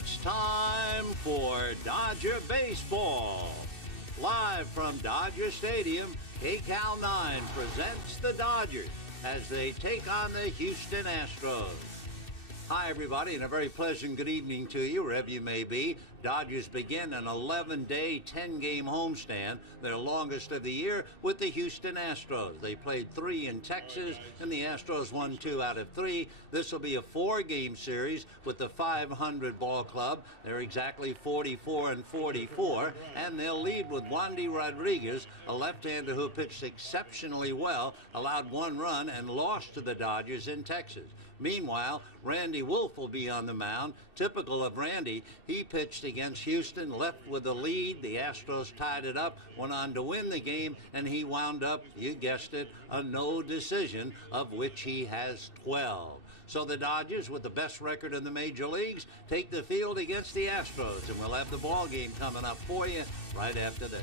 It's time for Dodger Baseball. Live from Dodger Stadium, HOU 9 presents the Dodgers as they take on the Houston Astros. Hi, everybody, and a very pleasant good evening to you, wherever you may be. Dodgers begin an 11-day, 10-game homestand, their longest of the year, with the Houston Astros. They played 3 in Texas, and the Astros won 2 out of 3. This will be a 4-game series with the 500 ball club. They're exactly 44-44, and they'll lead with Wandy Rodriguez, a left-hander who pitched exceptionally well, allowed 1 run, and lost to the Dodgers in Texas. Meanwhile, Randy Wolf will be on the mound. Typical of Randy, he pitched against Houston, left with the lead. The Astros tied it up, went on to win the game, and he wound up, you guessed it, a no decision, of which he has 12. So the Dodgers, with the best record in the major leagues, take the field against the Astros, and we'll have the ball game coming up for you right after this.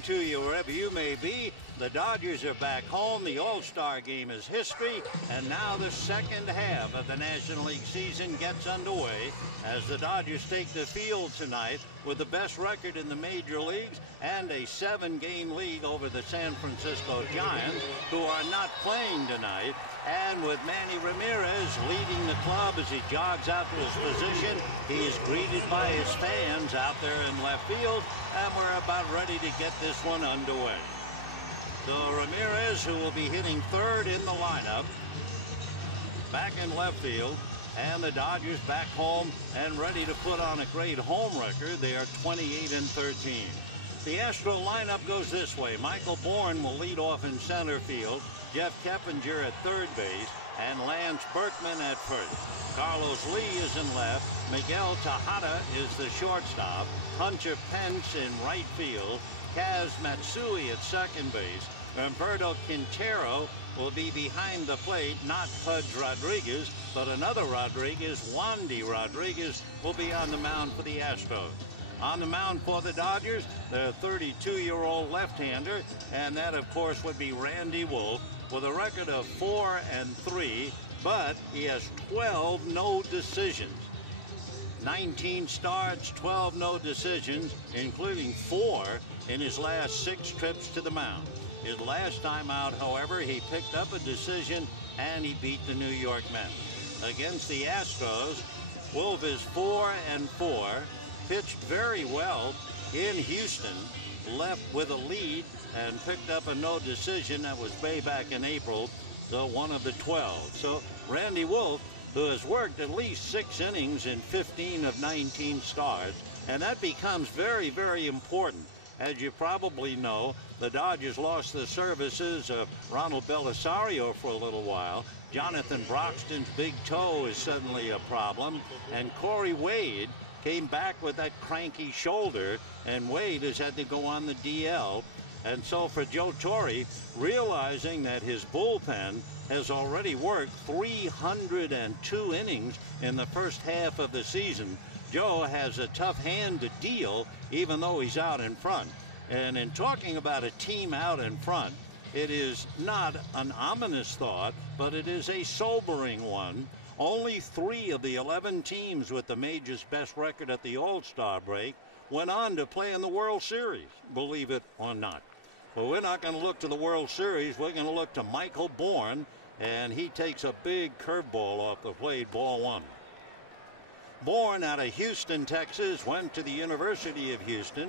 morning to you wherever you may be. The Dodgers are back home. The All-Star game is history, and now the second half of the National League season gets underway as the Dodgers take the field tonight with the best record in the major leagues and a 7-game lead over the San Francisco Giants, who are not playing tonight. And with Manny Ramirez leading the club as he jogs out to his position, he is greeted by his fans out there in left field, and we're about ready to get this one underway. So Ramirez, who will be hitting third in the lineup, back in left field, and the Dodgers back home and ready to put on a great home record. They are 28-13. The Astro lineup goes this way. Michael Bourne will lead off in center field, Jeff Keppinger at third base, and Lance Berkman at first. Carlos Lee is in left, Miguel Tejada is the shortstop, Hunter Pence in right field, Kaz Matsui at second base. Humberto Quintero will be behind the plate, not Pudge Rodriguez, but another Rodriguez, Wandy Rodriguez, will be on the mound for the Astros. On the mound for the Dodgers, the 32-year-old left-hander, and that, of course, would be Randy Wolf, with a record of 4-3, but he has 12 no decisions. 19 starts, 12 no decisions, including 4 in his last 6 trips to the mound. His last time out, however, he picked up a decision and he beat the New York Mets. Against the Astros, Wolf is 4-4, pitched very well in Houston, left with a lead and picked up a no decision that was way back in April, so one of the 12. So Randy Wolf, who has worked at least 6 innings in 15 of 19 starts, and that becomes very, very important. As you probably know, the Dodgers lost the services of Ronald Belisario for a little while. Jonathan Broxton's big toe is suddenly a problem, and Corey Wade came back with that cranky shoulder, and Wade has had to go on the DL. And so for Joe Torre, realizing that his bullpen has already worked 302 innings in the first half of the season, Joe has a tough hand to deal, even though he's out in front. And in talking about a team out in front, it is not an ominous thought, but it is a sobering one. Only 3 of the 11 teams with the major's best record at the All-Star break went on to play in the World Series, believe it or not. But we're not going to look to the World Series. We're going to look to Michael Bourne, and he takes a big curveball off the plate, ball 1. Bourne out of Houston, Texas, went to the University of Houston,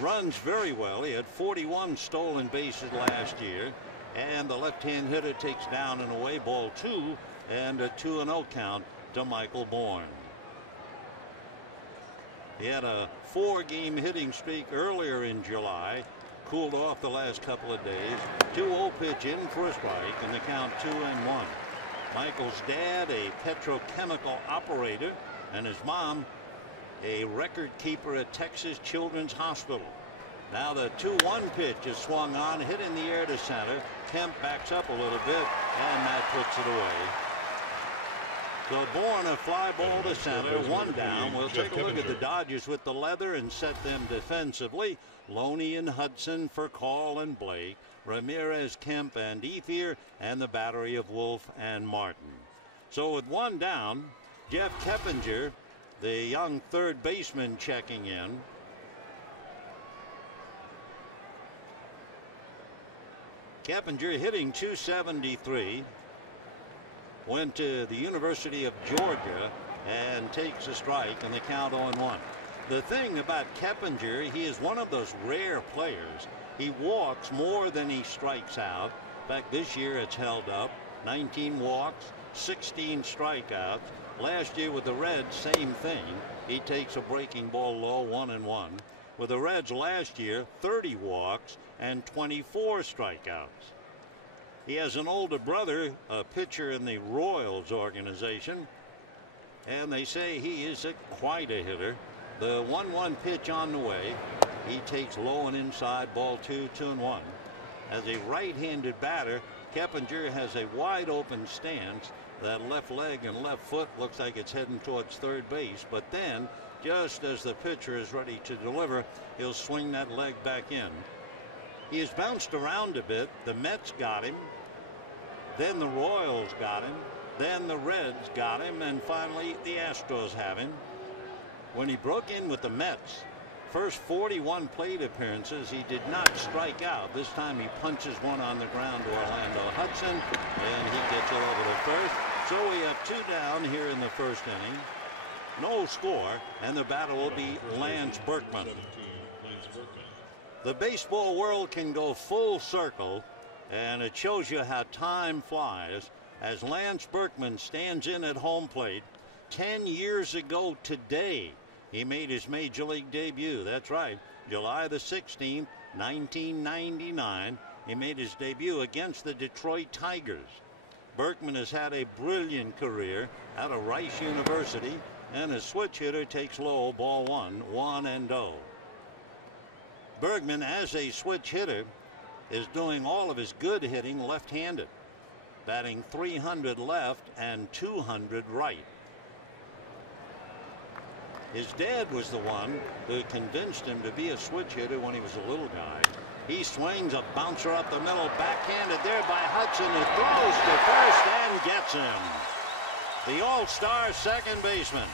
runs very well. He had 41 stolen bases last year, and the left-hand hitter takes down and away, ball 2, and a 2-0 count to Michael Bourne. He had a 4-game hitting streak earlier in July, cooled off the last couple of days. 2-0 pitch in for a strike, and the count 2-1. Michael's dad, a petrochemical operator, and his mom, a record keeper at Texas Children's Hospital. Now the 2-1 pitch is swung on, hit in the air to center. Kemp backs up a little bit, and that puts it away. So Bourne, a fly ball to center, 1 down. We'll take a look at the Dodgers with the leather and set them defensively. Loney and Hudson for Call and Blake, Ramirez, Kemp, and Ethier, and the battery of Wolf and Martin. So with 1 down, Jeff Keppinger, the young third baseman, checking in. Keppinger hitting .273. Went to the University of Georgia and takes a strike, and the count 0-1. The thing about Keppinger, he is one of those rare players. He walks more than he strikes out. In fact, this year it's held up. 19 walks, 16 strikeouts. Last year with the Reds, same thing. He takes a breaking ball low, 1-1. With the Reds last year, 30 walks and 24 strikeouts. He has an older brother, a pitcher in the Royals organization, and they say he is quite a hitter. The 1-1 pitch on the way. He takes low and inside, ball 2, 2-1. As a right-handed batter, Keppinger has a wide open stance. That left leg and left foot looks like it's heading towards third base, but then just as the pitcher is ready to deliver, he'll swing that leg back in. He has bounced around a bit. The Mets got him. Then the Royals got him. Then the Reds got him. And finally, the Astros have him. When he broke in with the Mets, first 41 plate appearances, he did not strike out. This time he punches one on the ground to Orlando Hudson, and he gets it over to first. So we have 2 down here in the first inning. No score, and the batter will be Lance Berkman. The baseball world can go full circle, and it shows you how time flies as Lance Berkman stands in at home plate. 10 years ago today, he made his major league debut. That's right, July the 16th, 1999. He made his debut against the Detroit Tigers. Berkman has had a brilliant career out of Rice University, and a switch hitter takes low, ball 1, 1-0. Berkman, as a switch hitter, is doing all of his good hitting left-handed, batting .300 left and .200 right. His dad was the one who convinced him to be a switch hitter when he was a little guy. He swings a bouncer up the middle, backhanded there by Hudson, who throws to first and gets him. The all-star second baseman,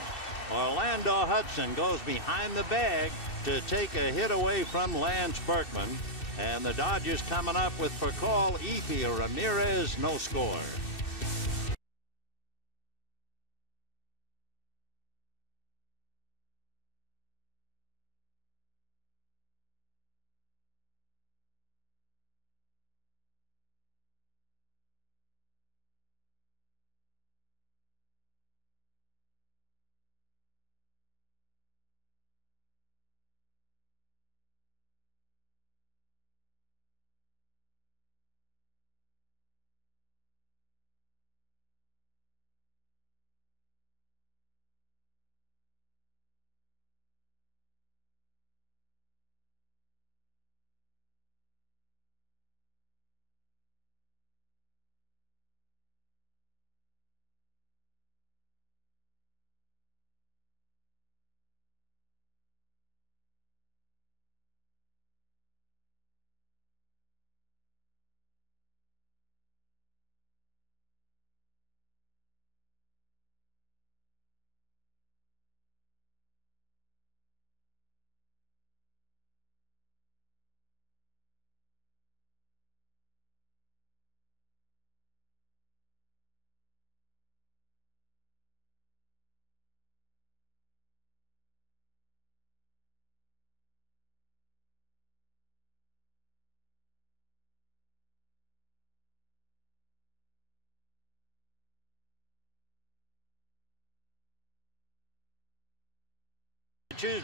Orlando Hudson, goes behind the bag to take a hit away from Lance Berkman. And the Dodgers coming up with Furcal, Ethier, Ramirez, no score.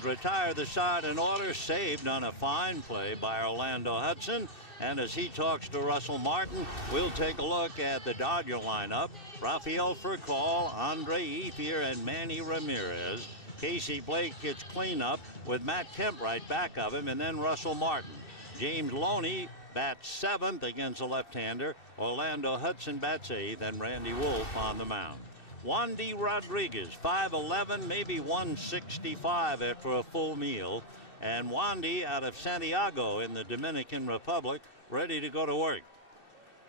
Retire the side in order, saved on a fine play by Orlando Hudson. And as he talks to Russell Martin, we'll take a look at the Dodger lineup. Rafael Furcal, Andre Ethier, and Manny Ramirez. Casey Blake gets cleanup with Matt Kemp right back of him, and then Russell Martin. James Loney bats 7th against a left-hander. Orlando Hudson bats 8th, and Randy Wolf on the mound. Wandy Rodriguez, 5'11", maybe 165 after a full meal. And Wandy out of Santiago in the Dominican Republic, ready to go to work.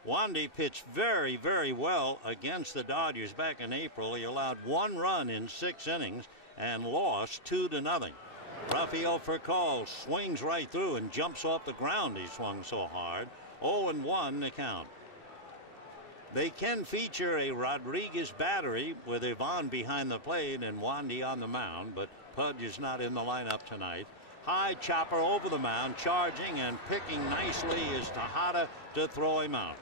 Wandy pitched very, very well against the Dodgers back in April. He allowed 1 run in 6 innings and lost 2-0. Rafael Furcal swings right through and jumps off the ground. He swung so hard. 0-1 the count. They can feature a Rodriguez battery with Ivan behind the plate and Wandy on the mound, but Pudge is not in the lineup tonight. High chopper over the mound, charging and picking nicely is Tejada to throw him out.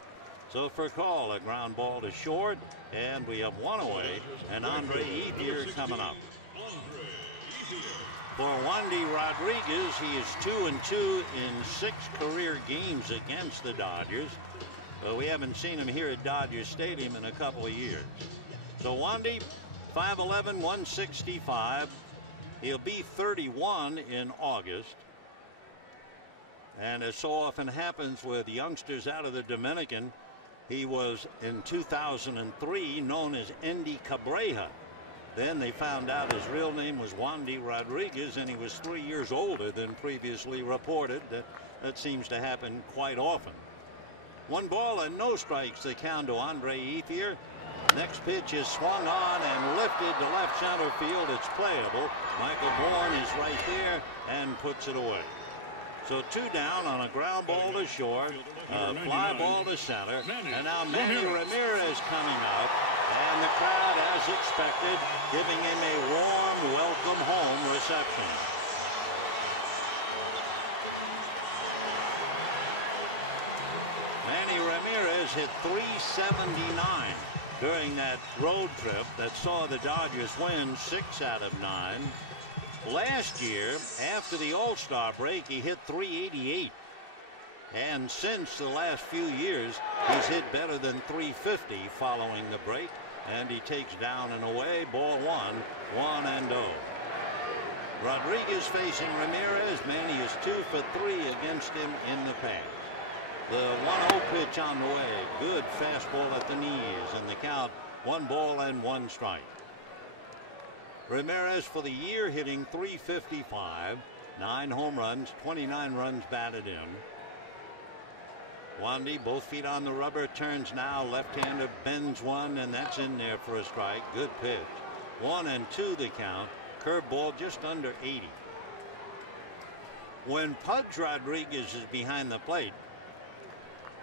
So Furcal, a ground ball to short, and we have 1 away, and Andre Ethier coming up. For Wandy Rodriguez, he is 2-2 in 6 career games against the Dodgers. But we haven't seen him here at Dodger Stadium in a couple of years. So Wandy, 5'11", 165. He'll be 31 in August. And as so often happens with youngsters out of the Dominican, he was in 2003 known as Endy Cabreja. Then they found out his real name was Wandy Rodriguez, and he was 3 years older than previously reported. That That seems to happen quite often. 1 ball and no strikes, the count to Andre Ethier. Next pitch is swung on and lifted to left center field. It's playable. Michael Bourne is right there and puts it away. So 2 down on a ground ball to short, a fly ball to center, and now Manny Ramirez coming up, and the crowd, as expected, giving him a warm welcome home reception. Manny Ramirez hit .379 during that road trip that saw the Dodgers win 6 out of 9. Last year, after the All-Star break, he hit .388. And since the last few years, he's hit better than .350 following the break. And he takes down and away, ball 1, 1-0. Rodriguez facing Ramirez. Manny is 2 for 3 against him in the past. The 1-0 pitch on the way. Good fastball at the knees, and the count 1 ball and 1 strike. Ramirez for the year hitting .355, 9 home runs, 29 runs batted in. Wandy, both feet on the rubber, turns now, left-hander, bends one, and that's in there for a strike. Good pitch. 1-2 the count. Curveball just under 80. When Pudge Rodriguez is behind the plate,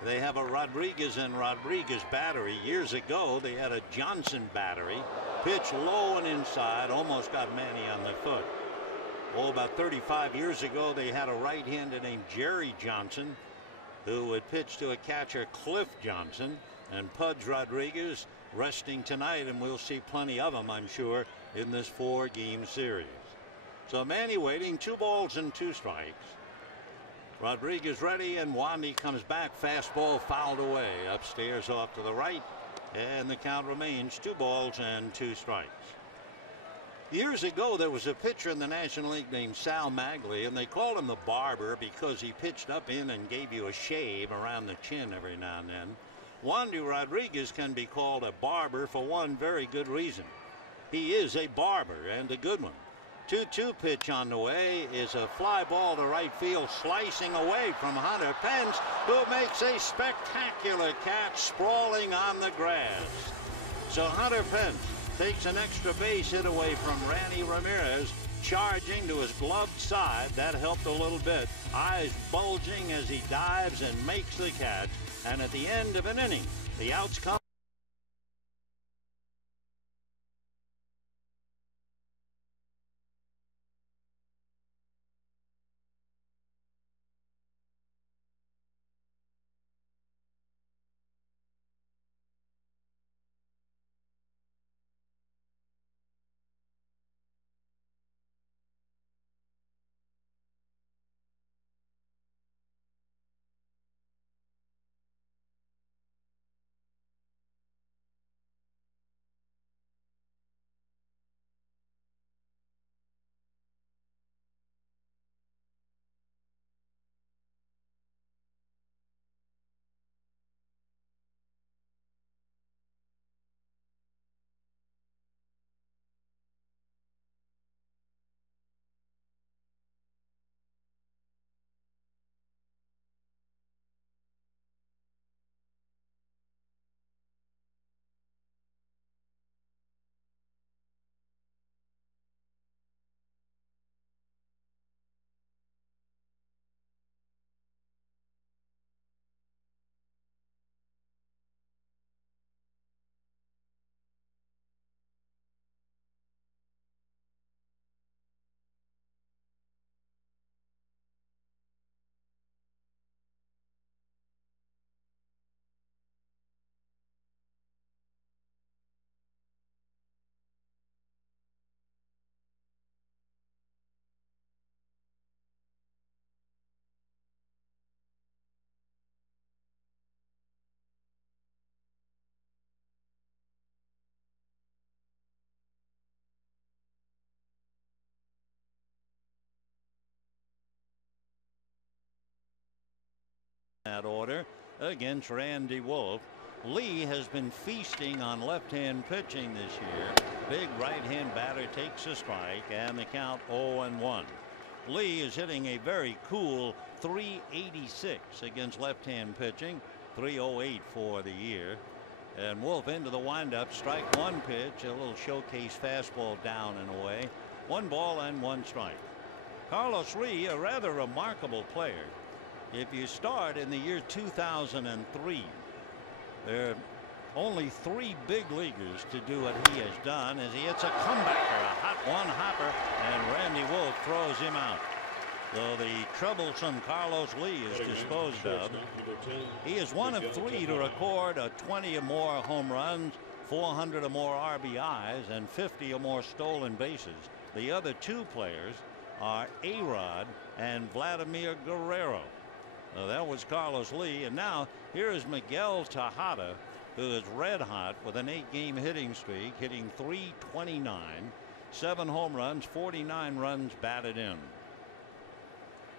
they have a Rodriguez and Rodriguez battery. Years ago, they had a Johnson battery. Pitch low and inside, almost got Manny on the foot. Oh, about 35 years ago, they had a right-hander named Jerry Johnson, who would pitch to a catcher, Cliff Johnson. And Pudge Rodriguez resting tonight, and we'll see plenty of them, I'm sure, in this 4-game series. So Manny waiting, 2 balls and 2 strikes. Rodriguez ready, and Wandy comes back. Fastball fouled away. Upstairs off to the right, and the count remains 2 balls and 2 strikes. Years ago, there was a pitcher in the National League named Sal Maglie, and they called him the barber because he pitched up in and gave you a shave around the chin every now and then. Wandy Rodriguez can be called a barber for one very good reason. He is a barber, and a good one. 2-2 pitch on the way is a fly ball to right field, slicing away from Hunter Pence, who makes a spectacular catch sprawling on the grass. So Hunter Pence takes an extra base hit away from Randy Ramirez, charging to his gloved side. That helped a little bit. Eyes bulging as he dives and makes the catch. And at the end of an inning, the outs come. That order against Randy Wolf. Lee has been feasting on left-hand pitching this year. Big right-hand batter takes a strike, and the count 0-1. Lee is hitting a very cool .386 against left-hand pitching, .308 for the year. And Wolf into the windup, strike one pitch, a little showcase fastball down and away. 1 ball and 1 strike. Carlos Lee, a rather remarkable player. If you start in the year 2003, there are only 3 big leaguers to do what he has done as he hits a comebacker, a hot one-hopper, and Randy Wolf throws him out. So the troublesome Carlos Lee is disposed of. He is one of 3 to record a 20 or more home runs, 400 or more RBIs, and 50 or more stolen bases. The other 2 players are A-Rod and Vladimir Guerrero. That was Carlos Lee. And now here is Miguel Tejada, who is red hot with an 8-game hitting streak, hitting .329, 7 home runs, 49 runs batted in.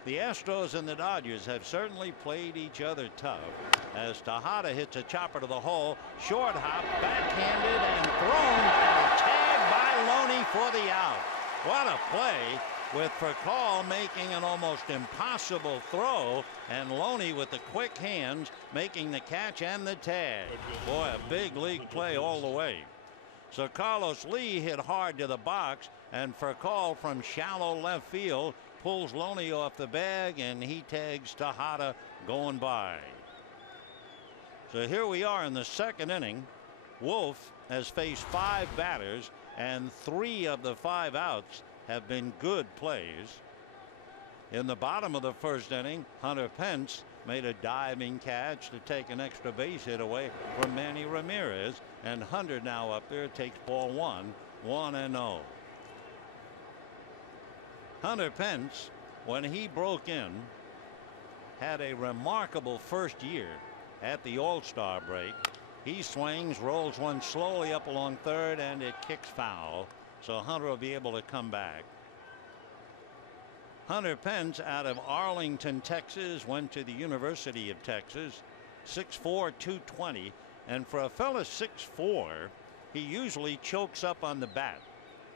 The Astros and the Dodgers have certainly played each other tough as Tejada hits a chopper to the hole, short hop, backhanded and thrown, and tagged by Loney for the out. What a play, with Furcal making an almost impossible throw and Loney with the quick hands making the catch and the tag. Boy, a big league play all the way. So Carlos Lee hit hard to the box, and Furcal from shallow left field pulls Loney off the bag, and he tags Tejada going by. So here we are in the 2nd inning. Wolf has faced 5 batters, and 3 of the 5 outs have been good plays. In the bottom of the 1st inning, Hunter Pence made a diving catch to take an extra base hit away from Manny Ramirez, and Hunter now up there takes ball 1, 1-0. Hunter Pence, when he broke in, had a remarkable first year at the All-Star break. He swings, rolls one slowly up along third, and it kicks foul. So Hunter will be able to come back. Hunter Pence out of Arlington, Texas, went to the University of Texas, 6'4", 220. And for a fella 6'4", he usually chokes up on the bat.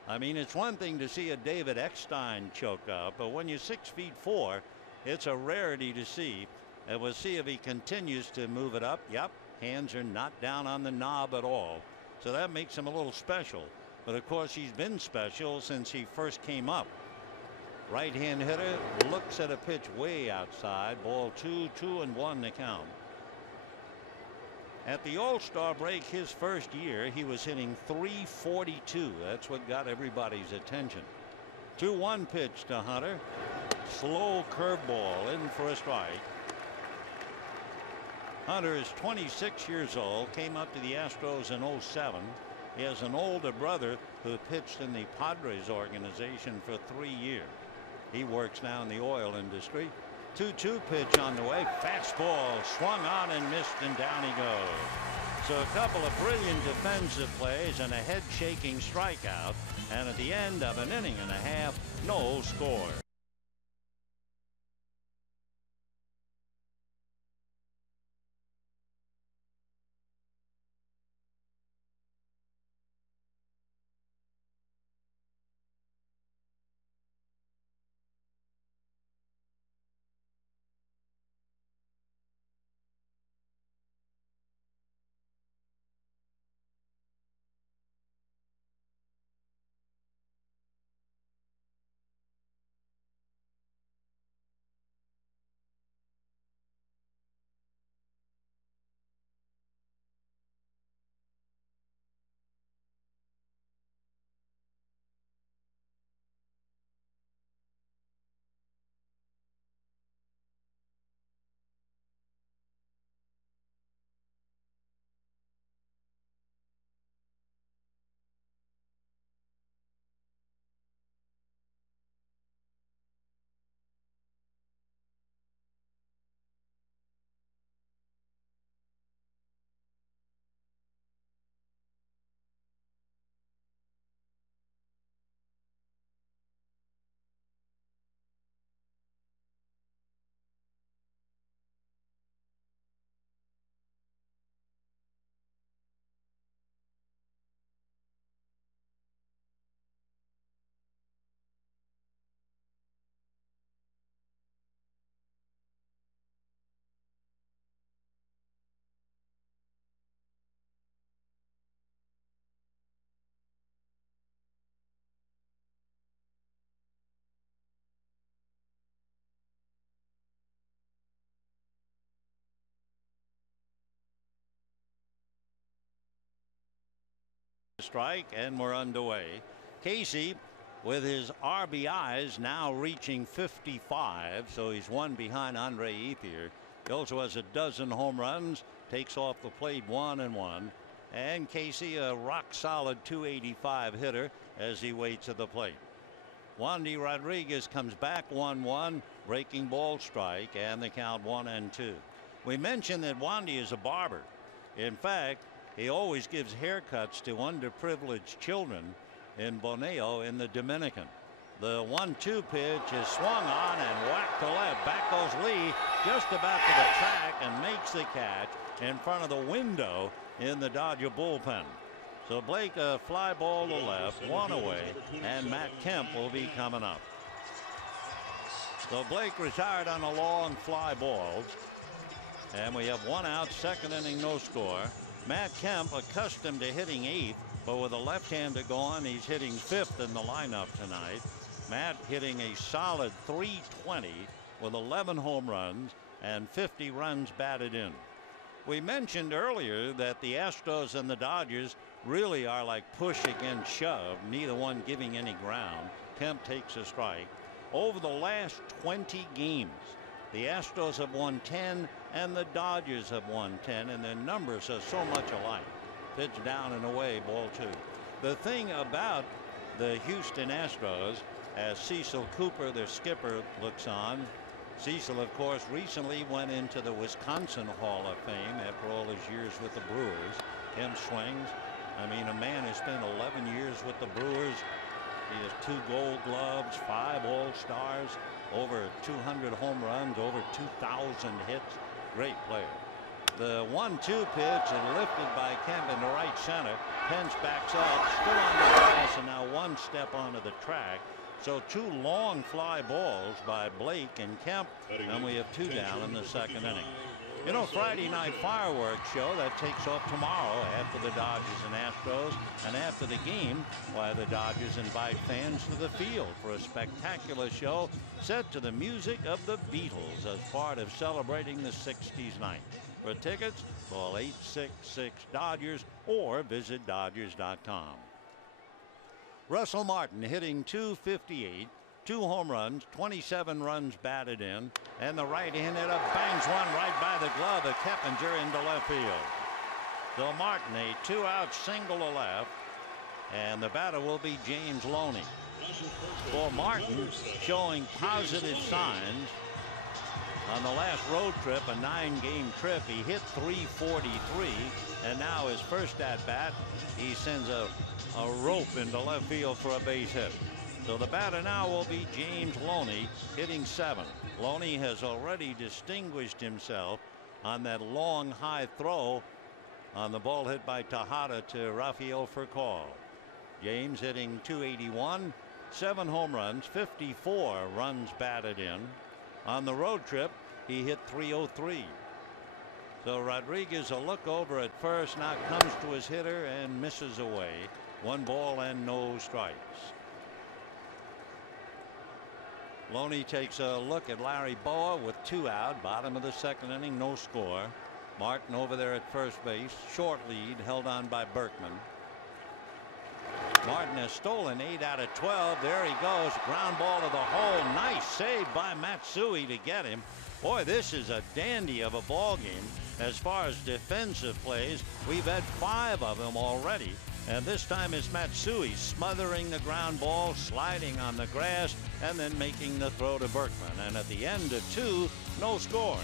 I mean, it's one thing to see a David Eckstein choke up, but when you're 6'4", it's a rarity to see. And we'll see if he continues to move it up. Yep, hands are not down on the knob at all. So that makes him a little special. But of course, he's been special since he first came up. Right-hand hitter looks at a pitch way outside. Ball 2, 2-1 to count. At the All-Star break his first year, he was hitting .342. That's what got everybody's attention. 2-1 pitch to Hunter. Slow curveball in for a strike. Hunter is 26 years old, came up to the Astros in '07. He has an older brother who pitched in the Padres organization for 3 years. He works now in the oil industry. 2-2 pitch on the way. Fastball swung on and missed, and down he goes. So a couple of brilliant defensive plays and a head-shaking strikeout. And at the end of an inning and a half, no score. strike, and we're underway. Casey, with his RBIs now reaching 55, so he's one behind Andre Ethier. He also has a dozen home runs, takes off the plate 1-1. And Casey, a rock solid .285 hitter as he waits at the plate. Wandy Rodriguez comes back 1-1, breaking ball strike, and the count 1-2. We mentioned that Wandy is a barber. In fact, he always gives haircuts to underprivileged children in Boneo in the Dominican. The 1-2 pitch is swung on and whacked to left. Back goes Lee, just about to the track, and makes the catch in front of the window in the Dodger bullpen. So Blake, a fly ball to left, one away, and Matt Kemp will be coming up. So Blake retired on a long fly ball, and we have one out, second inning, no score. Matt Kemp, accustomed to hitting eighth, but with a left-hander gone, he's hitting fifth in the lineup tonight. Matt hitting a solid .320 with 11 home runs and 50 runs batted in. We mentioned earlier that the Astros and the Dodgers really are like push against shove, neither one giving any ground. Kemp takes a strike. Over the last 20 games, the Astros have won 10 and the Dodgers have won 10, and their numbers are so much alike. Pitch down and away, ball two. The thing about the Houston Astros, as Cecil Cooper, their skipper, looks on. Cecil, of course, recently went into the Wisconsin Hall of Fame after all his years with the Brewers. Kemp swings. I mean, a man who spent 11 years with the Brewers. He has 2 Gold Gloves, 5 All-Stars, over 200 home runs, over 2,000 hits. Great player. The 1-2 pitch is lifted by Kemp into right center. Pence backs up, still on the grass, and now one step onto the track. So 2 long fly balls by Blake and Kemp, and we have 2 down in the second inning. You know, Friday night fireworks show that takes off tomorrow after the Dodgers and Astros, and after the game, why the Dodgers invite fans to the field for a spectacular show set to the music of the Beatles as part of celebrating the 60s night. For tickets, call 866-DODGERS or visit Dodgers.com. Russell Martin hitting .258, 2 home runs, 27 runs batted in, and the right-hand hitter bangs one right by the glove of Keppinger into left field. So Martin, a 2-out single to left, and the batter will be James Loney. For Martin, showing positive signs. On the last road trip, a 9-game trip, he hit .343, and now his first at-bat, he sends a rope into left field for a base hit. So the batter now will be James Loney, hitting 7. Loney has already distinguished himself on that long high throw on the ball hit by Tejada to Rafael Furcal. James hitting .281, 7 home runs, 54 runs batted in. On the road trip, he hit .303. So Rodriguez, a look over at first, now comes to his hitter and misses away. 1 ball and no strikes. Loney takes a look at Larry Boa with 2 out, bottom of the second inning, no score. Martin over there at first base, short lead, held on by Berkman. Martin has stolen 8 out of 12. There he goes. Ground ball to the hole. Nice save by Matsui to get him. Boy, this is a dandy of a ball game. As far as defensive plays, we've had 5 of them already. And this time it's Matsui smothering the ground ball, sliding on the grass, and then making the throw to Berkman. And at the end of 2, no score.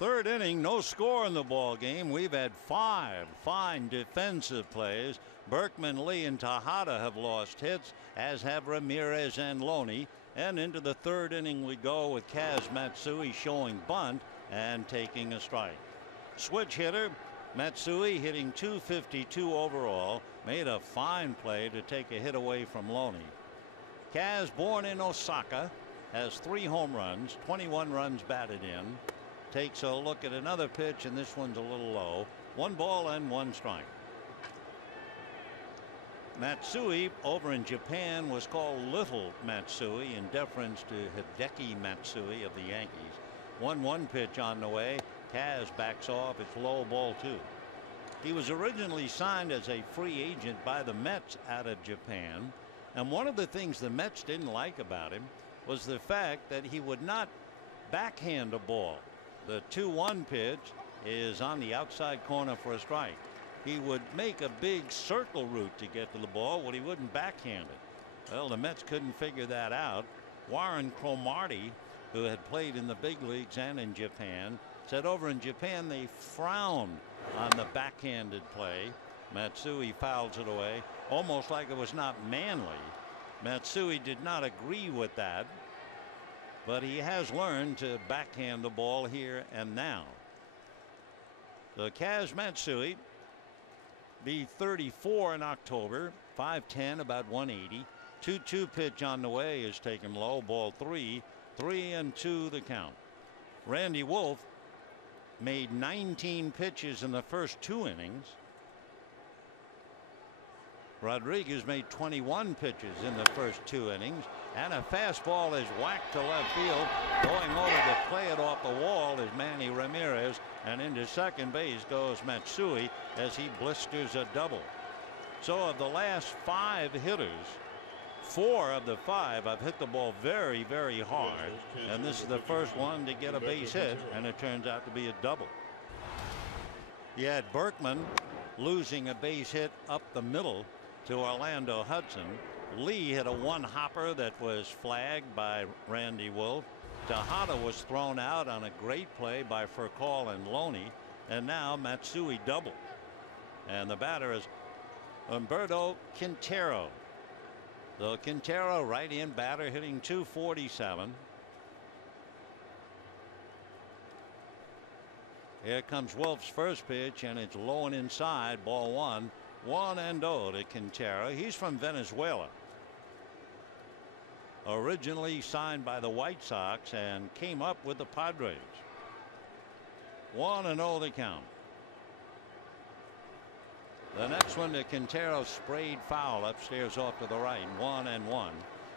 Third inning, no score in the ball game. We've had 5 fine defensive plays. Berkman, Lee, and Tejada have lost hits, as have Ramirez and Loney. And into the third inning we go with Kaz Matsui showing bunt and taking a strike. Switch hitter Matsui hitting .252 overall, made a fine play to take a hit away from Loney. Kaz, born in Osaka, has 3 home runs, 21 runs batted in. Takes a look at another pitch, and this one's a little low. 1 ball and 1 strike. Matsui over in Japan was called Little Matsui in deference to Hideki Matsui of the Yankees. 1-1 pitch on the way. Kaz backs off. It's low, ball 2. He was originally signed as a free agent by the Mets out of Japan, and one of the things the Mets didn't like about him was the fact that he would not backhand a ball. The 2-1 pitch is on the outside corner for a strike. He would make a big circle route to get to the ball, but he wouldn't backhand it. Well, the Mets couldn't figure that out. Warren Cromartie, who had played in the big leagues and in Japan, said over in Japan they frowned on the backhanded play. Matsui fouls it away, almost like it was not manly. Matsui did not agree with that, but he has learned to backhand the ball here and now. So Kaz Matsui be 34 in October, 5'10", about 180. 2-2 pitch on the way is taken low, ball 3. 3-2 the count. Randy Wolf made 19 pitches in the first 2 innings. Rodriguez made 21 pitches in the first 2 innings, and a fastball is whacked to left field. Going over to play it off the wall is Manny Ramirez, and into second base goes Matsui as he blisters a double. So of the last 5 hitters, 4 of the 5 have hit the ball very, very hard, and this is the first one to get a base hit, and it turns out to be a double. You had Berkman losing a base hit up the middle to Orlando Hudson. Lee hit a 1-hopper that was flagged by Randy Wolf. Tejada was thrown out on a great play by Furcal and Loney, and now Matsui doubled. And the batter is Humberto Quintero. So Quintero, right-in batter, hitting .247. Here comes Wolf's first pitch, and it's low and inside, ball 1. 1-0 to Quintero. He's from Venezuela. Originally signed by the White Sox and came up with the Padres. 1-0 the count. The next one to Quintero, sprayed foul upstairs off to the right. 1-1.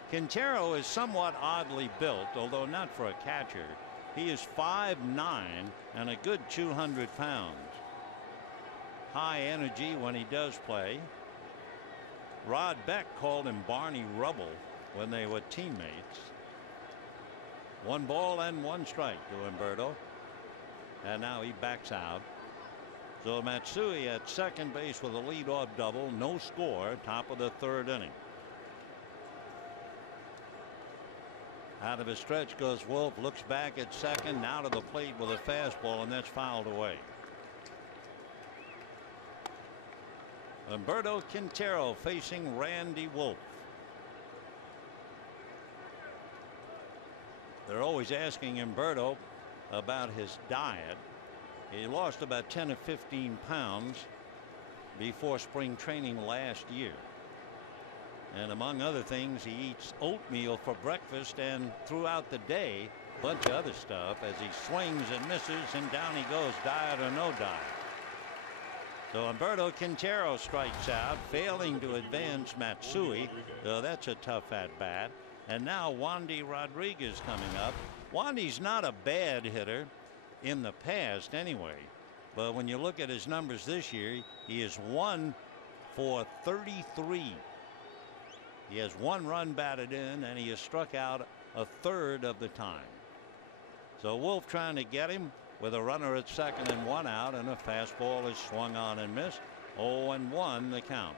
Quintero is somewhat oddly built, although not for a catcher. He is 5'9" and a good 200 pounds. High energy when he does play. Rod Beck called him Barney Rubble when they were teammates. 1 ball and 1 strike to Humberto, and now he backs out. So Matsui at second base with a leadoff double, no score, top of the 3rd inning. Out of his stretch goes Wolf, looks back at second, now to the plate with a fastball, and that's fouled away. Humberto Quintero facing Randy Wolf. They're always asking Humberto about his diet. He lost about 10 or 15 pounds before spring training last year. And among other things, he eats oatmeal for breakfast, and throughout the day, a bunch of other stuff as he swings and misses, and down he goes, diet or no diet. So Humberto Quintero strikes out, failing to advance Matsui. So that's a tough at bat. And now Wandy Rodriguez coming up. Wandy's not a bad hitter in the past anyway, but when you look at his numbers this year, he is 1 for 33. He has 1 run batted in, and he has struck out a third of the time. So Wolf trying to get him with a runner at second and 1 out, and a fastball is swung on and missed. 0-1 the count.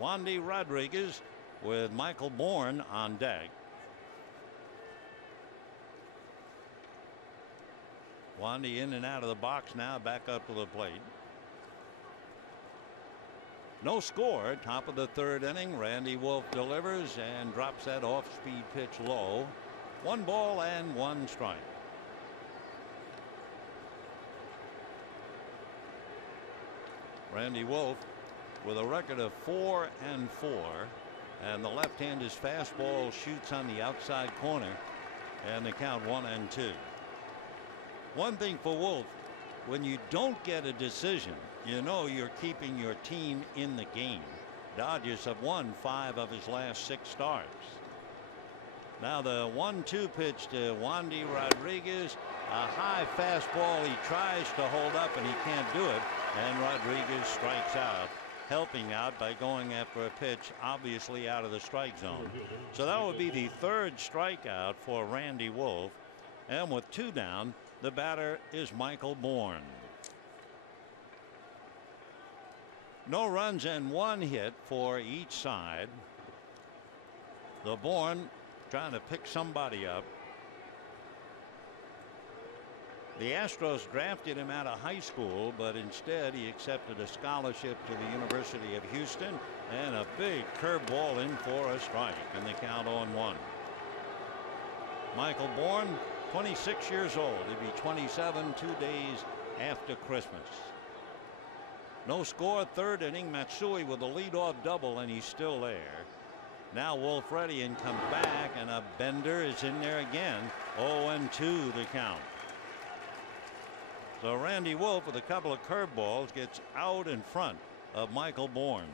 Wandy Rodriguez with Michael Bourne on deck. Wandy in and out of the box now, back up to the plate. No score, top of the third inning. Randy Wolf delivers and drops that off-speed pitch low. 1 ball and 1 strike. Randy Wolf with a record of 4-4, and the left-handed fastball shoots on the outside corner, and the count 1-2. One thing for Wolf, when you don't get a decision, you know you're keeping your team in the game. Dodgers have won 5 of his last 6 starts. Now the 1-2 pitch to Wandy Rodriguez. A high fastball he tries to hold up and he can't do it, and Rodriguez strikes out, helping out by going after a pitch obviously out of the strike zone. So that would be the 3rd strikeout for Randy Wolf, and with 2 down, the batter is Michael Bourne. No runs and 1 hit for each side. The Bourne trying to pick somebody up. The Astros drafted him out of high school, but instead he accepted a scholarship to the University of Houston, and a big curveball in for a strike, and the count on 1. Michael Bourne, 26 years old. He'll be 27 2 days after Christmas. No score, 3rd inning. Matsui with a leadoff double, and he's still there. Now Wolf ready and comes back, and a bender is in there again. 0-2 the count. So Randy Wolf with a couple of curveballs gets out in front of Michael Bourne.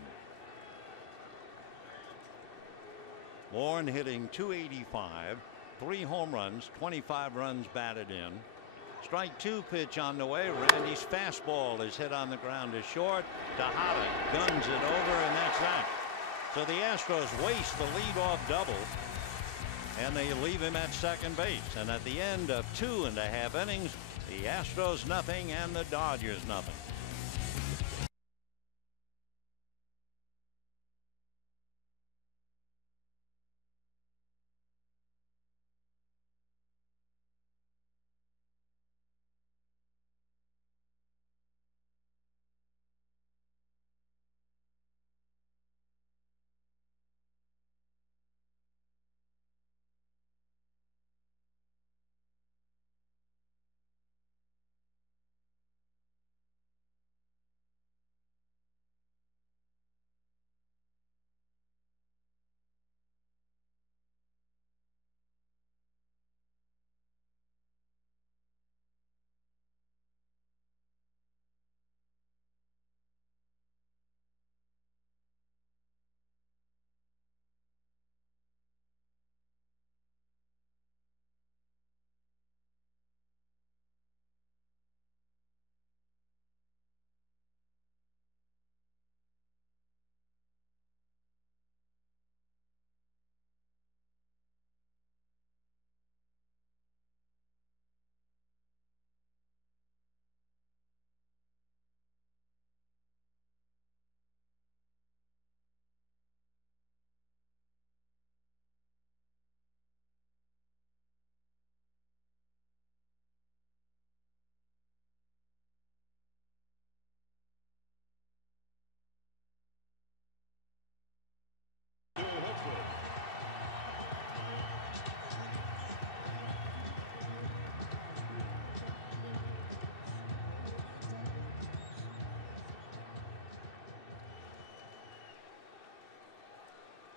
Bourne hitting .285, 3 home runs, 25 runs batted in. Strike 2 pitch on the way. Randy's fastball is hit on the ground to short. Tejada guns it over, and that's that. So the Astros waste the leadoff double, and they leave him at second base. And at the end of 2.5 innings, the Astros nothing and the Dodgers nothing.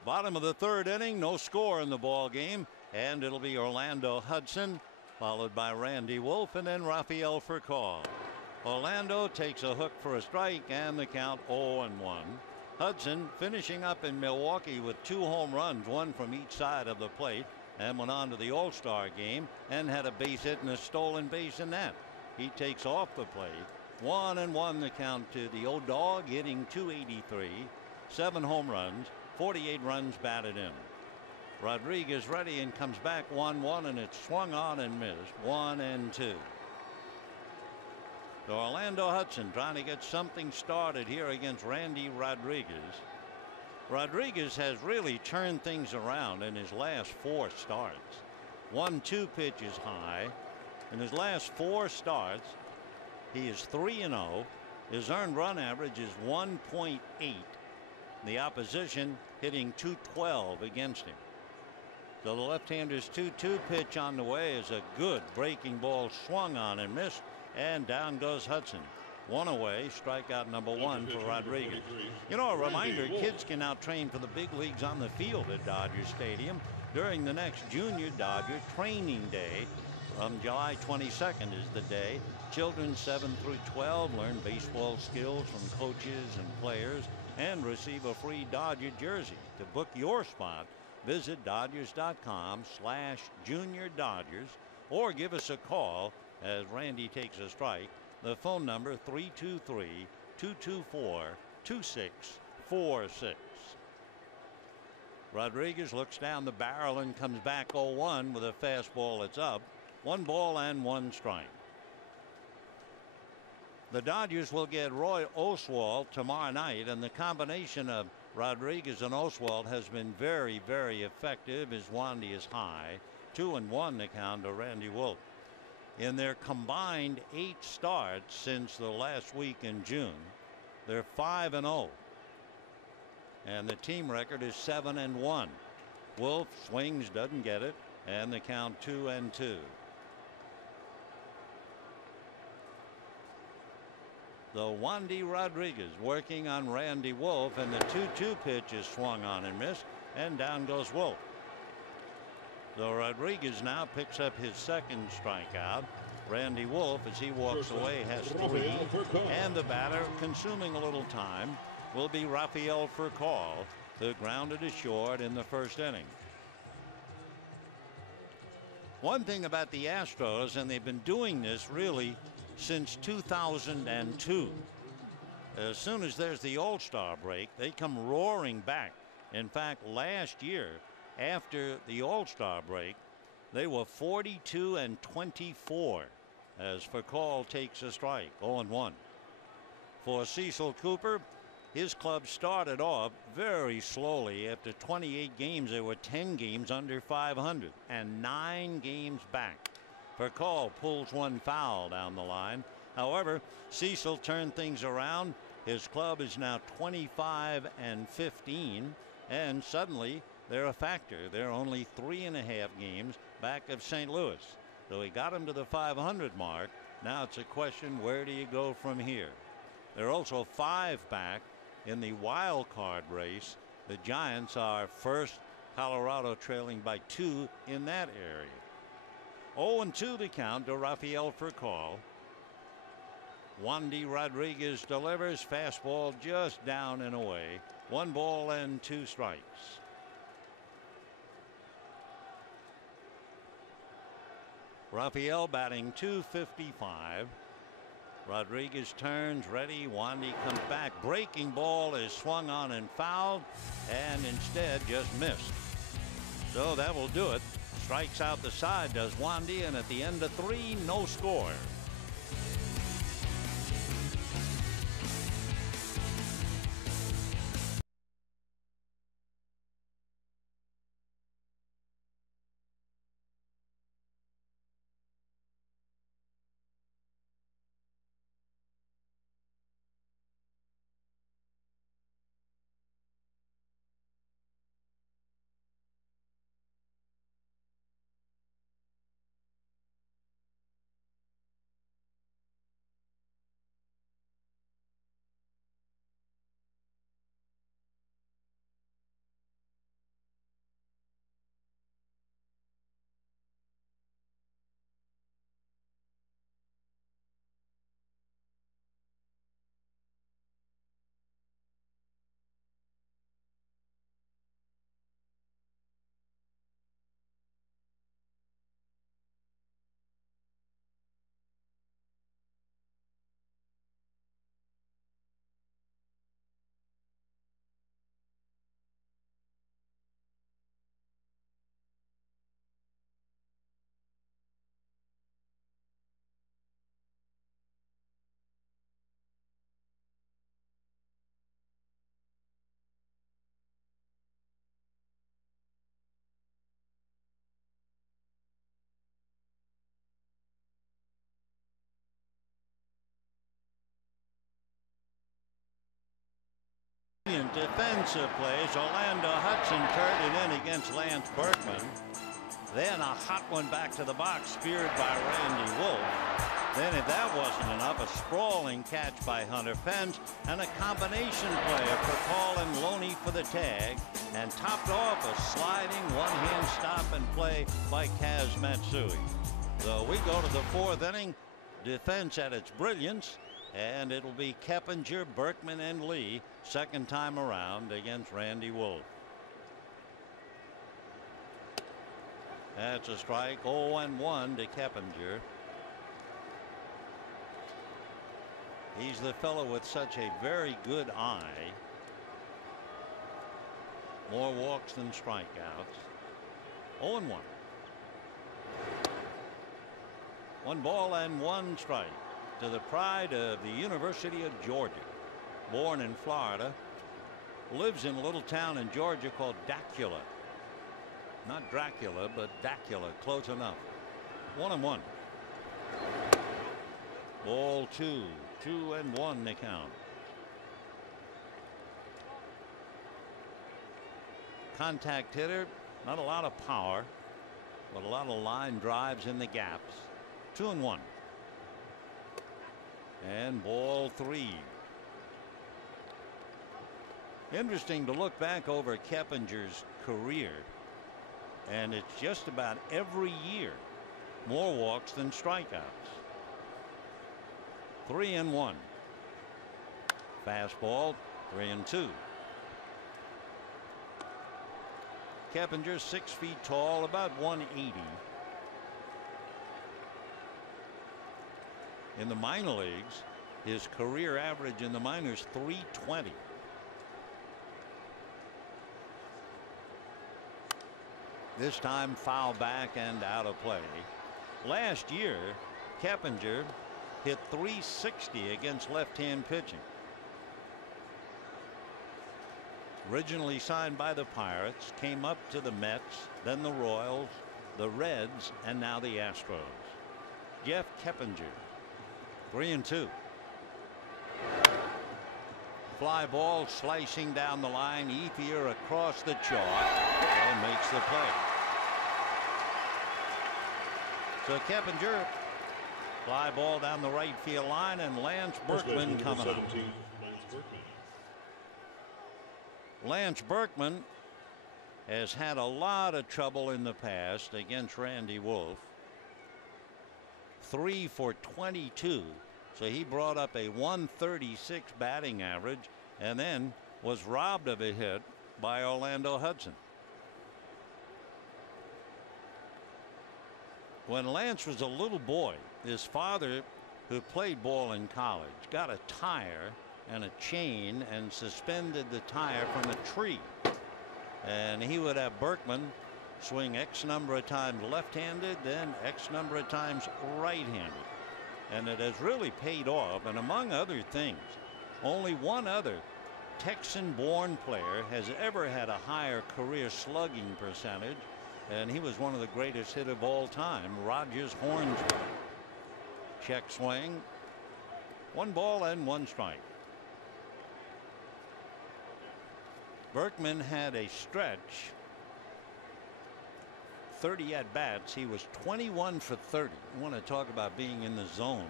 Bottom of the 3rd inning, no score in the ball game, and it'll be Orlando Hudson, followed by Randy Wolf, and then Rafael Furcal. Orlando takes a hook for a strike, and the count 0-1. Hudson finishing up in Milwaukee with 2 home runs, 1 from each side of the plate, and went on to the All-Star game and had a base hit and a stolen base in that. He takes off the plate. 1-1 the count to the old dog, hitting .283, 7 home runs, 48 runs batted in. Rodriguez ready and comes back 1-1, and it's swung on and missed. 1-2. So Orlando Hudson trying to get something started here against Randy Rodriguez. Rodriguez has really turned things around in his last 4 starts. 1-2 pitch is high. In his last 4 starts, he is 3-0. His earned run average is 1.8. The opposition hitting .212 against him. So the left-hander's 2-2 pitch on the way is a good breaking ball, swung on and missed, and down goes Hudson. 1 away, strikeout number 1 for Rodriguez. You know, a reminder, kids can now train for the big leagues on the field at Dodger Stadium during the next Junior Dodger Training Day. From July 22nd is the day. Children 7 through 12 learn baseball skills from coaches and players and receive a free Dodger jersey. To book your spot, visit Dodgers.com/Junior Dodgers or give us a call as Randy takes a strike. The phone number 323-224-2646. Rodriguez looks down the barrel and comes back 0-1 with a fastball that's up. 1 ball and 1 strike. The Dodgers will get Roy Oswalt tomorrow night, and the combination of Rodriguez and Oswalt has been very, very effective. His Wandy is high. 2-1 the count to Randy Wolf. In their combined 8 starts since the last week in June, they're 5-0. And the team record is 7-1. Wolf swings, doesn't get it, and the count 2-2. The Wandy Rodriguez working on Randy Wolf, and the 2-2 pitch is swung on and missed, and down goes Wolf. So Rodriguez now picks up his 2nd strikeout. Randy Wolf, as he walks away, has 3, and the batter, consuming a little time, will be Rafael Furcal, who grounded to short in the 1st inning. One thing about the Astros, and they've been doing this really since 2002. As soon as there's the All-Star break, they come roaring back. In fact, last year, after the All-Star break, they were 42-24 as Furcal takes a strike, 0-1. For Cecil Cooper, his club started off very slowly. After 28 games, there were 10 games under 500 and 9 games back. Furcal pulls 1 foul down the line. However, Cecil turned things around. His club is now 25-15, and suddenly they're a factor. They're only 3.5 games back of St. Louis. So he got him to the 500 mark. Now it's a question, where do you go from here? They're also 5 back in the wild card race. The Giants are first, Colorado trailing by 2 in that area. 0-2 the count to Rafael Furcal. Wandy Rodriguez delivers, fastball just down and away. 1 ball and 2 strikes. Rafael batting .255. Rodriguez turns, ready. Wandy comes back. Breaking ball is swung on and fouled, and instead just missed. So that will do it. Strikes out the side, does Wandy, and at the end of 3, no score. brilliant defensive plays. Orlando Hudson turned it in against Lance Berkman. Then a hot one back to the box, speared by Randy Wolf. Then, if that wasn't enough, a sprawling catch by Hunter Pence and a combination play for Paul and Loney for the tag, and topped off a sliding one-hand stop and play by Kaz Matsui. So we go to the fourth inning, defense at its brilliance, and it'll be Keppinger, Berkman, and Lee second time around against Randy Wolf. That's a strike. 0-1 to Keppinger. He's the fellow with such a very good eye. More walks than strikeouts. 0-1. 1-1 strike to the pride of the University of Georgia. Born in Florida, lives in a little town in Georgia called Dacula. Not Dracula, but Dacula, close enough. 1-1. Ball 2. 2-1 the count. Contact hitter, not a lot of power, but a lot of line drives in the gaps. 2-1. And ball 3. Interesting to look back over Keppinger's career, and it's just about every year more walks than strikeouts. 3-1. Fastball 3-2. Keppinger 6 feet tall, about 180. In the minor leagues, his career average in the minors 320. This time foul back and out of play. Last year, Keppinger hit .360 against left-hand pitching. Originally signed by the Pirates, came up to the Mets, then the Royals, the Reds, and now the Astros. Jeff Keppinger, 3-2. Fly ball slicing down the line, Ethier across the chalk, and makes the play. So Keppinger, fly ball down the right field line, and Lance Berkman coming up. Lance Berkman has had a lot of trouble in the past against Randy Wolf. 3 for 22. So he brought up a 136 batting average and then was robbed of a hit by Orlando Hudson. When Lance was a little boy, his father, who played ball in college, got a tire and a chain and suspended the tire from a tree. And he would have Berkman swing X number of times left-handed, then X number of times right-handed. And it has really paid off. And among other things, only one other Texan-born player has ever had a higher career slugging percentage, and he was one of the greatest hitters of all time, Rogers Hornsby. Check swing. 1-1 strike. Berkman had a stretch, 30 at bats. He was 21 for 30. You want to talk about being in the zone.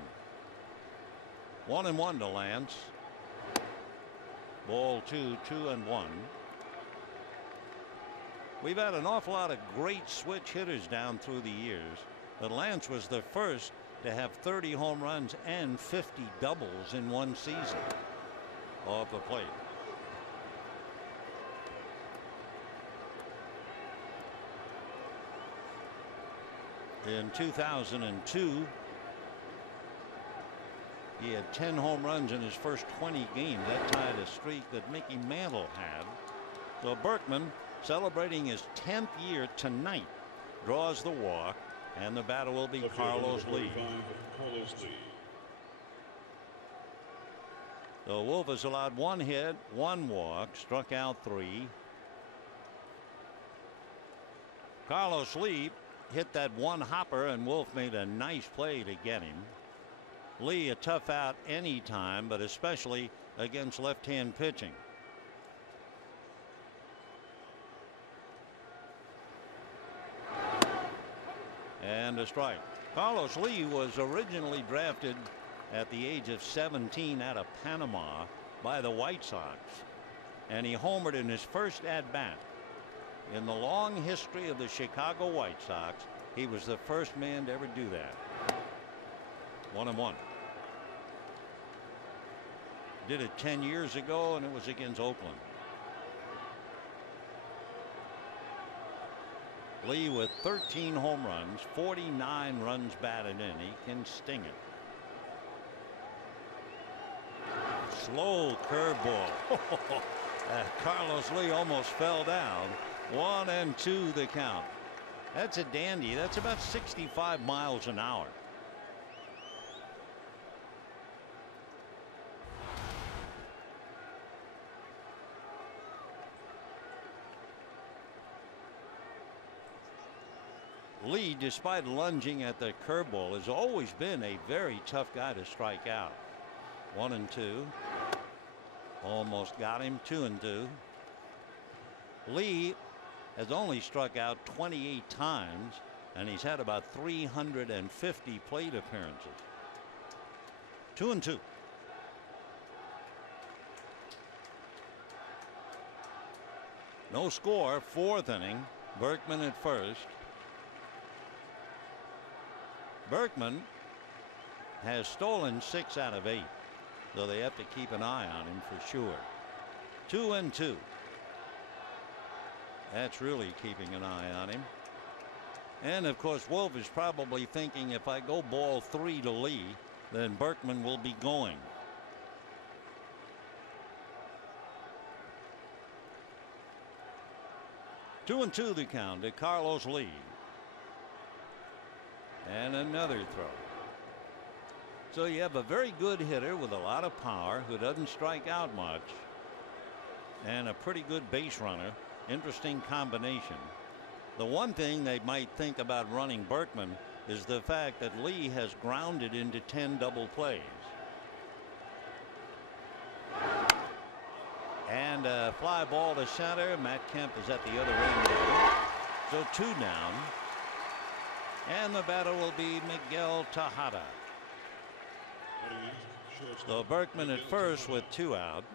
1-1 to Lance. Ball 2, 2-1. We've had an awful lot of great switch hitters down through the years, but Lance was the first to have 30 home runs and 50 doubles in one season. Off the plate. In 2002, he had 10 home runs in his first 20 games. That tied a streak that Mickey Mantle had. So Berkman, celebrating his 10th year tonight, draws the walk, and the batter will be Carlos Lee. The Wolf has allowed 1 hit, 1 walk, struck out 3. Carlos Lee hit that 1 hopper, and Wolf made a nice play to get him. Lee a tough out anytime, but especially against left-hand pitching. And a strike. Carlos Lee was originally drafted at the age of 17 out of Panama by the White Sox, and he homered in his first at bat. In the long history of the Chicago White Sox, he was the first man to ever do that. 1-1. Did it 10 years ago, and it was against Oakland. Lee with 13 home runs, 49 runs batted in. He can sting it. Slow curveball. Carlos Lee almost fell down. 1-2 the count. That's a dandy. That's about 65 miles an hour. Lee, despite lunging at the curveball, has always been a very tough guy to strike out. 1-2. Almost got him. 2-2. Lee has only struck out 28 times, and he's had about 350 plate appearances. 2-2. No score. 4th inning. Berkman at first. Berkman has stolen 6 out of 8, so they have to keep an eye on him for sure. 2-2. That's really keeping an eye on him. And of course, Wolf is probably thinking, if I go ball 3 to Lee, then Berkman will be going. Two and two the count to Carlos Lee. And another throw. So you have a very good hitter with a lot of power who doesn't strike out much, and a pretty good base runner. Interesting combination. The one thing they might think about running Berkman is the fact that Lee has grounded into 10 double plays. And a fly ball to center. Matt Kemp is at the other end of it. So 2 down. And the batter will be Miguel Tejada. So Berkman at first with 2 out.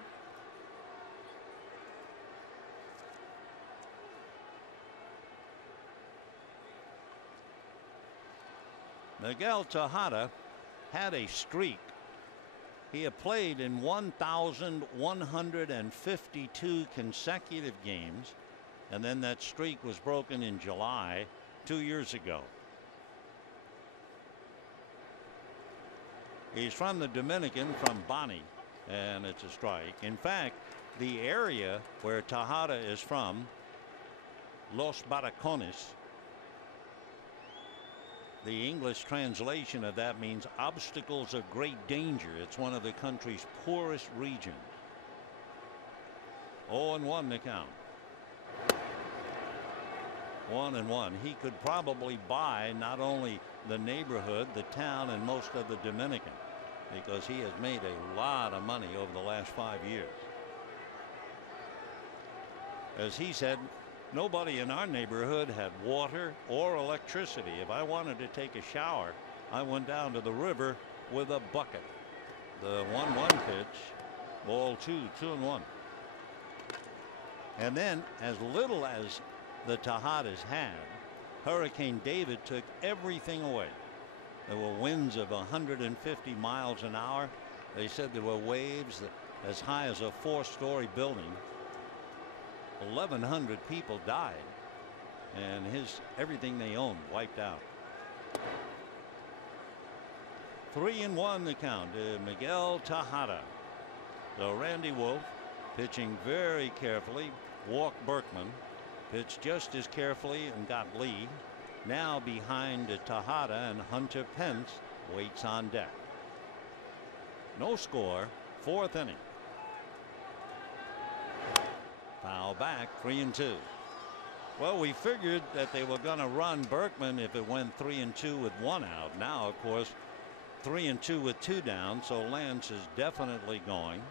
Miguel Tejada had a streak. He had played in 1,152 consecutive games, and then that streak was broken in July 2 years ago. He's from the Dominican, from Bani, and it's a strike. In fact, the area where Tejada is from, Los Barracones, the English translation of that means obstacles of great danger. It's one of the country's poorest regions. 0-1 the count. 1-1. He could probably buy not only the neighborhood, the town, and most of the Dominican, because he has made a lot of money over the last 5 years. As he said, nobody in our neighborhood had water or electricity. If I wanted to take a shower, I went down to the river with a bucket. The 1-1 pitch, ball 2, 2-1. And then, as little as the Tejadas had, Hurricane David took everything away. There were winds of 150 miles an hour. They said there were waves as high as a 4-story building. 1,100 people died, and everything they owned wiped out. 3-1 the count to Miguel Tejada. So Randy Wolf pitching very carefully, walked Berkman, pitched just as carefully and got Lee. Now behind Tejada, and Hunter Pence waits on deck. No score, 4th inning. Foul back, 3-2. Well, we figured that they were going to run Berkman if it went 3-2 with 1 out. Now, of course, 3-2 with 2 down, so Lance is definitely going.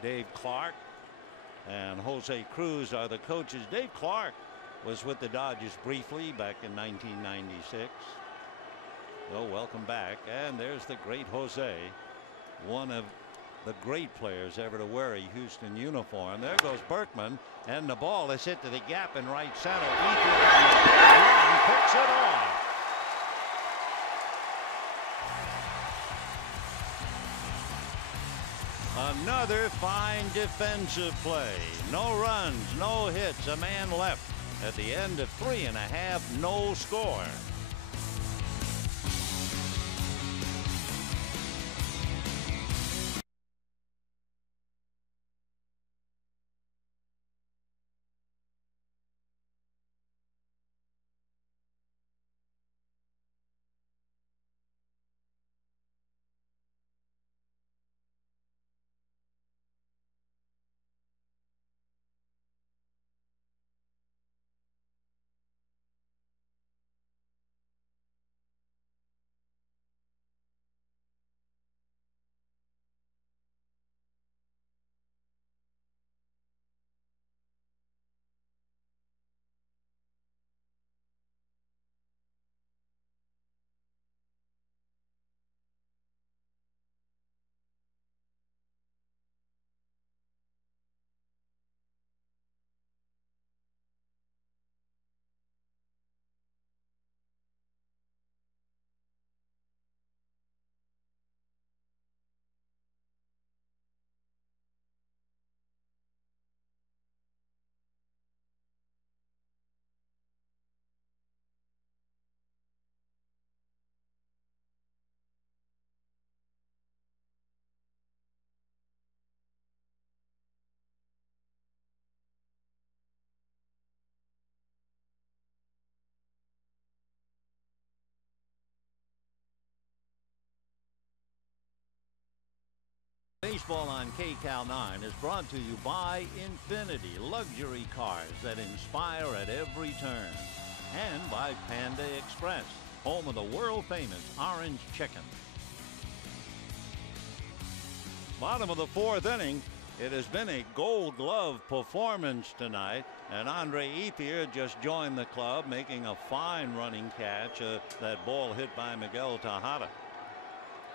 Dave Clark and Jose Cruz are the coaches. Dave Clark was with the Dodgers briefly back in 1996. So welcome back. And there's the great Jose, one of the great players ever to wear a Houston uniform. There goes Berkman, and the ball is hit to the gap in right center. Ethier picks it off. Another fine defensive play. No runs, no hits, a man left at the end of 3 1/2, no score. Baseball on KCAL 9 is brought to you by Infinity, luxury cars that inspire at every turn. And by Panda Express, home of the world-famous orange chicken. Bottom of the 4th inning. It has been a Gold Glove performance tonight, and Andre Ethier just joined the club, making a fine running catch. That ball hit by Miguel Tejada.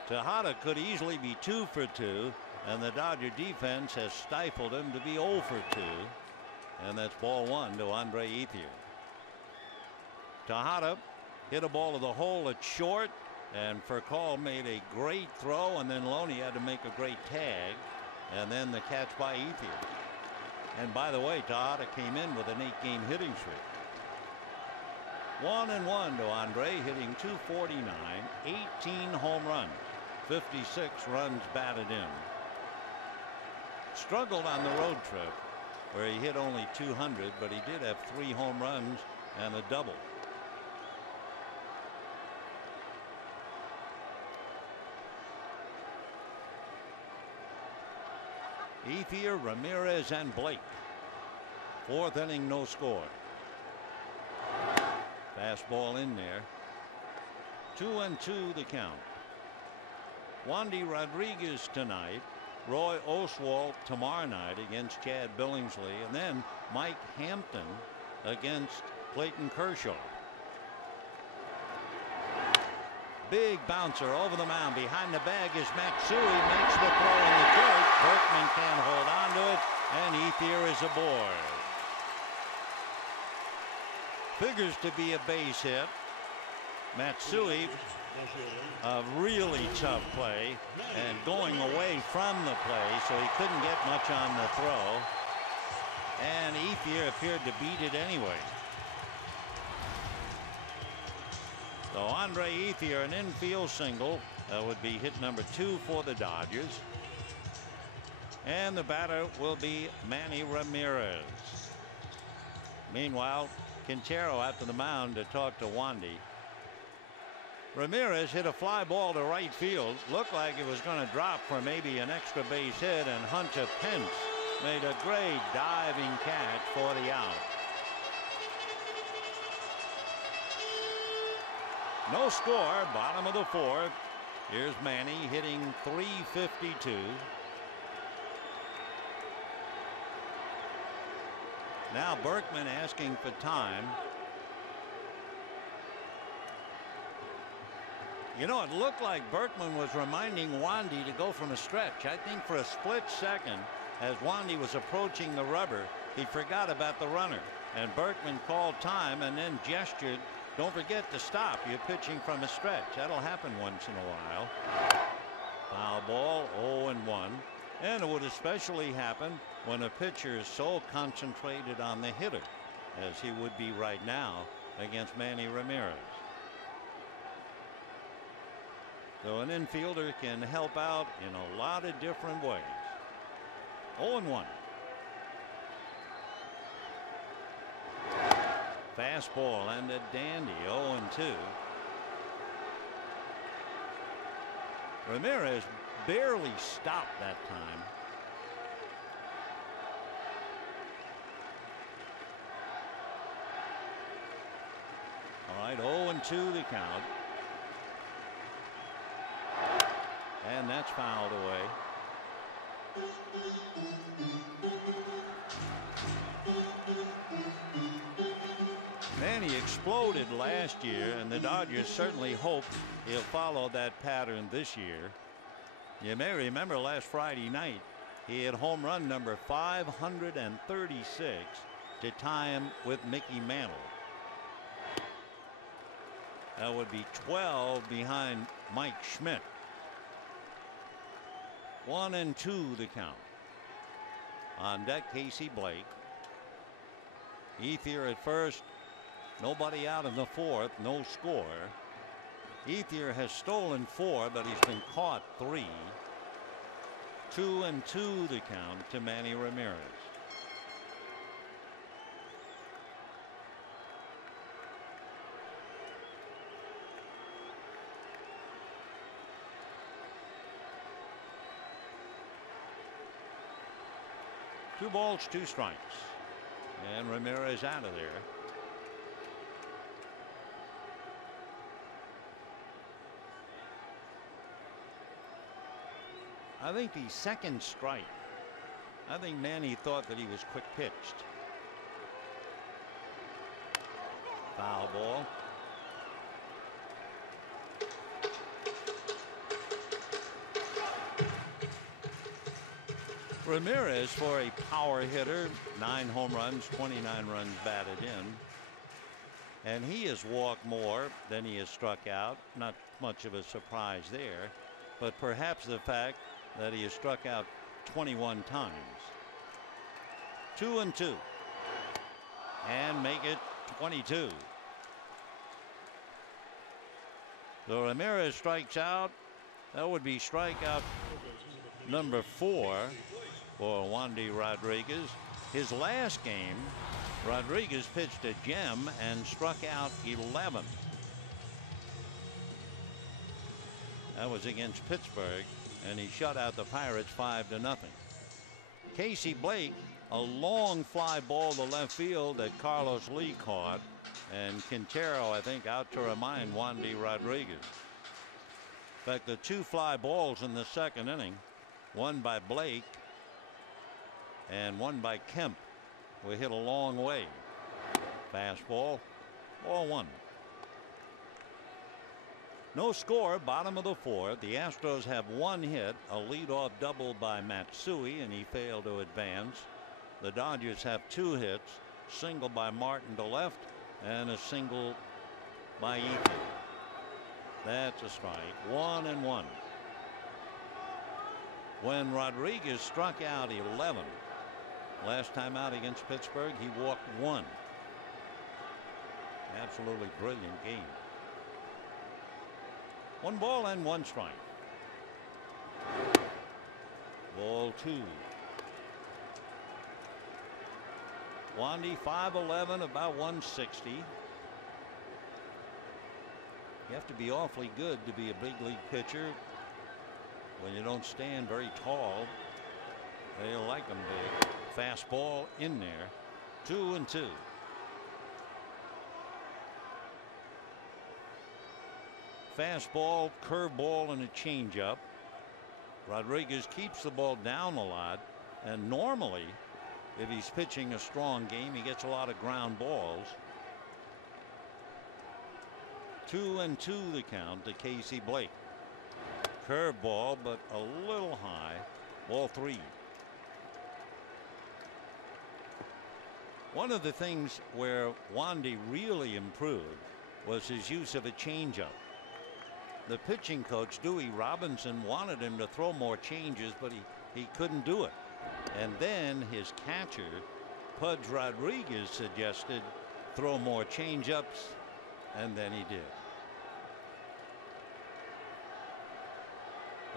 Tejada could easily be 2 for 2, and the Dodger defense has stifled him to be 0 for 2. And that's ball 1 to Andre Ethier. Tejada hit a ball to the hole at short, and Furcal made a great throw, and then Loney had to make a great tag, and then the catch by Ethier. And by the way, Tejada came in with an 8-game hitting streak. 1-1 to Andre, hitting .249, 18 home runs, 56 runs batted in. Struggled on the road trip where he hit only 200, but he did have 3 home runs and a double. Ethier, Ramirez, and Blake. 4th inning, no score. Fastball in there. 2-2 the count. Wandy Rodriguez tonight. Roy Oswalt tomorrow night against Chad Billingsley, and then Mike Hampton against Clayton Kershaw. Big bouncer over the mound. Behind the bag is Matsui. Makes the throw in the dirt. Berkman can't hold on to it, and Ethier is aboard. Figures to be a base hit. Matsui, a really tough play, and going away from the play, so he couldn't get much on the throw. And Ethier appeared to beat it anyway. So Andre Ethier, an infield single, would be hit number 2 for the Dodgers. And the batter will be Manny Ramirez. Meanwhile, Quintero out to the mound to talk to Wandy. Ramirez hit a fly ball to right field. Looked like it was going to drop for maybe an extra base hit, and Hunter Pence made a great diving catch for the out. No score, bottom of the 4th. Here's Manny hitting .352. Now Berkman asking for time. You know, it looked like Berkman was reminding Wandy to go from a stretch. I think for a split second, as Wandy was approaching the rubber, he forgot about the runner. And Berkman called time and then gestured, don't forget to stop. You're pitching from a stretch. That'll happen once in a while. Foul ball, 0-1. And it would especially happen when a pitcher is so concentrated on the hitter, as he would be right now against Manny Ramirez. So an infielder can help out in a lot of different ways. 0-1. Fastball and a dandy. 0-2. Ramirez barely stopped that time. All right, 0-2 the count. And that's fouled away. Manny exploded last year, and the Dodgers certainly hope he'll follow that pattern this year. You may remember last Friday night, he had home run number 536 to tie him with Mickey Mantle. That would be 12 behind Mike Schmidt. 1-2 the count. On deck, Casey Blake. Ethier at first. Nobody out in the fourth. No score. Ethier has stolen 4, but he's been caught 3. 2-2 the count to Manny Ramirez. Two balls, 2 strikes. And Ramirez out of there. I think the second strike. I think Manny thought that he was quick pitched. Foul ball. Ramirez, for a power hitter, 9 home runs, 29 runs batted in. And he has walked more than he has struck out. Not much of a surprise there, but perhaps the fact that he has struck out 21 times. 2-2. And make it 22. So Ramirez strikes out. That would be strikeout number 4 for Wandy Rodriguez. His last game, Rodriguez pitched a gem and struck out 11. That was against Pittsburgh, and he shut out the Pirates 5-0. Casey Blake, a long fly ball to left field that Carlos Lee caught, and Quintero, I think, out to remind Wandy Rodriguez. In fact, the 2 fly balls in the second inning, one by Blake and one by Kemp, were hit a long way. Fastball, ball 1. No score, bottom of the 4th. The Astros have 1 hit, a leadoff double by Matsui, and he failed to advance. The Dodgers have 2 hits, single by Martin to left and a single by Ethier. That's a strike. 1-1. When Rodriguez struck out 11 last time out against Pittsburgh, he walked 1. Absolutely brilliant game. 1 ball and 1 strike. Ball 2. Wandy 5'11", about 160. You have to be awfully good to be a big league pitcher. When you don't stand very tall, they like them big. Fastball in there. 2-2. Fastball, curveball, and a changeup. Rodriguez keeps the ball down a lot, and normally if he's pitching a strong game, he gets a lot of ground balls. 2-2 the count to Casey Blake. Curveball, but a little high. Ball 3. One of the things where Wandy really improved was his use of a changeup. The pitching coach, Dewey Robinson, wanted him to throw more changes, but he couldn't do it. And then his catcher, Pudge Rodriguez, suggested throw more changeups, and then he did.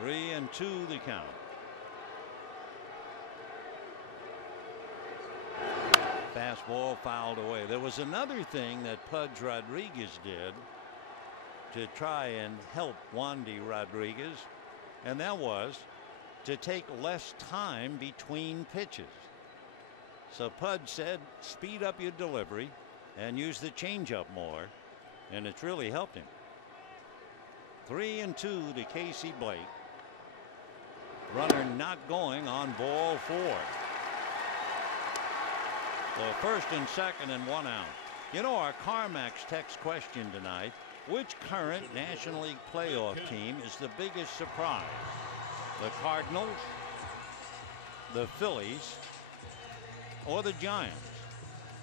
3-2 the count. Fastball fouled away. There was another thing that Pudge Rodriguez did to try and help Wandy Rodriguez, and that was to take less time between pitches. So Pudge said, speed up your delivery and use the changeup more, and it's really helped him. 3-2 to Casey Blake. Runner not going on ball 4. So first and second and 1 out. You know, our CarMax text question tonight: which current National League playoff team is the biggest surprise? The Cardinals, the Phillies, or the Giants?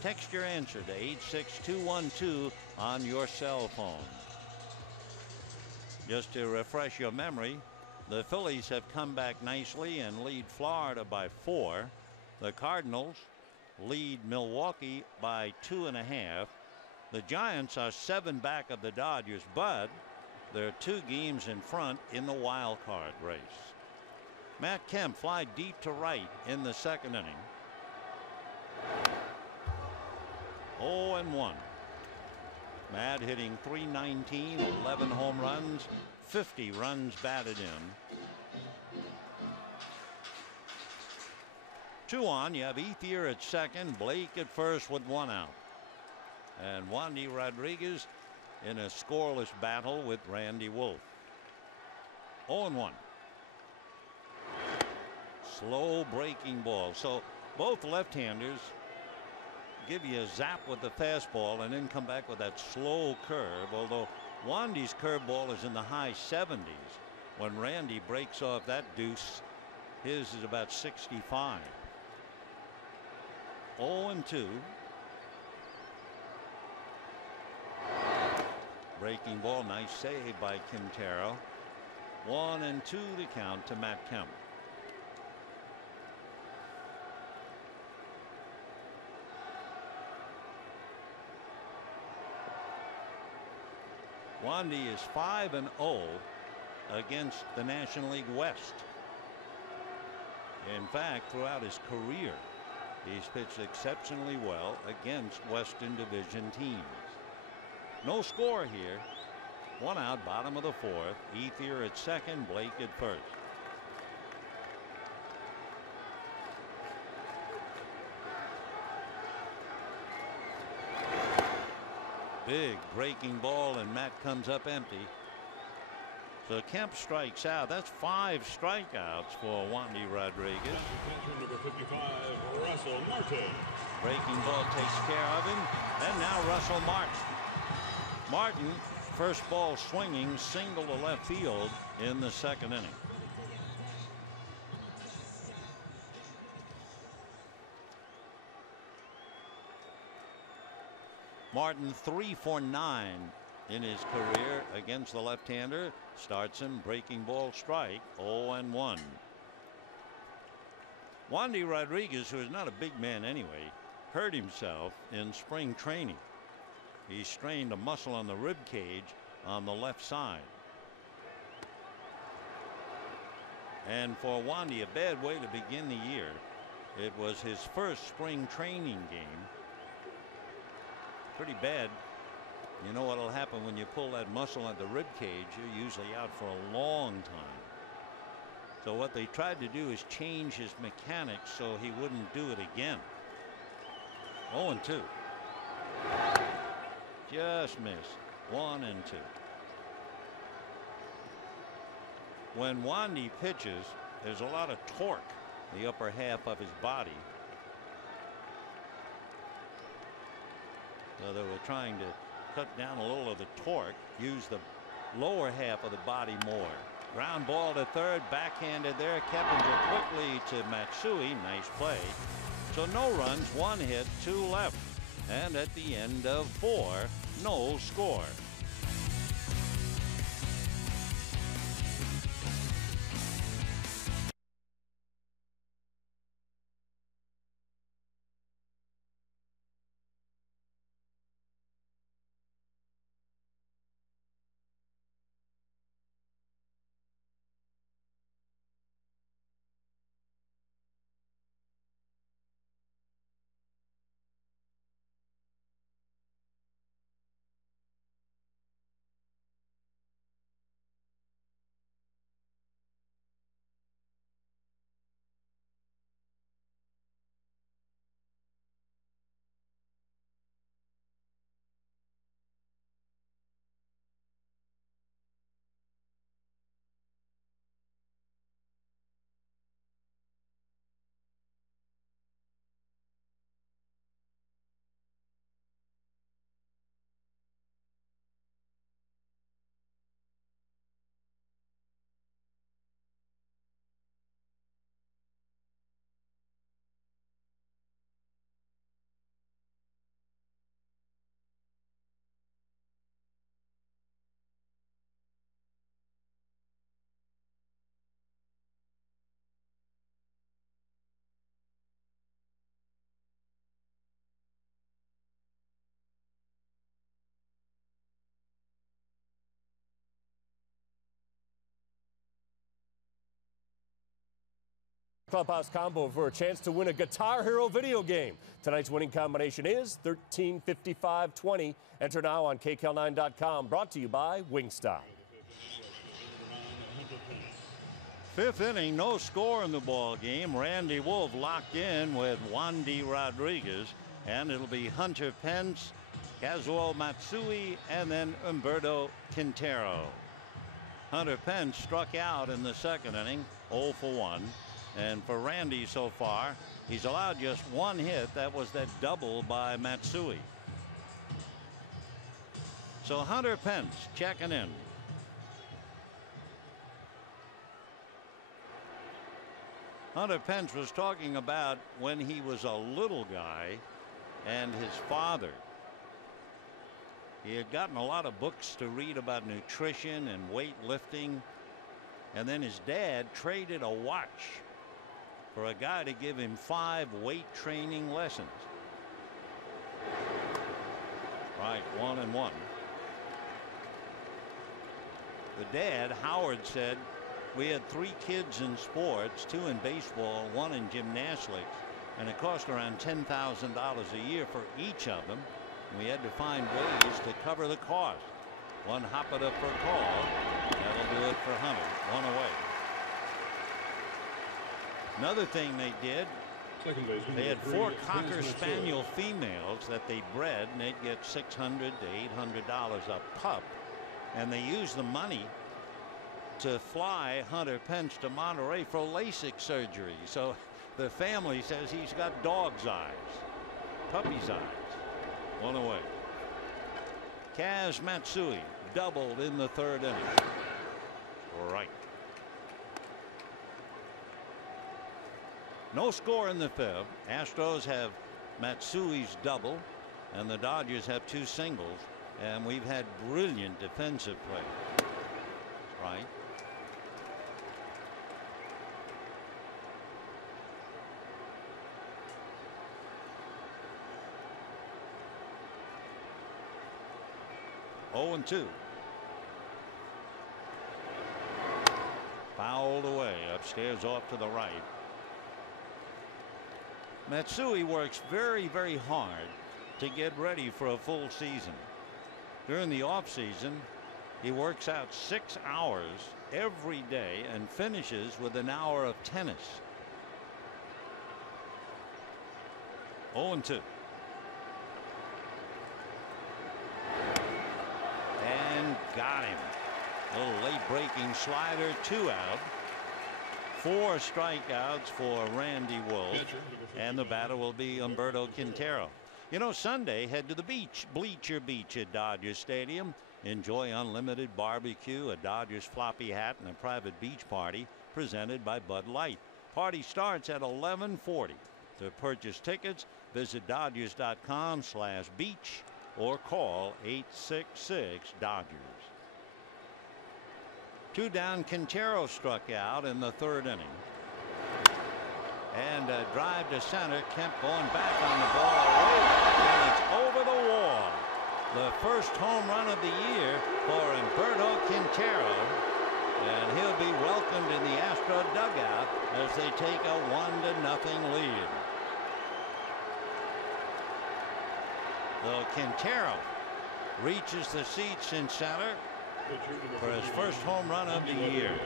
Text your answer to 86212 on your cell phone. Just to refresh your memory, the Phillies have come back nicely and lead Florida by 4. The Cardinals lead Milwaukee by 2.5. The Giants are 7 back of the Dodgers, but they're 2 games in front in the wild card race. Matt Kemp fly deep to right in the second inning. 0-1. Matt hitting .319, 11 home runs, 50 runs batted in. 2 on. You have Ethier at second, Blake at first with 1 out. And Wandy Rodriguez in a scoreless battle with Randy Wolf. 0-1. Slow breaking ball. So both left-handers give you a zap with the fastball and then come back with that slow curve, although Wandy's curveball is in the high 70s. When Randy breaks off that deuce, his is about 65. 0-2. Breaking ball, nice save by Quintero. 1-2 the count to Matt Kemp. Wandy is 5-0 against the National League West. In fact, throughout his career, he's pitched exceptionally well against Western Division teams. No score here. 1 out, bottom of the 4th. Ethier at second, Blake at first. Big breaking ball, and Matt comes up empty. So Kemp strikes out. That's 5 strikeouts for Wandy Rodriguez. Number 55, Russell Martin. Breaking ball takes care of him. And now Russell Martin. Martin, first ball swinging, single to left field in the second inning. Martin 3 for 9 in his career against the left-hander. Starts him breaking ball strike. 0-1. Wandy Rodriguez, who is not a big man anyway, hurt himself in spring training. He strained a muscle on the rib cage on the left side. And for Wandy, a bad way to begin the year. It was his first spring training game. Pretty bad. You know what'll happen when you pull that muscle at the rib cage? You're usually out for a long time. So what they tried to do is change his mechanics so he wouldn't do it again. 0-2. Just missed. 1-2. When Wandy pitches, there's a lot of torque in the upper half of his body. So they were trying to cut down a little of the torque, use the lower half of the body more. Ground ball to third, backhanded there. Keppinger quickly to Matsui. Nice play. So no runs, 1 hit, 2 left. And at the end of 4, Knowles score. Clubhouse combo for a chance to win a Guitar Hero video game. Tonight's winning combination is 135520. Enter now on KCAL9.com. Brought to you by Wingstop. 5th inning, no score in the ball game. Randy Wolf locked in with Wandy Rodriguez, and it'll be Hunter Pence, Kazuo Matsui, and then Humberto Quintero. Hunter Pence struck out in the 2nd inning, 0 for 1. And for Randy so far, he's allowed just 1 hit. That was that double by Matsui. So Hunter Pence checking in. Hunter Pence was talking about when he was a little guy and his father. He had gotten a lot of books to read about nutrition and weightlifting. And then his dad traded a watch for a guy to give him 5 weight training lessons. Right, 1-1. The dad, Howard, said, we had 3 kids in sports, 2 in baseball, 1 in gymnastics, and it cost around $10,000 a year for each of them. And we had to find ways to cover the cost. One hop it up for a call. That'll do it for Hunter. 1 away. Another thing they did, they had 4 Cocker Spaniel females that they bred, and they'd get $600 to $800 a pup. And they used the money to fly Hunter Pence to Monterey for LASIK surgery. So the family says he's got dog's eyes, puppy's eyes. 1 away. Kaz Matsui doubled in the 3rd inning. Right. No score in the 5th. Astros have Matsui's double, and the Dodgers have 2 singles, and we've had brilliant defensive play. Right. Oh, and 2. Fouled away upstairs off to the right. Matsui works very, very hard to get ready for a full season. During the offseason, he works out 6 hours every day and finishes with an hour of tennis. 0 and 2. And got him. A little late breaking slider, 2 out. 4 strikeouts for Randy Wolf, and the batter will be Humberto Quintero. You know, Sunday, head to the beach, Bleacher Beach at Dodger Stadium. Enjoy unlimited barbecue, a Dodgers floppy hat, and a private beach party presented by Bud Light. Party starts at 11:40. To purchase tickets, visit Dodgers.com/beach or call 866-DODGERS. 2 down, Quintero struck out in the 3rd inning. And a drive to center. Kemp going back on the ball. Way back, and it's over the wall. The first home run of the year for Humberto Quintero. And he'll be welcomed in the Astro dugout as they take a 1-0 lead. Though Quintero reaches the seats in center for his first home run of the year.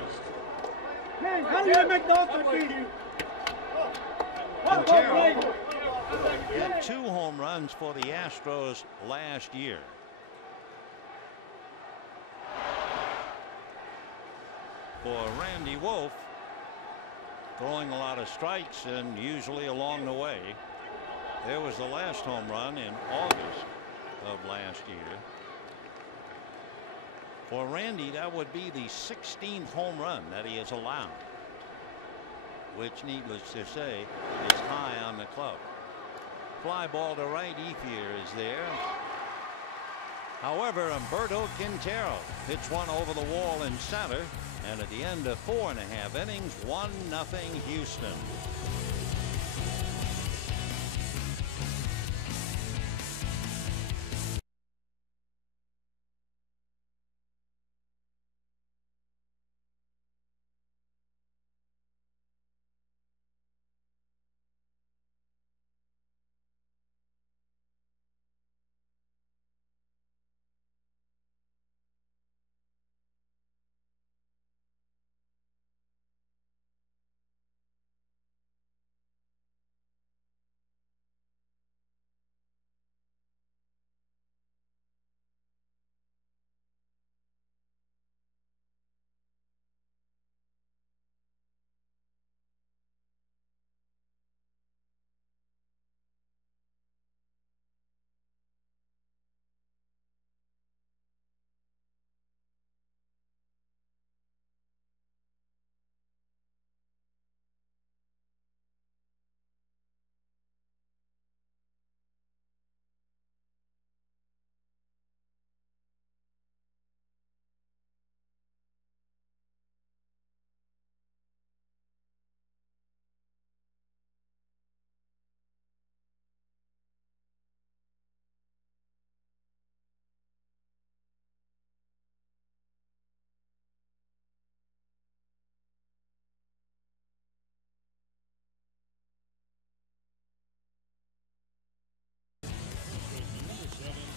Quintero had 2 home runs for the Astros last year. For Randy Wolf, throwing a lot of strikes and usually along the way. There was the last home run in August of last year. For Randy, that would be the 16th home run that he has allowed, which, needless to say, is high on the club. Fly ball to right. Ethier is there. However, Humberto Quintero hits one over the wall in center, and at the end of 4.5 innings, 1-0 Houston.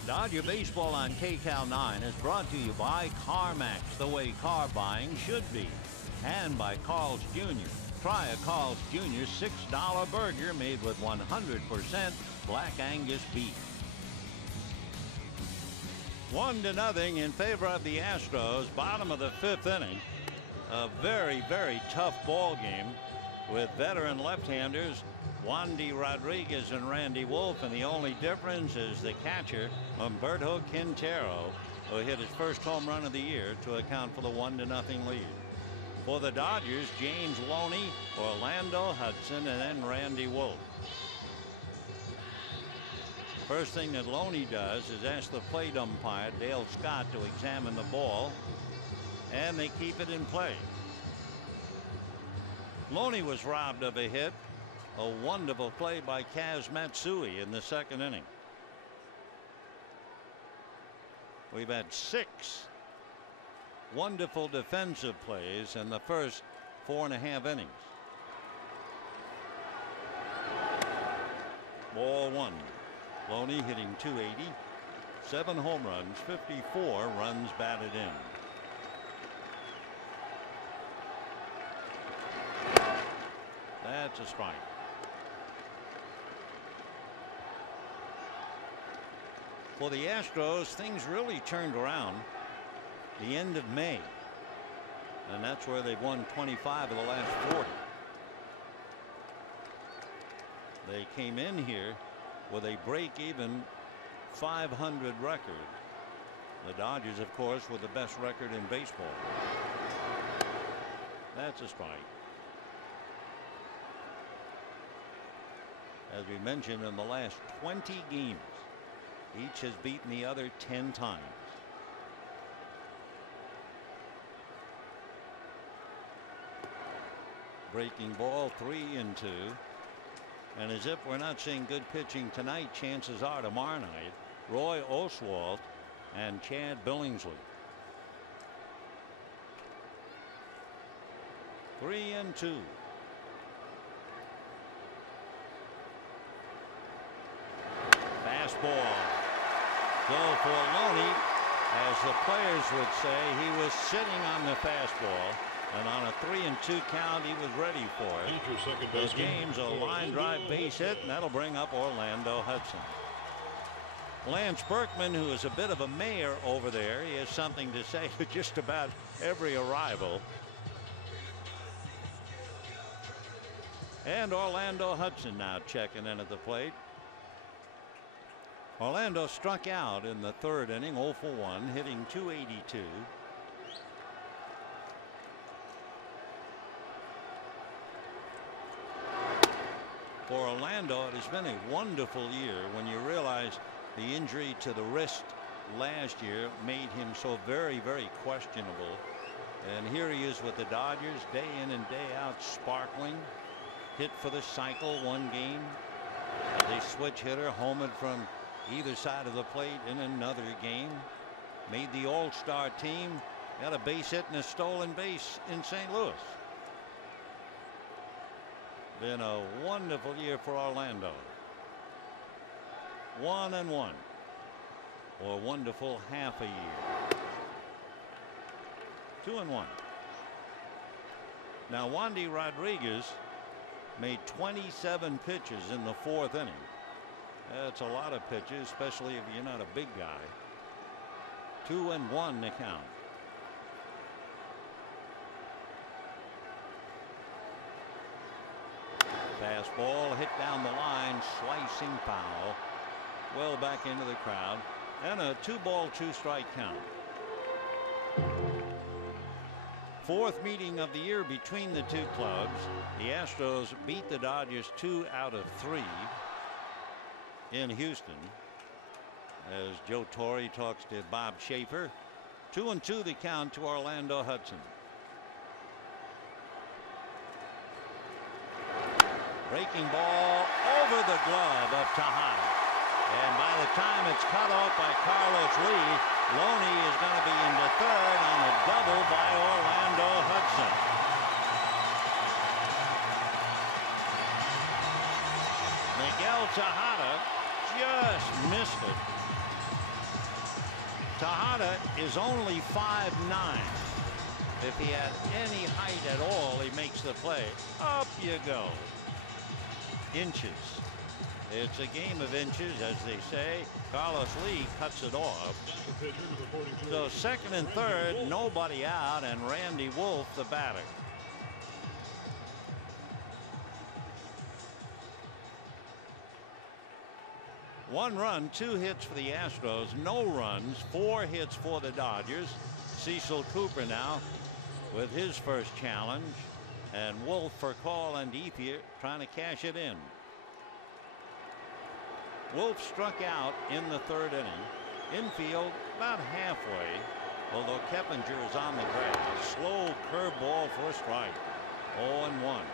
Dodger Baseball on KCAL 9 is brought to you by CarMax, the way car buying should be, and by Carl's Jr. Try a Carl's Jr. $6 burger made with 100% Black Angus beef. 1-0 in favor of the Astros. Bottom of the 5th inning. A very, very tough ball game with veteran left-handers Wandy Rodriguez and Randy Wolf, and the only difference is the catcher Humberto Quintero, who hit his first home run of the year to account for the 1-0 lead. For the Dodgers, James Loney, Orlando Hudson, and then Randy Wolf. First thing that Loney does is ask the plate umpire Dale Scott to examine the ball, and they keep it in play. Loney was robbed of a hit. A wonderful play by Kaz Matsui in the 2nd inning. We've had 6 wonderful defensive plays in the first 4.5 innings. Ball 1. Loney hitting .280, 7 home runs, 54 runs batted in. That's a strike. For the Astros, things really turned around the end of May, and that's where they've won 25 of the last 40. They came in here with a break-even .500 record. The Dodgers, of course, with the best record in baseball. That's a strike. As we mentioned, in the last 20 games, each has beaten the other 10 times. Breaking ball, 3-2. And as if we're not seeing good pitching tonight, chances are tomorrow night, Roy Oswalt and Chad Billingsley. 3-2. Fastball. Go for Loney. As the players would say, he was sitting on the fastball. And on a 3-2 count, he was ready for it. The game's a line drive base hit, and that'll bring up Orlando Hudson. Lance Berkman, who is a bit of a mayor over there, he has something to say to just about every arrival. And Orlando Hudson now checking in at the plate. Orlando struck out in the third inning, 0 for 1, hitting .282. For Orlando, it has been a wonderful year when you realize the injury to the wrist last year made him so very, very questionable. And here he is with the Dodgers, day in and day out, sparkling. Hit for the cycle one game. They switch hitter, homered from either side of the plate in another game. Made the All-Star team. Got a base hit and a stolen base in St. Louis. Been a wonderful year for Orlando. 1-1. Or wonderful half a year. 2-1. Now Wandy Rodriguez made 27 pitches in the fourth inning. That's a lot of pitches, especially if you're not a big guy. 2-1 the count. Fastball hit down the line, slicing foul, well back into the crowd, and a 2-ball 2-strike count. Fourth meeting of the year between the two clubs. The Astros beat the Dodgers 2 out of 3 in Houston. As Joe Torre talks to Bob Schaefer. 2-2 the count to Orlando Hudson. Breaking ball over the glove of Tejada. And by the time it's cut off by Carlos Lee, Loney is going to be into third on a double by Orlando Hudson. Miguel Tejada just missed it. Tejada is only 5'9". If he had any height at all, he makes the play. Up you go. Inches. It's a game of inches, as they say. Carlos Lee cuts it off. So second and third, nobody out, and Randy Wolf, the batter. One run, 2 hits for the Astros, no runs, 4 hits for the Dodgers. Cecil Cooper now with his first challenge, and Wolf for call and Ethier trying to cash it in. Wolf struck out in the third inning. Infield about halfway, although Keppinger is on the grass. Slow curveball for a strike. 0-1.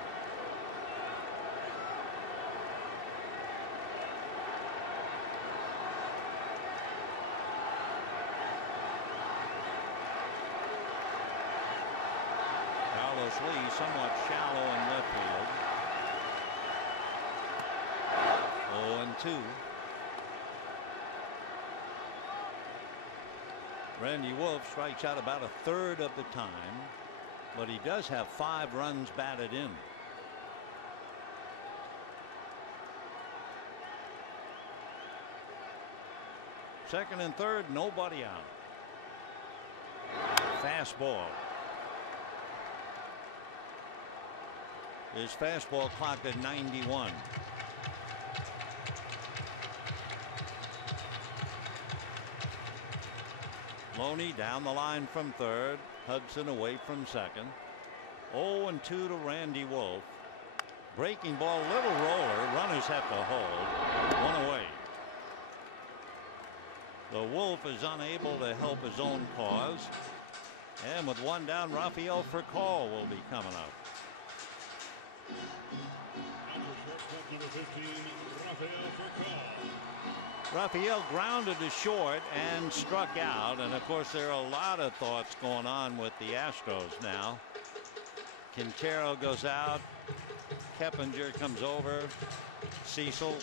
Carlos Lee somewhat shallow in left field. 0-2. Randy Wolf strikes out about a third of the time, but he does have 5 runs batted in. Second and third, nobody out. Fastball. His fastball clocked at 91. Loney down the line from third. Hudson away from second. 0-2 to Randy Wolf. Breaking ball, little roller. Runners have to hold. One away. The Wolf is unable to help his own cause. And with one down, Rafael Furcal will be coming up. Rafael grounded to short and struck out. And of course, there are a lot of thoughts going on with the Astros now. Quintero goes out. Keppinger comes over. Cecil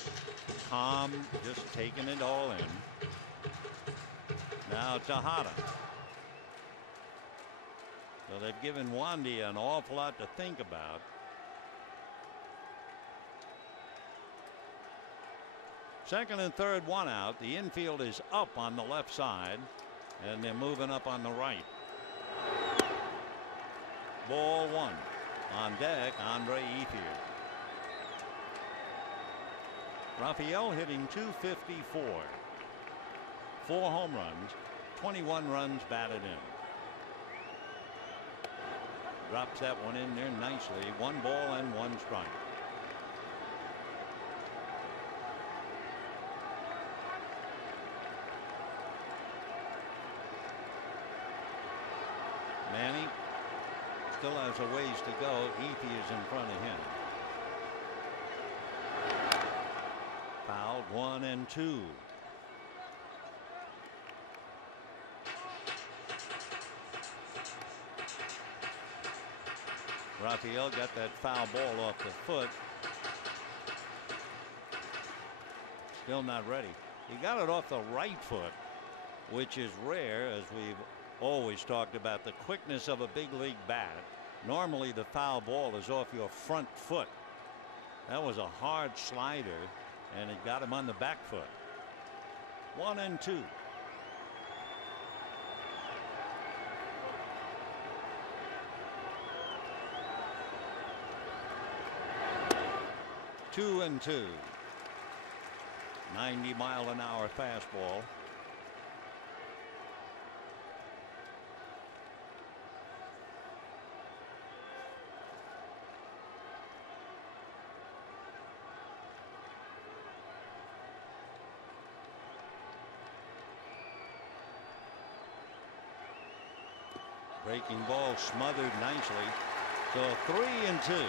calm, just taking it all in. Now Tejada. So they've given Wandy an awful lot to think about. Second and third, one out. The infield is up on the left side, and they're moving up on the right. Ball one. On deck, Andre Ethier. Rafael hitting .254. 4 home runs, 21 runs batted in. Drops that one in there nicely. 1 ball and 1 strike. Manny still has a ways to go. Ethier is in front of him. Fouled 1-2. Rafael got that foul ball off the foot. Still not ready. He got it off the right foot, which is rare, as we've always talked about the quickness of a big league bat. Normally the foul ball is off your front foot. That was a hard slider, and it got him on the back foot. 1-2. Two and 2. 90-mile-an-hour fastball. Breaking ball smothered nicely. So 3-2.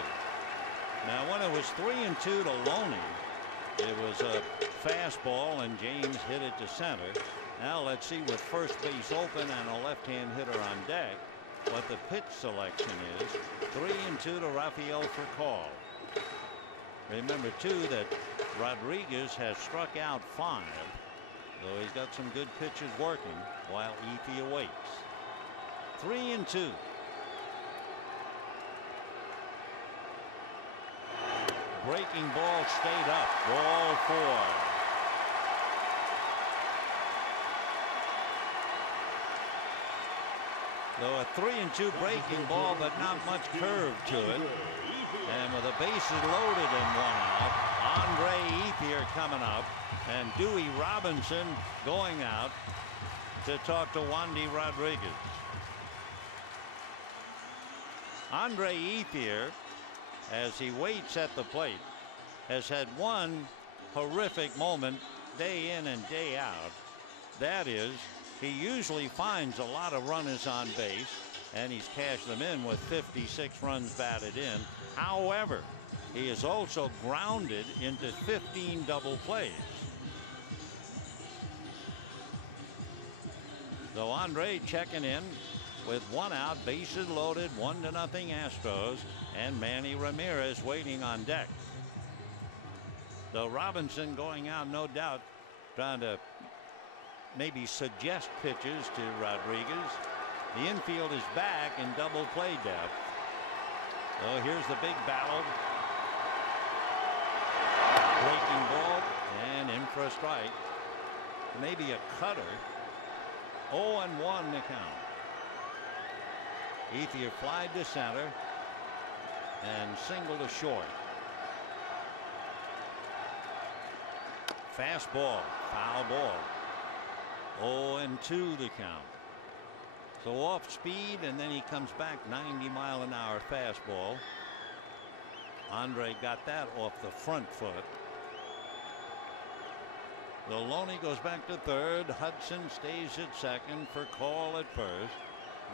Now when it was 3-2 to Loney, it was a fastball and James hit it to center. Now let's see, with first base open and a left-hand hitter on deck, what the pitch selection is. 3-2 to Rafael Furcal. Remember too that Rodriguez has struck out 5, though he's got some good pitches working while Ethier waits. 3-2. Breaking ball stayed up. Ball 4. Though a 3-2 breaking ball, but not much curve to it. And with the bases loaded and 1 out, Andre Ethier coming up, and Dewey Robinson going out to talk to Wandy Rodriguez. Andre Ethier, as he waits at the plate, has had one horrific moment day in and day out. That is, he usually finds a lot of runners on base, and he's cashed them in with 56 runs batted in. However, he is also grounded into 15 double plays. So Andre checking in with 1 out, bases loaded, 1-0 Astros, and Manny Ramirez waiting on deck. So Robinson going out, no doubt, trying to maybe suggest pitches to Rodriguez. The infield is back in double play depth. So here's the big battle. Breaking ball and in for a strike. Maybe a cutter. 0-1 the count. Ethier flied to center and single to short. Fastball, foul ball. 0-2 the count. So off speed, and then he comes back 90-mile-an-hour fastball. Andre got that off the front foot. Loney goes back to third. Hudson stays at second for Call at first.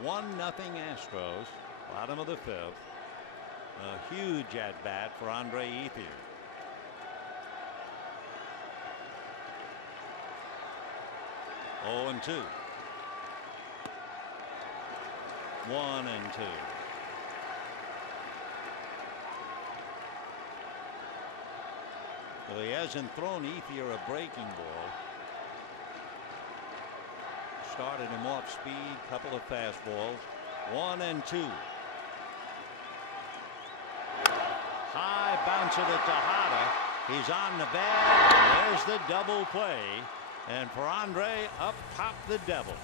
1-0 Astros. Bottom of the fifth. A huge at bat for Andre Ethier. Oh, and 2. 1 and 2. So he hasn't thrown Ethier a breaking ball. Started him off speed, couple of fastballs. 1 and 2. High bouncer to Tejada. He's on the bag. There's the double play. And for Andre, up popped the devil.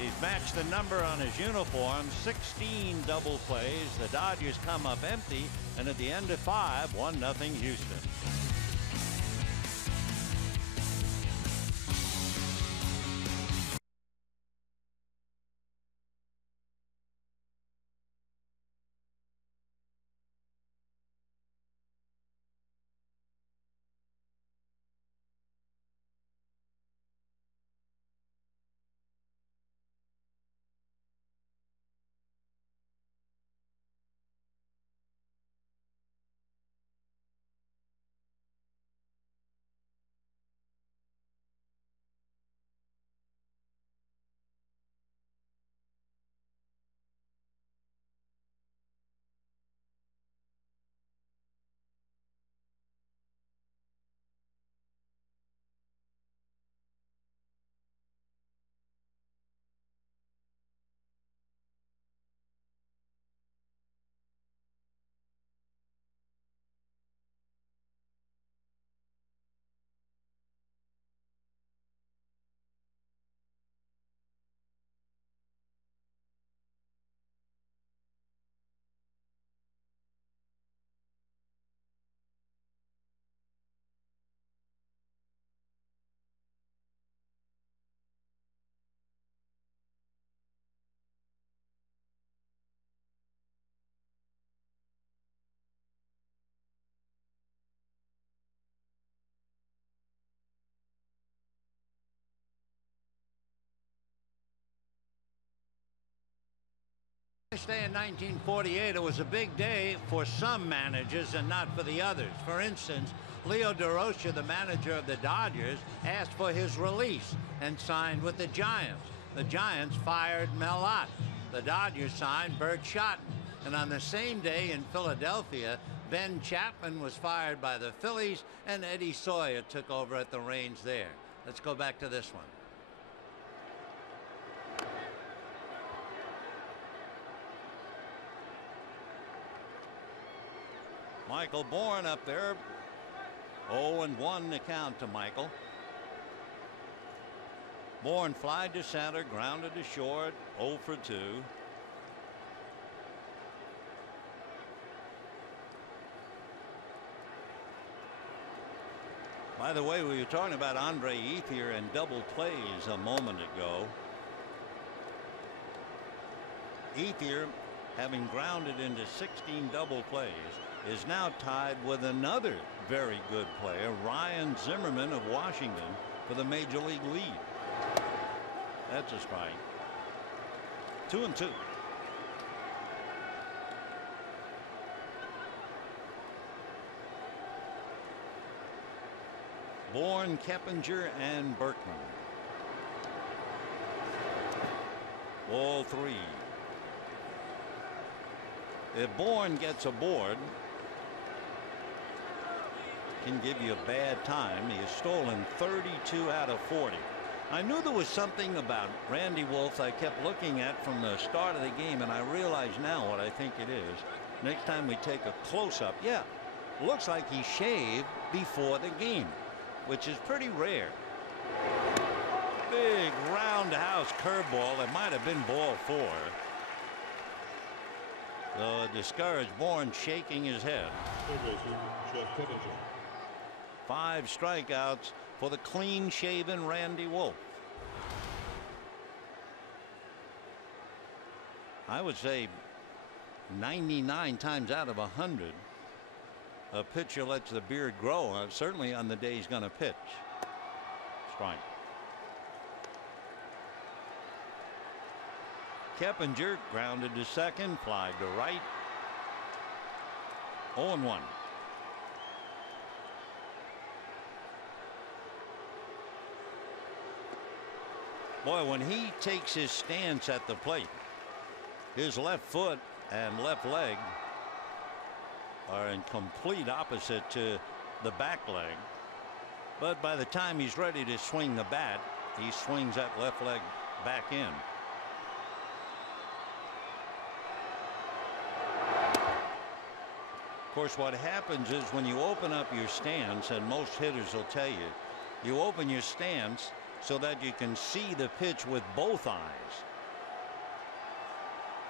He's matched the number on his uniform. 16 double plays. The Dodgers come up empty. And at the end of 5, 1-0 Houston. This day in 1948, it was a big day for some managers and not for the others. For instance, Leo DeRocha, the manager of the Dodgers, asked for his release and signed with the Giants. The Giants fired Mel Ott. The Dodgers signed Bert Schotten. And on the same day in Philadelphia, Ben Chapman was fired by the Phillies, and Eddie Sawyer took over at the reins there. Let's go back to this one. Michael Bourne up there. 0-1 the count to Michael. Bourne flied to center, grounded to short. 0 for 2. By the way, we were talking about Andre Ethier and double plays a moment ago. Ethier, having grounded into 16 double plays, is now tied with another very good player, Ryan Zimmerman of Washington, for the major league lead. That's a strike. 2-2. Bourne, Keppinger, and Berkman. Ball 3. If Bourne gets aboard, can give you a bad time. He has stolen 32 out of 40. I knew there was something about Randy Wolf I kept looking at from the start of the game, and I realize now what I think it is. Next time we take a close-up, yeah, looks like he shaved before the game, which is pretty rare. Big roundhouse curveball. It might have been ball 4. So a discouraged Bourne shaking his head. 5 strikeouts for the clean-shaven Randy Wolf. I would say 99 times out of 100, a pitcher lets the beard grow, certainly on the day he's going to pitch. Strike. Keppinger grounded to second, fly to right. 0-1. Boy, when he takes his stance at the plate, his left foot and left leg are in complete opposite to the back leg. But by the time he's ready to swing the bat, he swings that left leg back in. Of course, what happens is when you open up your stance, and most hitters will tell you, you open your stance so that you can see the pitch with both eyes.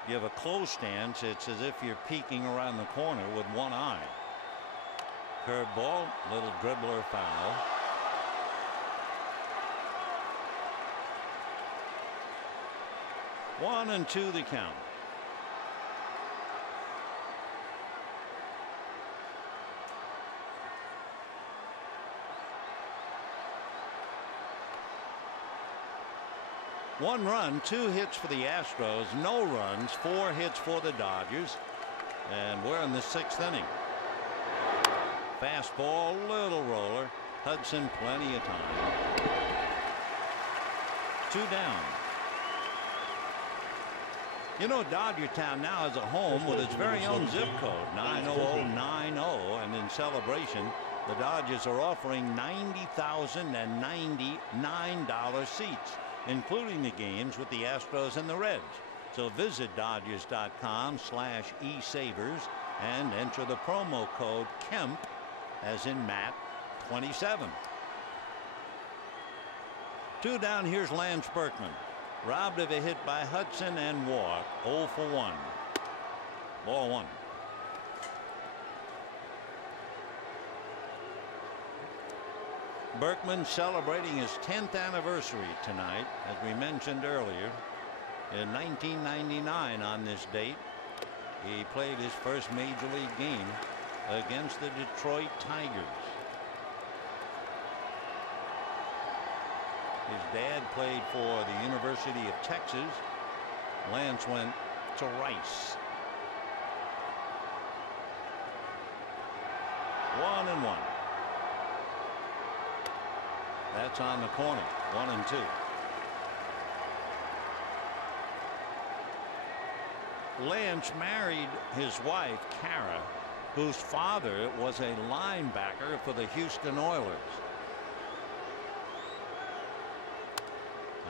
You have a closed stance, it's as if you're peeking around the corner with one eye. Curveball, little dribbler foul. One and two the count. One run, 2 hits for the Astros, no runs, 4 hits for the Dodgers, and we're in the 6th inning. Fastball, little roller. Hudson, plenty of time. 2 down. You know, Dodger Town now has a home with its very own zip code, 90090, and in celebration, the Dodgers are offering $90,099 seats, including the games with the Astros and the Reds. So visit Dodgers.com/eSavers and enter the promo code KEMP, as in Matt, 27. 2 down. Here's Lance Berkman. Robbed of a hit by Hudson and walk. 0 for 1. Ball 1. Berkman celebrating his 10th anniversary tonight, as we mentioned earlier. In 1999, on this date, he played his first major league game against the Detroit Tigers. His dad played for the University of Texas. Lance went to Rice. 1-1. That's on the corner. 1-2. Lance married his wife, Kara, whose father was a linebacker for the Houston Oilers.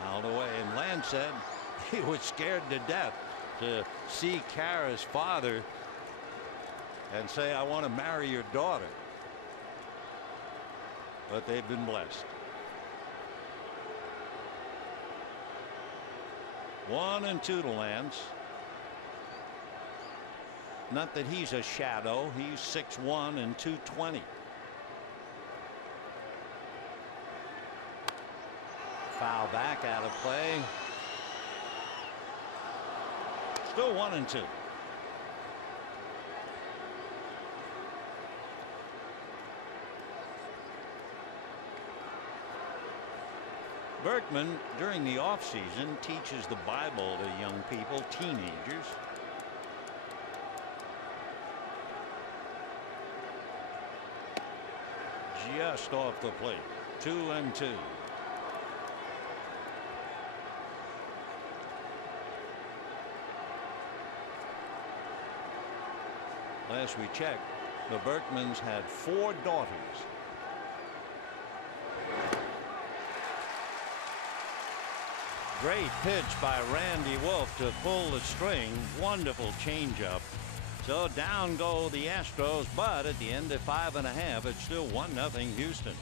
Out of the way, and Lance said he was scared to death to see Kara's father and say, "I want to marry your daughter." But they've been blessed. 1-2 to Lance. Not that he's a shadow. He's 6'1" and 220. Foul back, out of play. Still 1-2. Berkman, during the offseason, teaches the Bible to young people, teenagers. Just off the plate. 2-2. Last we checked, the Berkmans had 4 daughters. Great pitch by Randy Wolf to pull the string. Wonderful changeup. So down go the Astros, but at the end of 5½, it's still 1-0 Houston.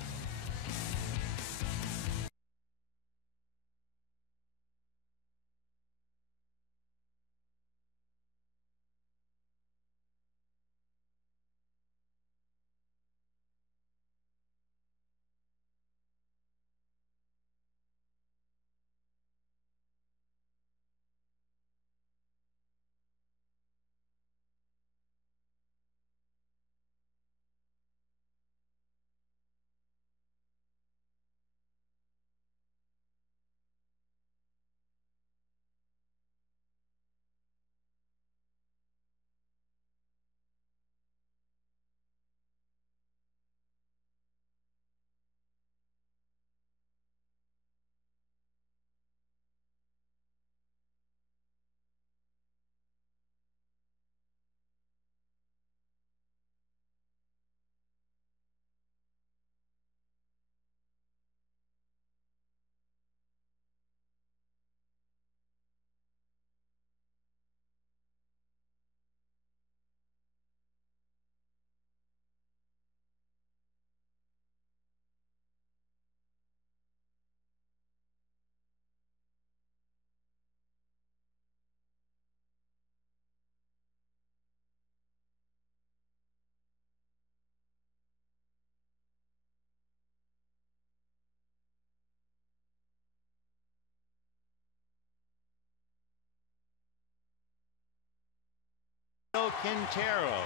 Quintero,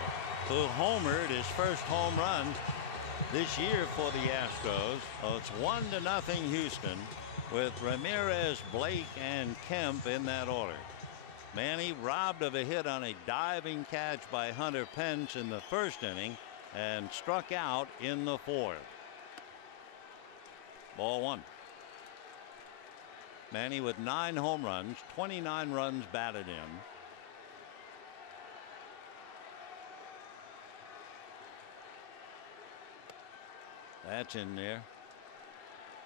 who homered his first home run this year for the Astros. So it's 1-0 Houston with Ramirez, Blake, and Kemp in that order. Manny robbed of a hit on a diving catch by Hunter Pence in the first inning and struck out in the fourth. Ball one. Manny with 9 home runs, 29 runs batted in. That's in there.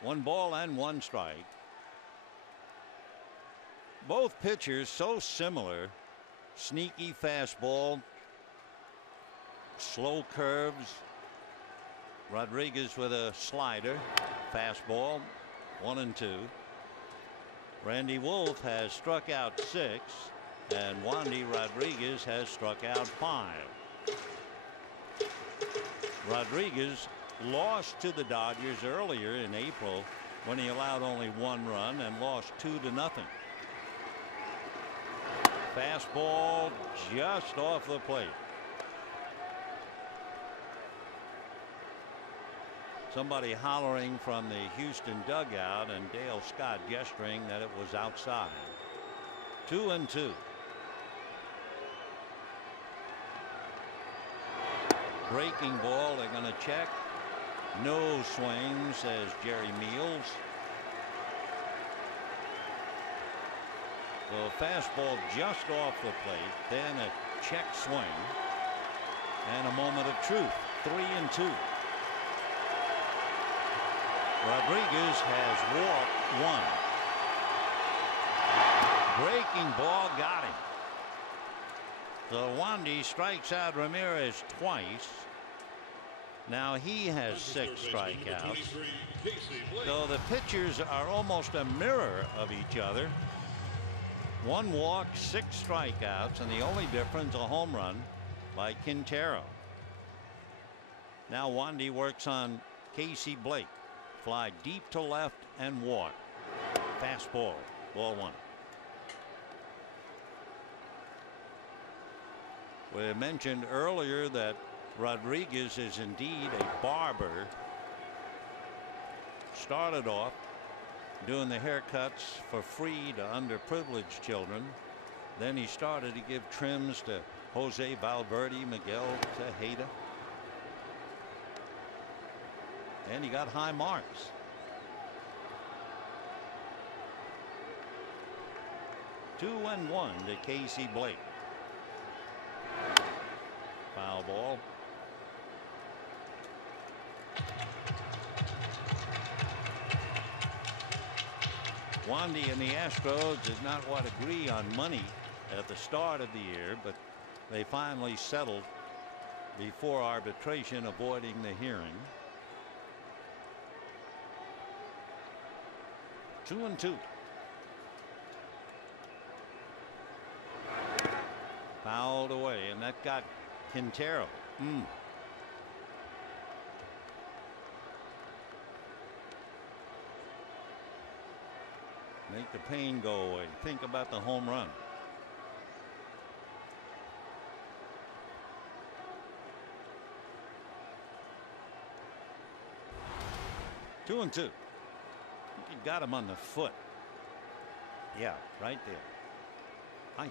1 ball and 1 strike. Both pitchers so similar. Sneaky fastball, slow curves. Rodriguez with a slider, fastball, 1 and 2. Randy Wolf has struck out 6, and Wandy Rodriguez has struck out 5. Rodriguez lost to the Dodgers earlier in April when he allowed only 1 run and lost 2-0. Fastball just off the plate. Somebody hollering from the Houston dugout and Dale Scott gesturing that it was outside. 2-2. Breaking ball, they're going to check. No swing, says Jerry Meals. So fastball just off the plate, then a check swing, and a moment of truth. 3-2. Rodriguez has walked 1. Breaking ball got him. So Wandy strikes out Ramirez twice. Now he has 6 strikeouts. So the pitchers are almost a mirror of each other. 1 walk, 6 strikeouts, and the only difference a home run by Quintero. Now Wandy works on Casey Blake. Fly deep to left and walk. Fastball, ball 1. We mentioned earlier that Rodriguez is indeed a barber. Started off doing the haircuts for free to underprivileged children. Then he started to give trims to Jose Valverde, Miguel Tejeda. And he got high marks. Two and 1 to Casey Blake. Foul ball. Wandy and the Astros did not quite agree on money at the start of the year, but they finally settled before arbitration, avoiding the hearing. 2-2. Fouled away, and that got Quintero. Make the pain go away. Think about the home run. Two and 2. He got him on the foot. Yeah, right there. Aye.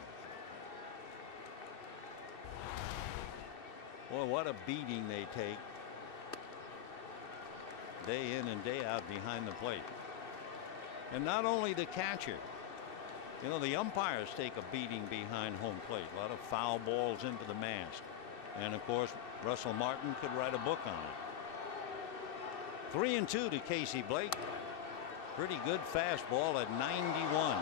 Boy, what a beating they take day in and day out behind the plate. And not only the catcher. You know, the umpires take a beating behind home plate. A lot of foul balls into the mask. And of course, Russell Martin could write a book on it. 3-2 to Casey Blake. Pretty good fastball at 91.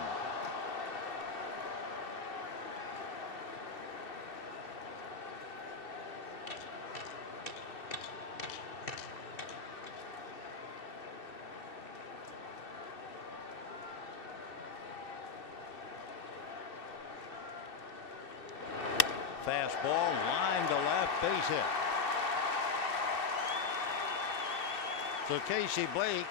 Fastball line to left, base hit. So Casey Blake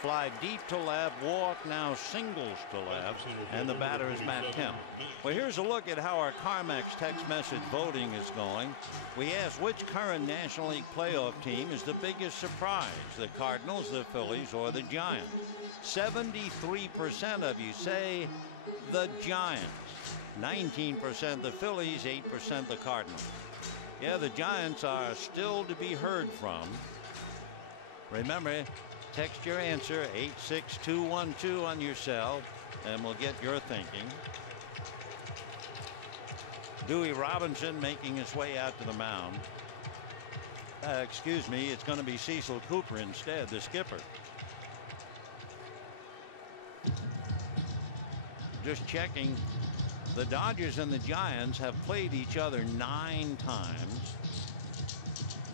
fly deep to left. Walk now singles to left. And the batter is Matt Kemp. Well, here's a look at how our CarMax text message voting is going. We asked which current National League playoff team is the biggest surprise, the Cardinals, the Phillies, or the Giants. 73% of you say the Giants. 19% the Phillies, 8% the Cardinals. Yeah, the Giants are still to be heard from. Remember, text your answer 86212 on your cell, and we'll get your thinking. Dewey Robinson making his way out to the mound. Excuse me, it's going to be Cecil Cooper instead, the skipper. Just checking. The Dodgers and the Giants have played each other 9 times.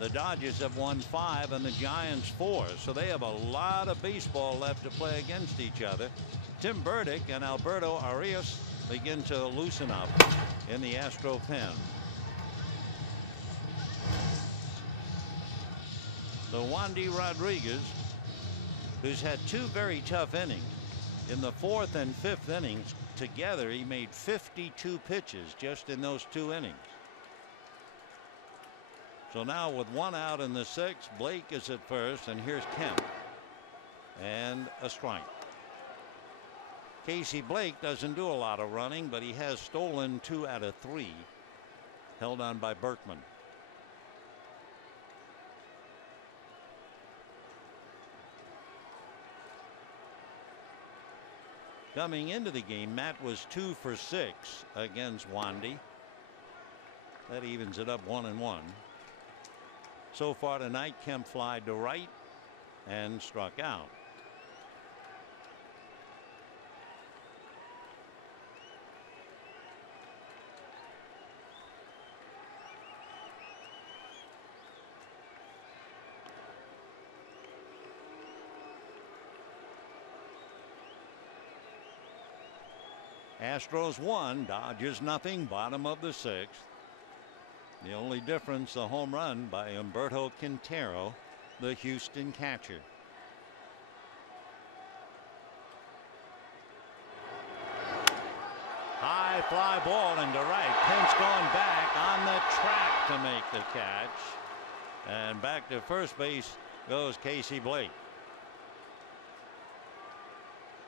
The Dodgers have won 5 and the Giants 4, so they have a lot of baseball left to play against each other. Tim Burdick and Alberto Arias begin to loosen up in the Astro pen. So Wandy Rodriguez, who's had 2 very tough innings. In the 4th and 5th innings together, he made 52 pitches just in those 2 innings. So now with 1 out in the 6th, Blake is at first, and here's Kemp. And a strike. Casey Blake doesn't do a lot of running, but he has stolen 2 out of 3. Held on by Berkman. Coming into the game, Matt was 2 for 6 against Wandy. That evens it up 1-1. So far tonight, Kemp flied to right and struck out. Astros 1, Dodgers nothing, bottom of the 6th. The only difference, the home run by Humberto Quintero, the Houston catcher. High fly ball into right. Pence gone back on the track to make the catch. And back to first base goes Casey Blake.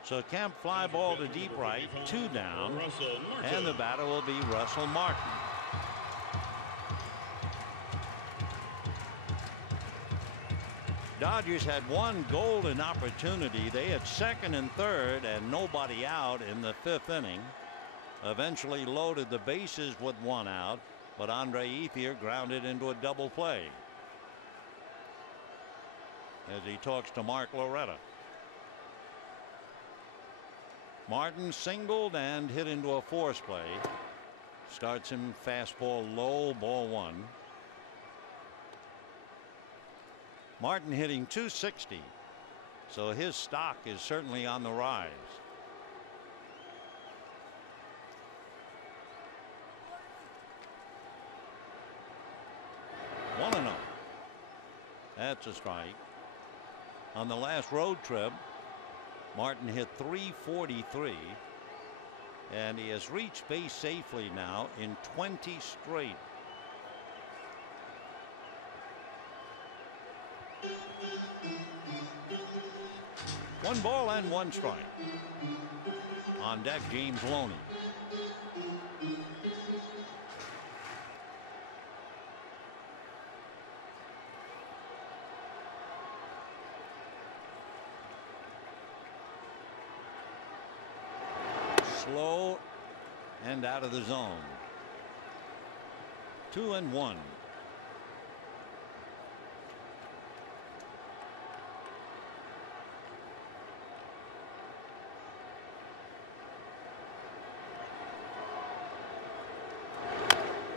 So Kemp fly ball to deep right, 2 down, and the batter will be Russell Martin. Dodgers had 1 golden opportunity. They had 2nd and 3rd and nobody out in the 5th inning. Eventually loaded the bases with 1 out, but Andre Ethier grounded into a double play as he talks to Mark Loretta. Martin singled and hit into a force play. Starts him fastball low, ball 1. Martin hitting .260, so his stock is certainly on the rise. One and 0. That's a strike. On the last road trip, Martin hit .343, and he has reached base safely now in 20 straight. One ball and 1 strike. On deck, James Loney. Slow and out of the zone. 2-1.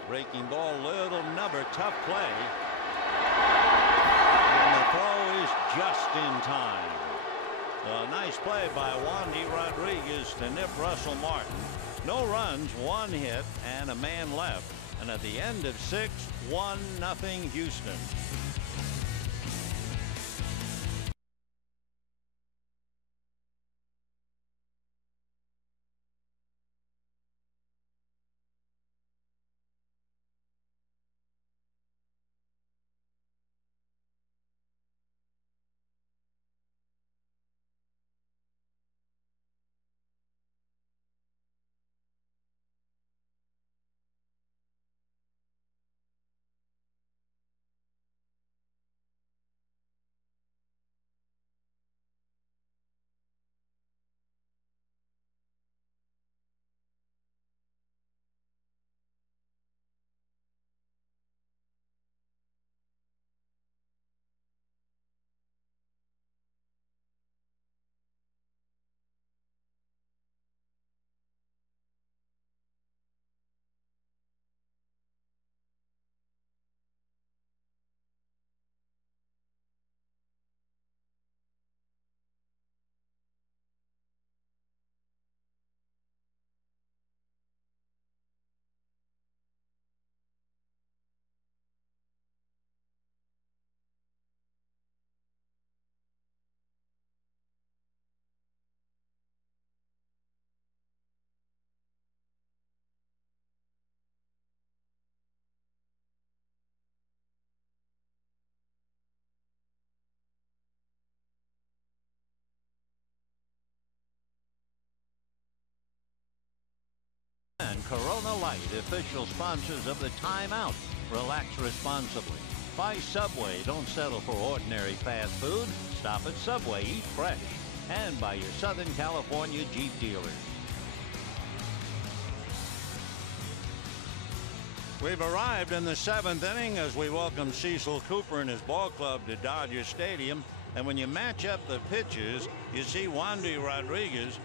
Breaking ball, little number, tough play. And the throw is just in time. A nice play by Wandy Rodriguez to nip Russell Martin. No runs, 1 hit, and a man left. And at the end of 6, 1-0 Houston. and Corona Light, official sponsors of the Timeout. Relax responsibly. By Subway, don't settle for ordinary fast food. Stop at Subway, eat fresh. And by your Southern California Jeep dealers. We've arrived in the 7th inning as we welcome Cecil Cooper and his ball club to Dodger Stadium. And when you match up the pitches, you see Wandy Rodriguez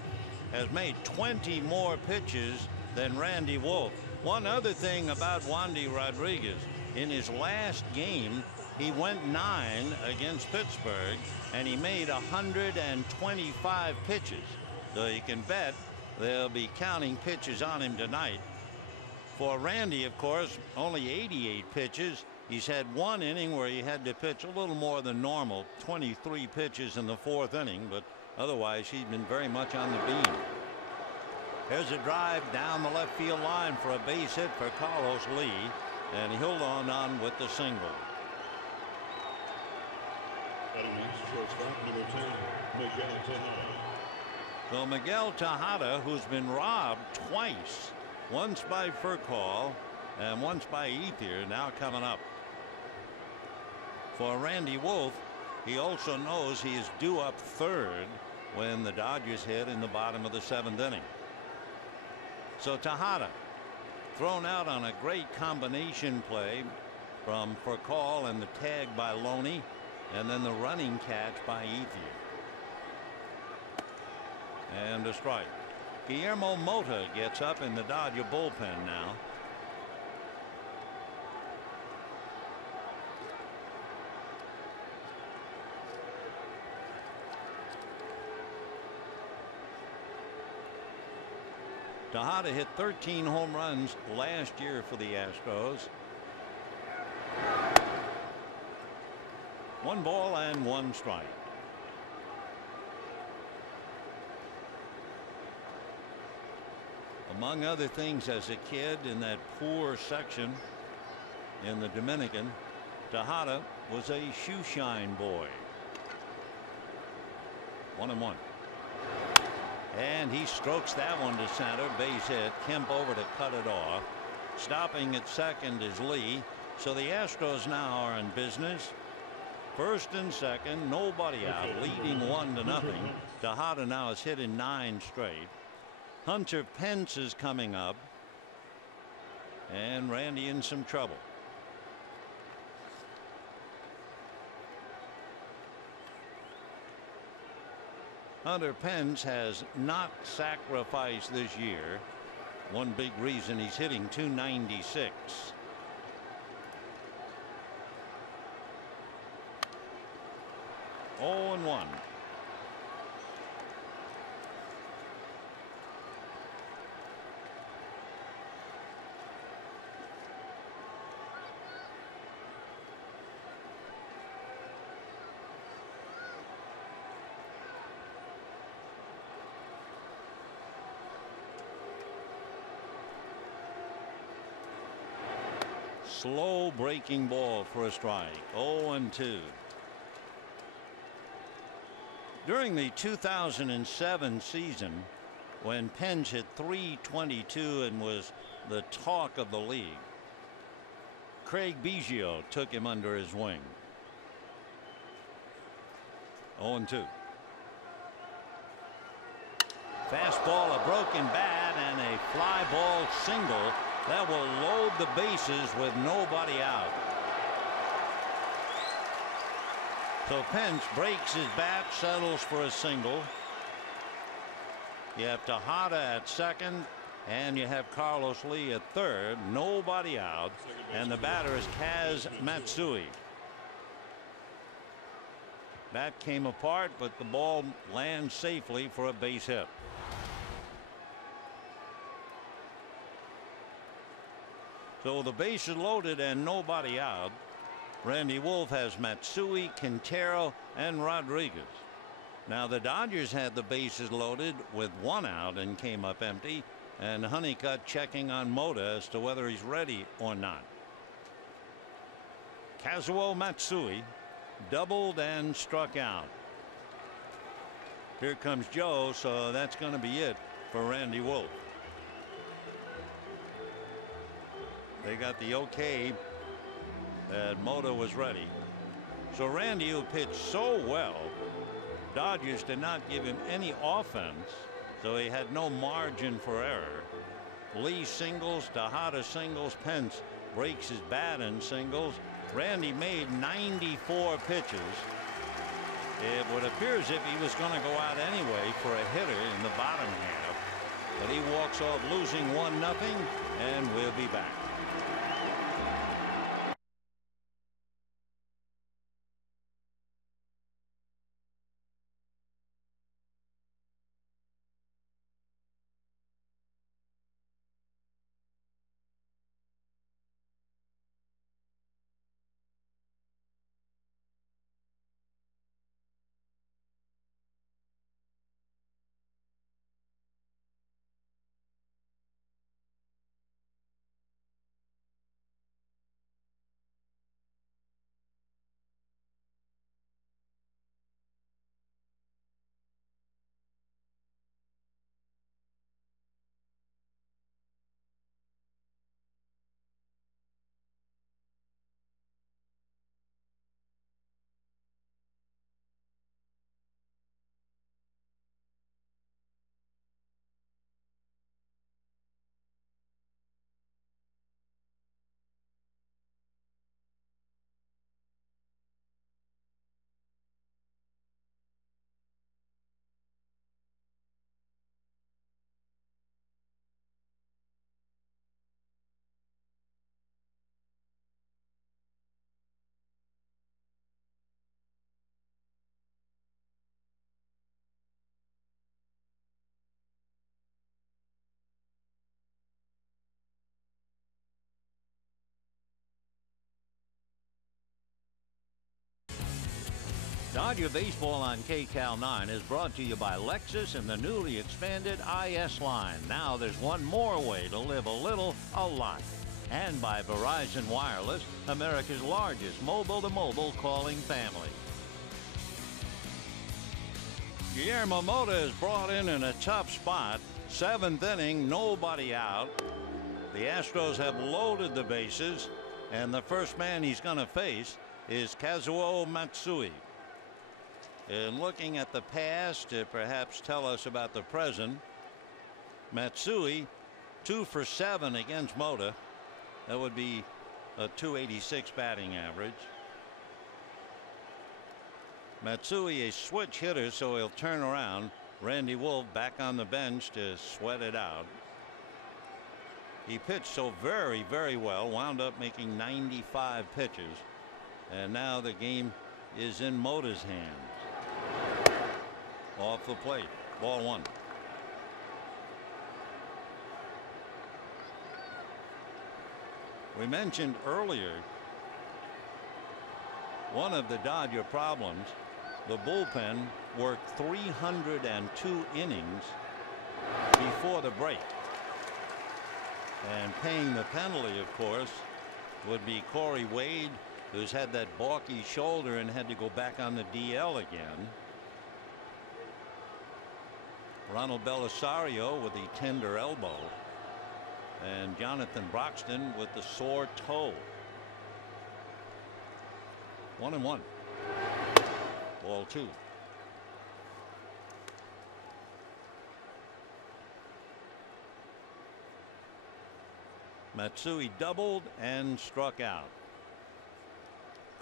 has made 20 more pitches than Randy Wolf. One other thing about Wandy Rodriguez, in his last game, he went 9 against Pittsburgh and he made 125 pitches. So you can bet they'll be counting pitches on him tonight. For Randy, of course, only 88 pitches. He's had one inning where he had to pitch a little more than normal, 23 pitches in the 4th inning, but otherwise he's been very much on the beam. There's a drive down the left field line for a base hit for Carlos Lee, and he'll on with the single. Shortstop number 10, Miguel Tejada. So Miguel Tejada, who's been robbed twice, once by Furcal and once by Ethier, now coming up. For Randy Wolf, he also knows he is due up 3rd when the Dodgers hit in the bottom of the 7th inning. So Tejada thrown out on a great combination play from Furcal and the tag by Loney, and then the running catch by Ethier. And a strike. Guillermo Mota gets up in the Dodger bullpen now. Tejada hit 13 home runs last year for the Astros. 1 ball and 1 strike. Among other things, as a kid in that poor section in the Dominican, Tejada was a shoe shine boy. 1-1. And he strokes that one to center. Base hit. Kemp over to cut it off. Stopping at second is Lee. So the Astros now are in business. 1st and 2nd, nobody out, leading 1-0. Tejada now has hit in 9 straight. Hunter Pence is coming up. And Randy in some trouble. Hunter Pence has not sacrificed this year. One big reason he's hitting .296. Oh, 0-1. Slow breaking ball for a strike. 0-2. During the 2007 season, when Pence hit .322 and was the talk of the league, Craig Biggio took him under his wing. 0-2. Fastball, a broken bat, and a fly ball single that will load the bases with nobody out. So Pence breaks his bat, settles for a single. You have Tejada at second, and you have Carlos Lee at third. Nobody out, and the batter is Kaz Matsui. Bat came apart, but the ball lands safely for a base hit. So the base is loaded and nobody out. Randy Wolf has Matsui, Quintero, and Rodriguez. Now the Dodgers had the bases loaded with 1 out and came up empty, and Honeycutt checking on Mota as to whether he's ready or not. Kazuo Matsui doubled and struck out. Here comes Joe, so that's going to be it for Randy Wolf. They got the okay that Mota was ready. So Randy, who pitched so well, Dodgers did not give him any offense, so he had no margin for error. Lee singles, Tejada singles, Pence breaks his bat in singles. Randy made 94 pitches. It would appear as if he was going to go out anyway for a hitter in the bottom half, but he walks off losing 1-0, and we'll be back. Dodger Baseball on KCAL 9 is brought to you by Lexus and the newly expanded IS line. Now there's one more way to live a little, a lot. And by Verizon Wireless, America's largest mobile-to-mobile calling family. Guillermo Mota is brought in a tough spot. 7th inning, nobody out. The Astros have loaded the bases, and the first man he's going to face is Kazuo Matsui. And looking at the past to perhaps tell us about the present, Matsui 2 for 7 against Mota. That would be a .286 batting average. Matsui a switch hitter, so he'll turn around. Randy Wolf back on the bench to sweat it out. He pitched so very, very well, wound up making 95 pitches, and now the game is in Mota's hands. Off the plate, ball 1. We mentioned earlier one of the Dodger problems. The bullpen worked 302 innings before the break. And paying the penalty, of course, would be Corey Wade, who's had that balky shoulder and had to go back on the DL again. Ronald Belisario with the tender elbow, and Jonathan Broxton with the sore toe. 1-1. Ball 2. Matsui doubled and struck out.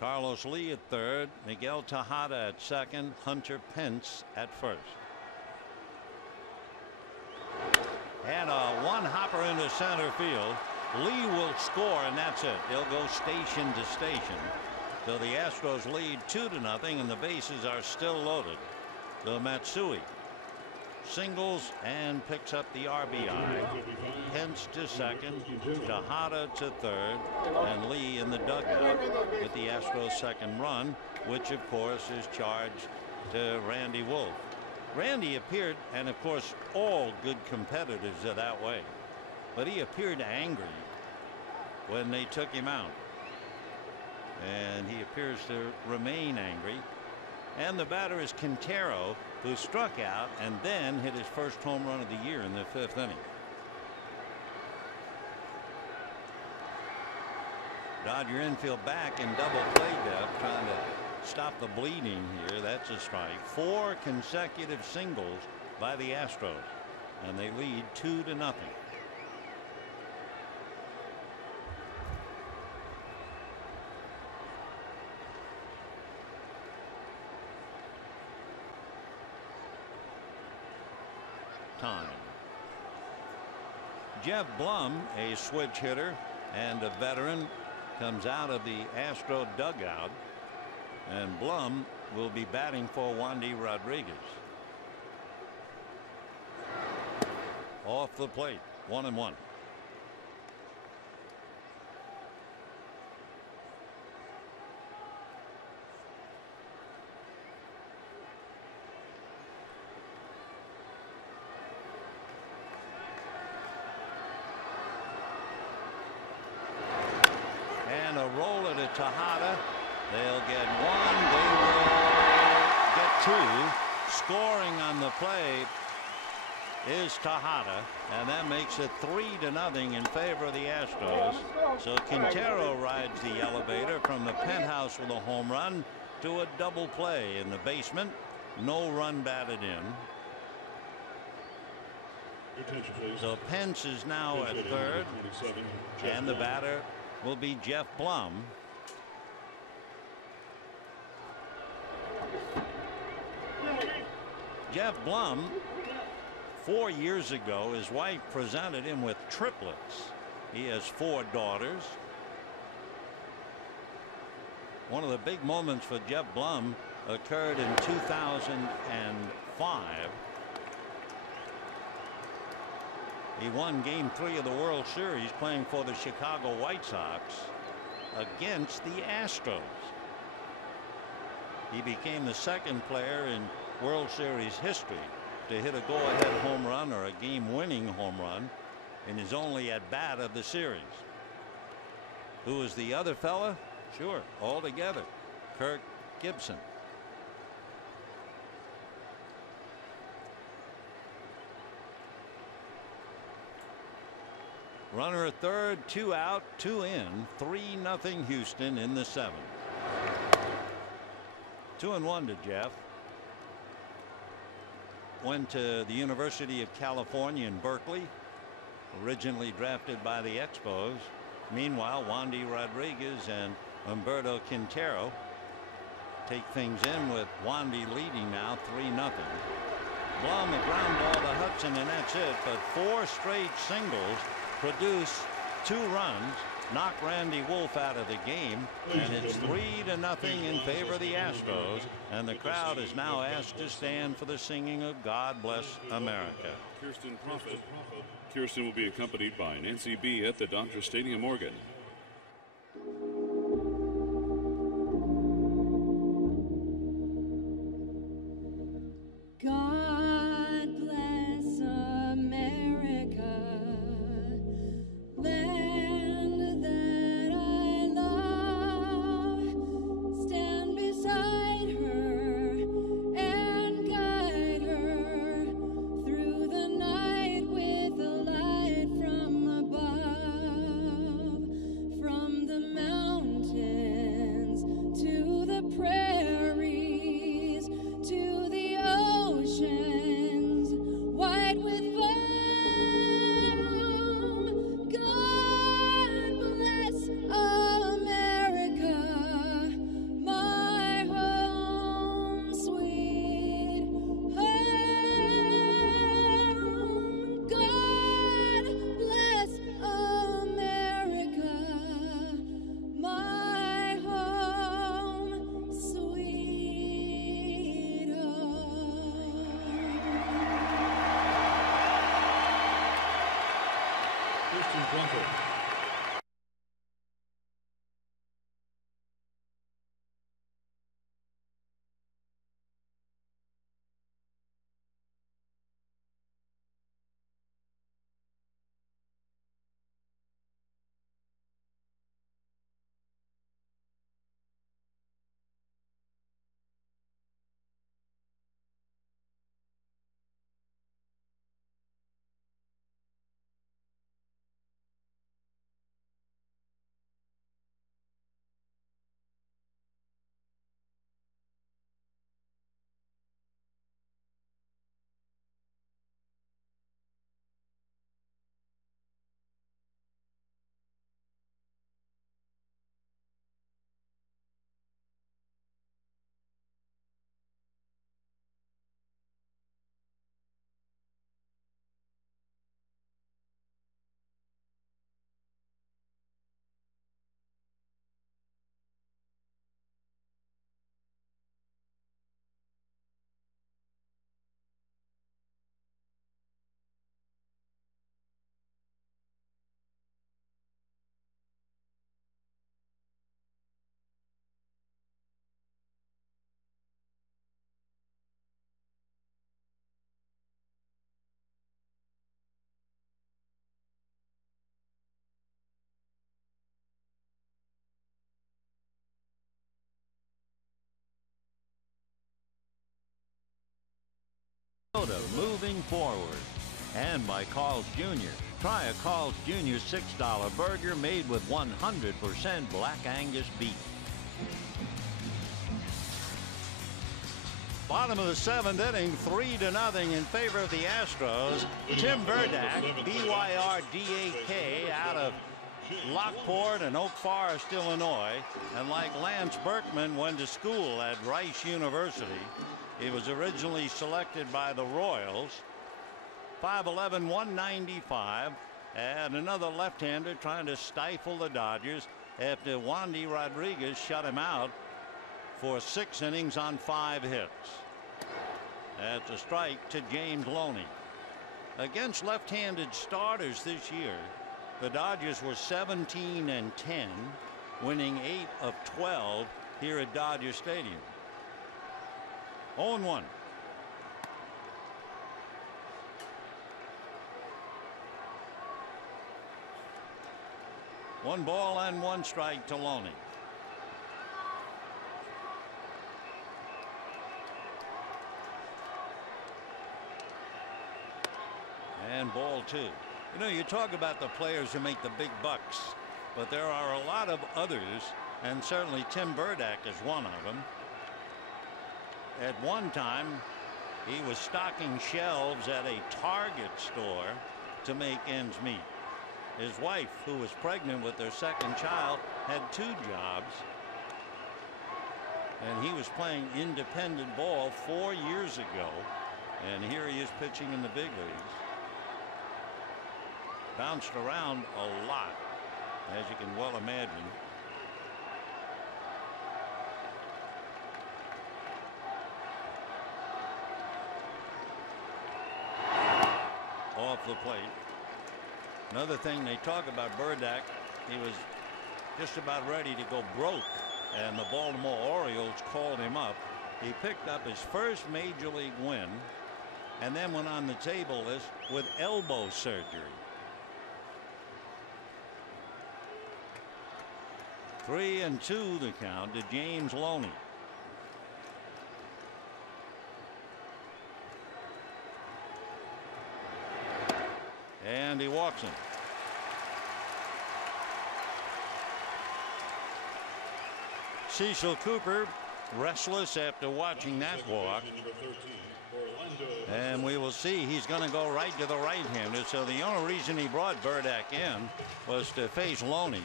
Carlos Lee at third, Miguel Tejada at second, Hunter Pence at first. And a one-hopper into center field. Lee will score, and that's it. They'll go station to station. So the Astros lead 2-0, and the bases are still loaded. So Matsui singles and picks up the RBI. Pence to second, Tejada to third, and Lee in the dugout with the Astros' second run, which of course is charged to Randy Wolf. Randy appeared, and of course all good competitors are that way, but he appeared angry when they took him out, and he appears to remain angry. And the batter is Quintero, who struck out and then hit his first home run of the year in the 5th inning. Dodger infield back in double play depth, trying to stop the bleeding here. That's a strike. 4 consecutive singles by the Astros, and they lead 2-0. Time. Jeff Blum, a switch hitter and a veteran, comes out of the Astro dugout, and Blum will be batting for Wandy Rodriguez. Off the plate, 1-1. And a roller to Tejada. They'll get 1. They will get 2. Scoring on the play is Tejada, and that makes it 3-0 in favor of the Astros. So Quintero rides the elevator from the penthouse with a home run to a double play in the basement. No run batted in. So Pence is now at third, and the batter will be Jeff Blum. Jeff Blum, 4 years ago, his wife presented him with triplets. He has 4 daughters. One of the big moments for Jeff Blum occurred in 2005. He won Game 3 of the World Series playing for the Chicago White Sox against the Astros. He became the second player in World Series history to hit a go-ahead home run or a game-winning home run in his only at-bat of the series. Who is the other fella? Sure, all together, Kirk Gibson. Runner at third, 2 out, 2 in, 3-0 Houston in the 7th. 2-1 to Jeff. Went to the University of California in Berkeley, originally drafted by the Expos. Meanwhile, Wandy Rodriguez and Humberto Quintero take things in with Wandy leading now 3-0. Blum, a ground ball to Hudson, and that's it. But 4 straight singles produce 2 runs, knock Randy Wolf out of the game, and it's 3-0 in favor of the Astros, and the crowd is now asked to stand for the singing of God Bless America. Kirsten will be accompanied by Nancy B. at the Dodger Stadium organ. God bless America, land that I love. Stand beside her and guide her through the night with a light from above. moving forward. And by Carl's Jr. Try a Carl's Jr. $6 burger made with 100% Black Angus beef. Bottom of the 7th inning, 3-0 in favor of the Astros. Tim Burdak, B-Y-R-D-A-K, out of Lockport and Oak Forest, Illinois, and like Lance Berkman, went to school at Rice University. He was originally selected by the Royals. 5'11", 195, and another left-hander trying to stifle the Dodgers after Wandy Rodriguez shut him out for 6 innings on 5 hits. That's a strike to James Loney. Against left-handed starters this year, the Dodgers were 17-10, winning 8 of 12 here at Dodger Stadium. 0-1. One ball and 1 strike to Loney. And ball 2. You know, you talk about the players who make the big bucks, but there are a lot of others, and certainly Tim Burdak is one of them. At one time, he was stocking shelves at a Target store to make ends meet. His wife, who was pregnant with their 2nd child, had 2 jobs, and he was playing independent ball 4 years ago, and here he is pitching in the big leagues. Bounced around a lot, as you can well imagine. Off the plate. Another thing they talk about Burdak, he was just about ready to go broke, and the Baltimore Orioles called him up. He picked up his first major league win and then went on the table list with elbow surgery. 3-2 the count to James Loney. And he walks him. Cecil Cooper restless after watching that walk. And we will see, he's going to go right to the right-hander. So the only reason he brought Burdak in was to face Loney.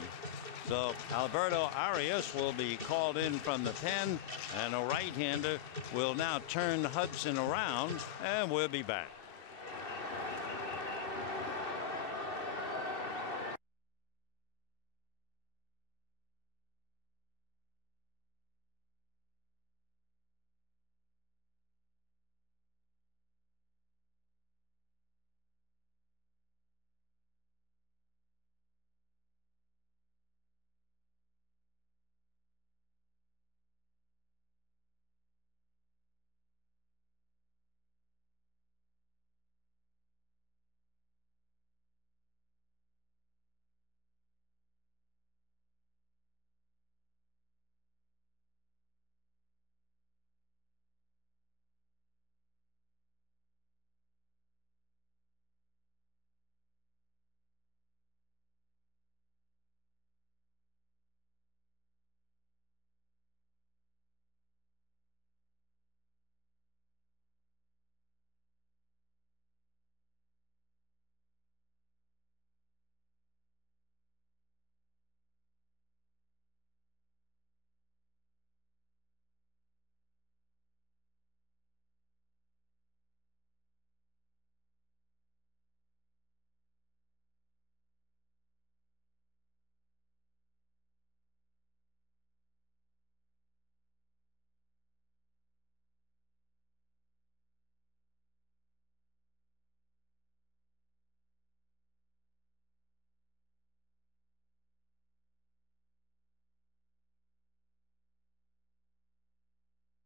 So Alberto Arias will be called in from the pen, and a right-hander will now turn Hudson around, and we'll be back.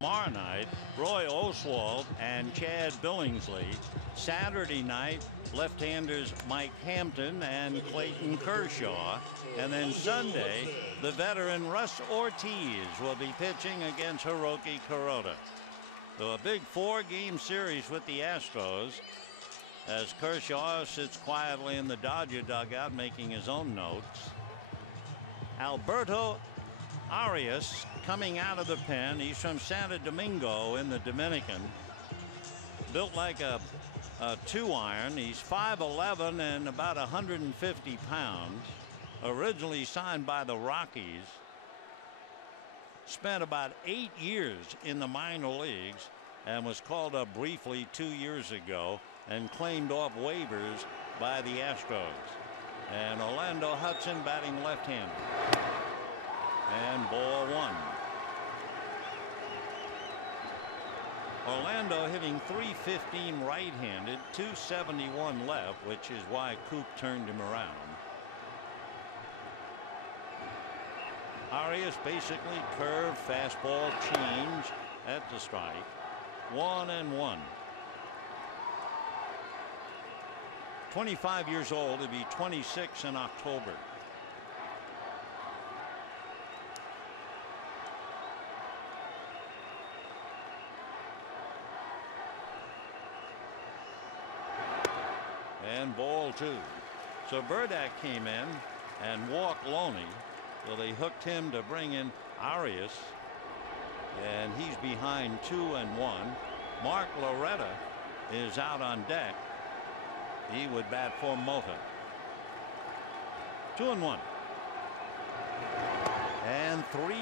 Tomorrow night, Roy Oswalt and Chad Billingsley. Saturday night, left-handers Mike Hampton and Clayton Kershaw. And then Sunday, the veteran Russ Ortiz will be pitching against Hiroki Kuroda. So a big 4-game series with the Astros as Kershaw sits quietly in the Dodger dugout making his own notes. Alberto Arias coming out of the pen. He's from Santo Domingo in the Dominican. Built like a 2-iron. He's 5'11" and about 150 pounds. Originally signed by the Rockies. Spent about 8 years in the minor leagues and was called up briefly 2 years ago and claimed off waivers by the Astros. And Orlando Hudson batting left-handed. And ball 1. Orlando hitting .315 right-handed, .271 left, which is why Coop turned him around. Arias basically curve, fastball, change at the strike. 1-1. 25 years old. He'll be 26 in October. And ball 2. So Burdack came in and walked Loney. So they hooked him to bring in Arias. And he's behind 2-1. Mark Loretta is out on deck. He would bat for Mota. 2-1. And 3-1.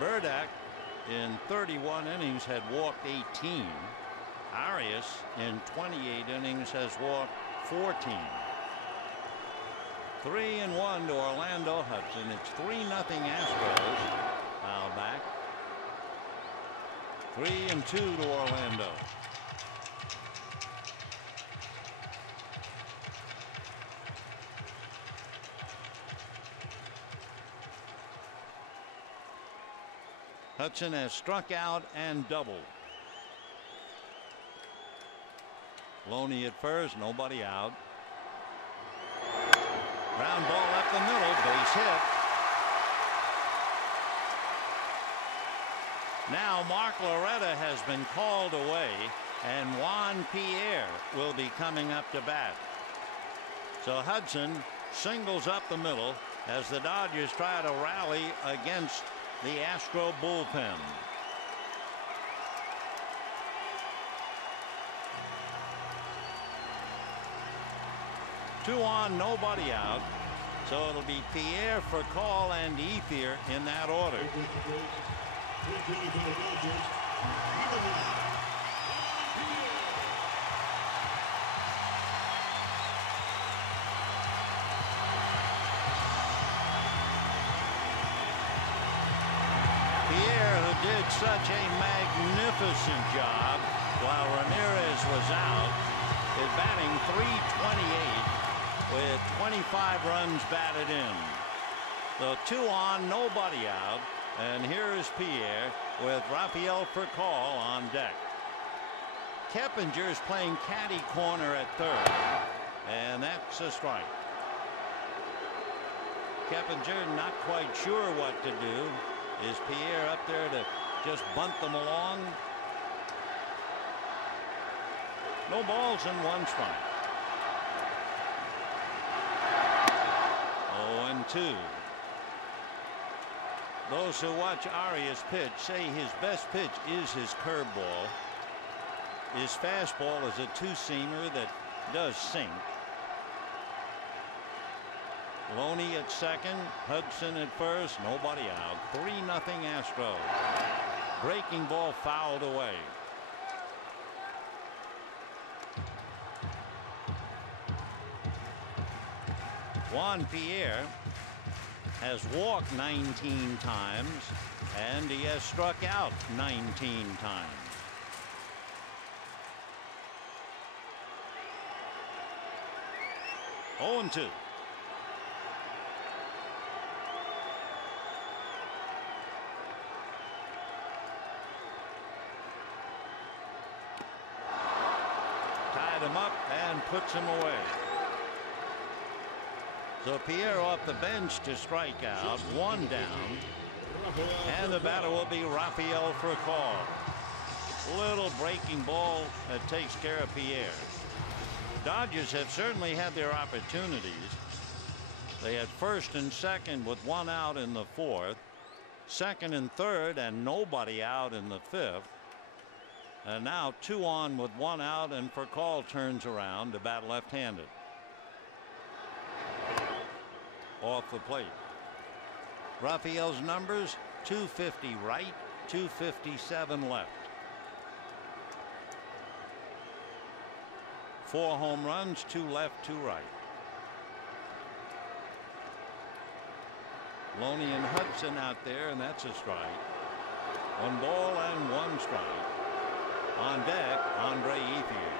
Burdack in 31 innings had walked 18. Arias in 28 innings has walked 14. 3-1 to Orlando Hudson. It's 3-0 Astros. Foul back. 3-2 to Orlando. Hudson has struck out and doubled. Loney at first, nobody out. Ground ball up the middle, base hit. Now Mark Loretta has been called away, and Juan Pierre will be coming up to bat. So Hudson singles up the middle as the Dodgers try to rally against the Astro bullpen. Two on, nobody out. So it'll be Pierre for call and Ethier in that order. Pierre, who did such a magnificent job while Ramirez was out, is batting .328 with 25 runs batted in. So 2 on, nobody out. And here is Pierre with Rafael Furcal on deck. Keppinger is playing caddy corner at third, and that's a strike. Keppinger not quite sure what to do. Is Pierre up there to just bunt them along? No balls and 1 strike. 0-2. Those who watch Arias pitch say his best pitch is his curveball. His fastball is a 2-seamer that does sink. Loney at second, Hudson at first, nobody out. 3-0 Astros. Breaking ball fouled away. Juan Pierre has walked 19 times, and he has struck out 19 times. Oh, 0-2. Tied him up and puts him away. So Pierre off the bench to strike out, one down, and the batter will be Rafael for a call. Little breaking ball that takes care of Pierre. Dodgers have certainly had their opportunities. They had first and second with one out in the fourth, second and third and nobody out in the fifth, and now 2 on with 1 out, and Furcal turns around to bat left-handed. Off the plate. Rafael's numbers: 250 right, 257 left. 4 home runs, 2 left, 2 right. Loney and Hudson out there, and that's a strike. 1 ball and 1 strike. On deck, Andre Ethier.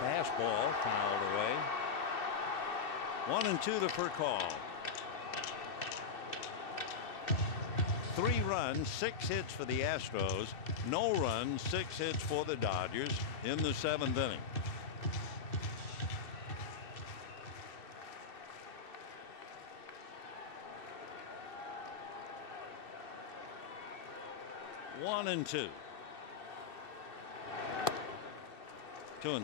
Fastball fouled away. 1-2 to Furcal. 3 runs, 6 hits for the Astros. No runs, 6 hits for the Dodgers in the 7th inning. One and 2. 2-2.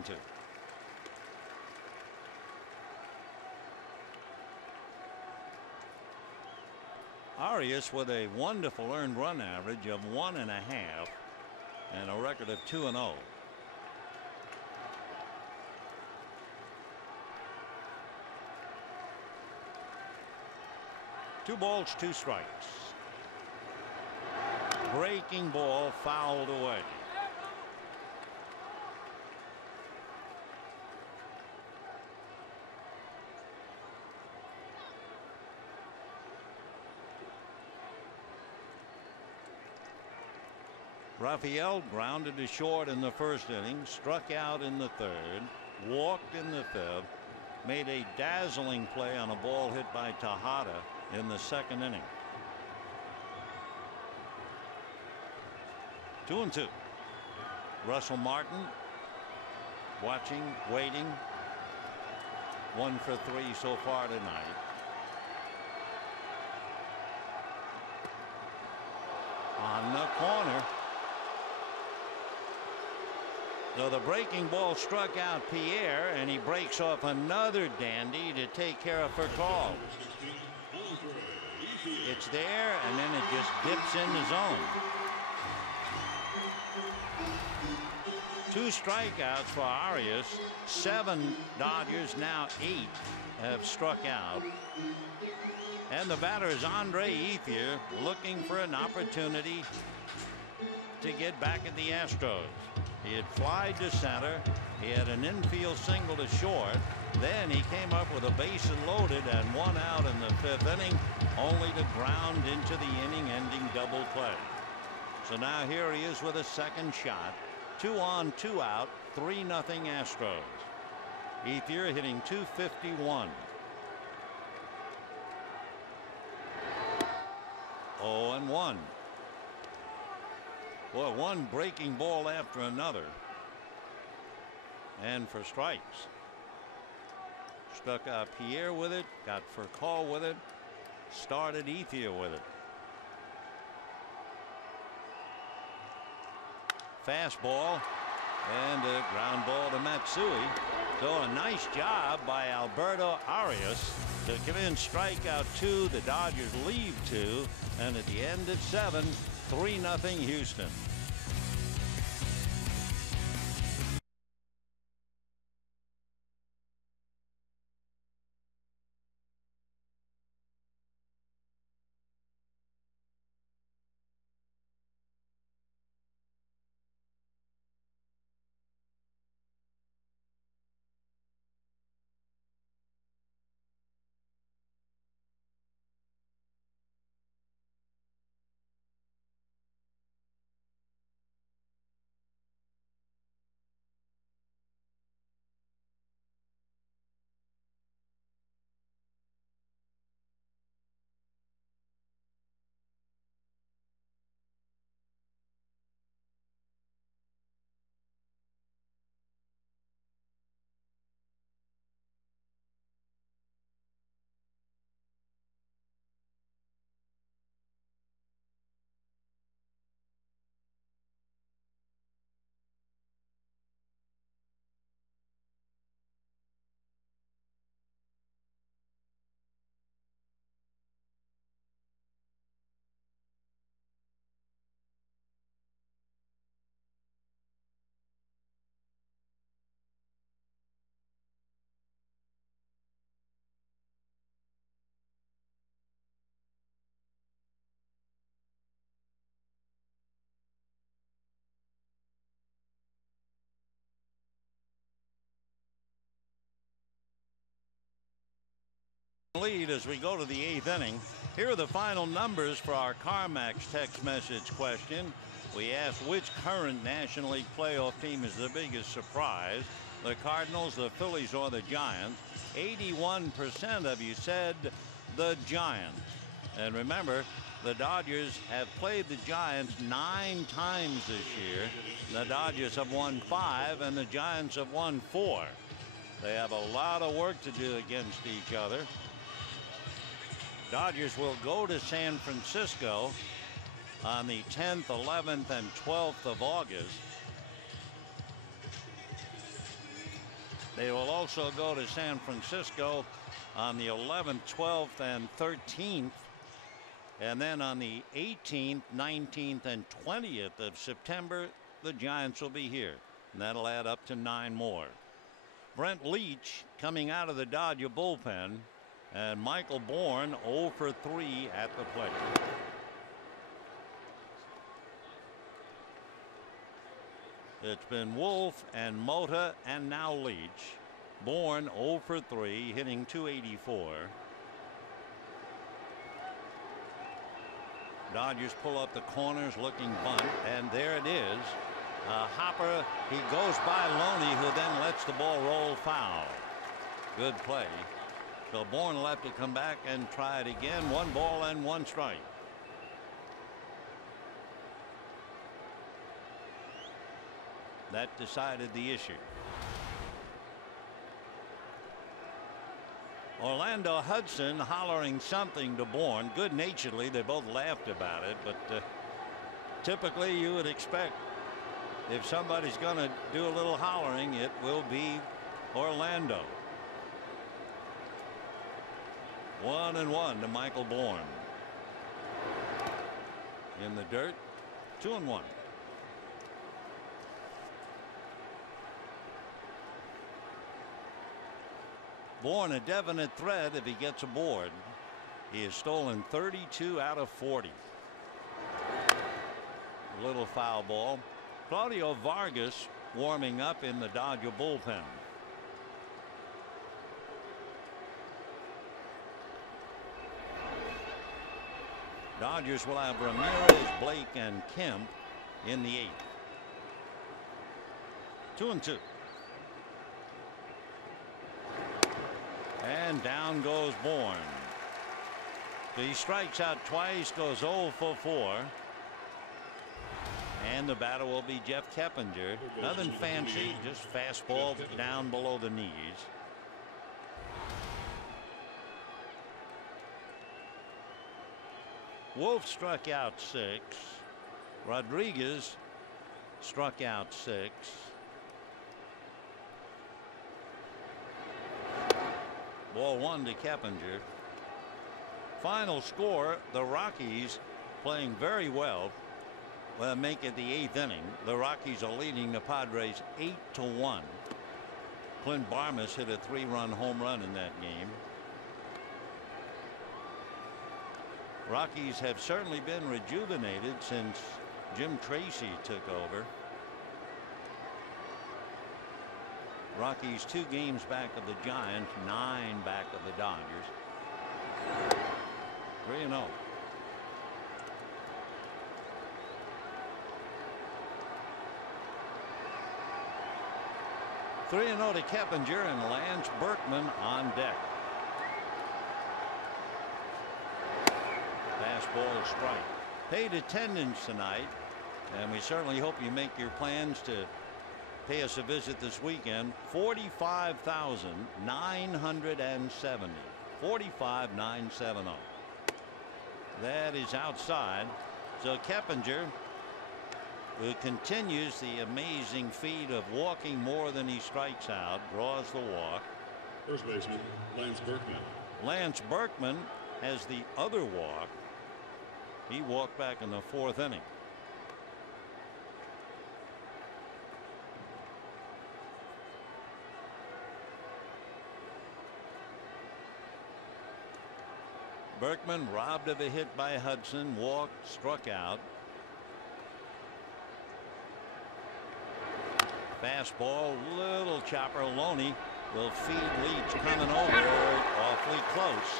Arias with a wonderful earned run average of 1.5 and a record of 2-0. Two balls, 2 strikes. Breaking ball fouled away. Rafael grounded to short in the first inning, struck out in the third, walked in the fifth, made a dazzling play on a ball hit by Tejada in the second inning. 2-2. Russell Martin watching, waiting. 1 for 3 so far tonight. On the corner. So the breaking ball struck out Pierre, and he breaks off another dandy to take care of Furcal. It's there, and then it just dips in the zone. 2 strikeouts for Arias. 7 Dodgers, now 8 have struck out. And the batter is Andre Ethier, looking for an opportunity to get back at the Astros. He had flied to center. He had an infield single to short. Then he came up with a bases loaded and 1 out in the 5th inning, only to ground into the inning-ending double play. So now here he is with a second shot. 2 on, 2 out, 3-0 Astros. Ethier hitting .251. 0-1. Boy, one breaking ball after another. And for strikes. Struck out Pierre with it, got Furcal with it, started Ethier with it. Fastball and a ground ball to Matsui. So a nice job by Alberto Arias to give in strikeout 2. The Dodgers leave 2, and at the end at 7, 3-0 Houston. lead as we go to the 8th inning. Here are the final numbers for our CarMax text message question. We asked which current National League playoff team is the biggest surprise, the Cardinals, the Phillies, or the Giants. 81% of you said the Giants. And remember, the Dodgers have played the Giants 9 times this year. The Dodgers have won 5 and the Giants have won 4. They have a lot of work to do against each other. Dodgers will go to San Francisco on the 10th, 11th, and 12th of August. They will also go to San Francisco on the 11th, 12th, and 13th. And then on the 18th, 19th, and 20th of September, the Giants will be here. And that'll add up to 9 more. Brent Leach coming out of the Dodger bullpen, and Michael Bourne 0 for 3 at the plate. It's been Wolf and Mota and now Leach. Bourne 0 for 3, hitting .284. Dodgers pull up the corners, looking bunt, and there it is. Hopper, he goes by Loney, who then lets the ball roll foul. Good play. So Bourne will have to come back and try it again. 1 ball and 1 strike. That decided the issue. Orlando Hudson hollering something to Bourne. Good naturedly, they both laughed about it, but typically you would expect if somebody's going to do a little hollering, it will be Orlando. 1-1 to Michael Bourne. In the dirt, 2-1. Bourne a definite threat if he gets aboard. He has stolen 32 out of 40. A little foul ball. Claudio Vargas warming up in the Dodger bullpen. Dodgers will have Ramirez, Blake, and Kemp in the 8th. 2-2. And down goes Bourne. He strikes out twice, goes 0 for 4. And the batter will be Jeff Keppinger. Nothing fancy, just fastball down below the knees. Wolf struck out 6. Rodriguez struck out 6. Ball 1 to Keppinger. Final score, the Rockies playing very well. Well, make it the 8th inning. The Rockies are leading the Padres 8-1. Clint Barmas hit a 3-run home run in that game. Rockies have certainly been rejuvenated since Jim Tracy took over. Rockies 2 games back of the Giants, 9 back of the Dodgers. 3-0. To Keppinger and Lance Berkman on deck. Fastball strike. Paid attendance tonight, and we certainly hope you make your plans to pay us a visit this weekend. 45,970. 45,970. That is outside. So Keppinger, who continues the amazing feat of walking more than he strikes out, draws the walk. First baseman, Lance Berkman. Lance Berkman has the other walk. He walked back in the 4th inning. Berkman robbed of a hit by Hudson, walked, struck out. Fastball, little chopper. Loney will feed Leach, coming over awfully close.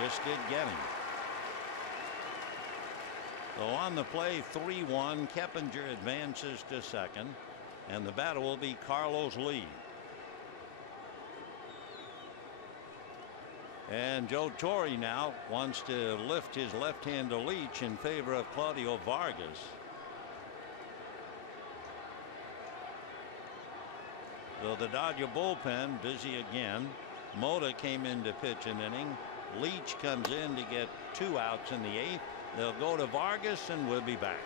Just did get him. So on the play, 3-1. Keppinger advances to second, and the batter will be Carlos Lee. And Joe Torre now wants to lift his left hand to Leach in favor of Claudio Vargas. So the Dodger bullpen busy again. Mota came in to pitch an inning. Leach comes in to get 2 outs in the 8th. They'll go to Vargas, and we'll be back.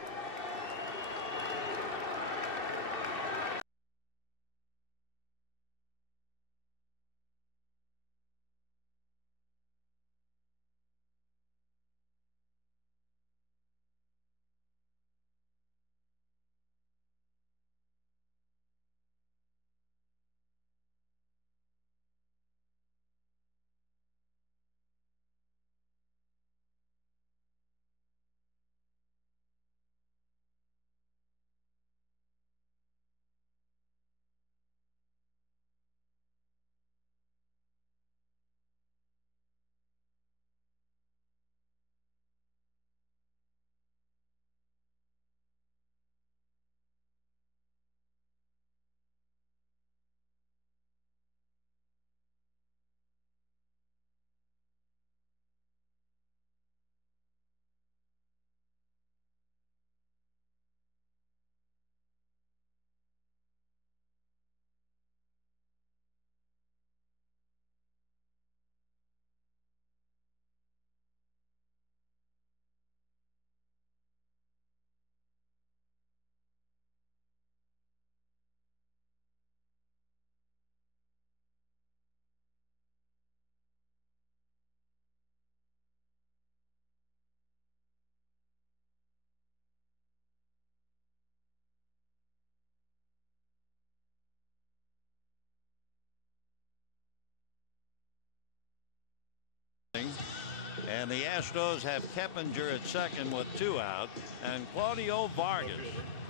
And the Astros have Keppinger at second with 2 out, and Claudio Vargas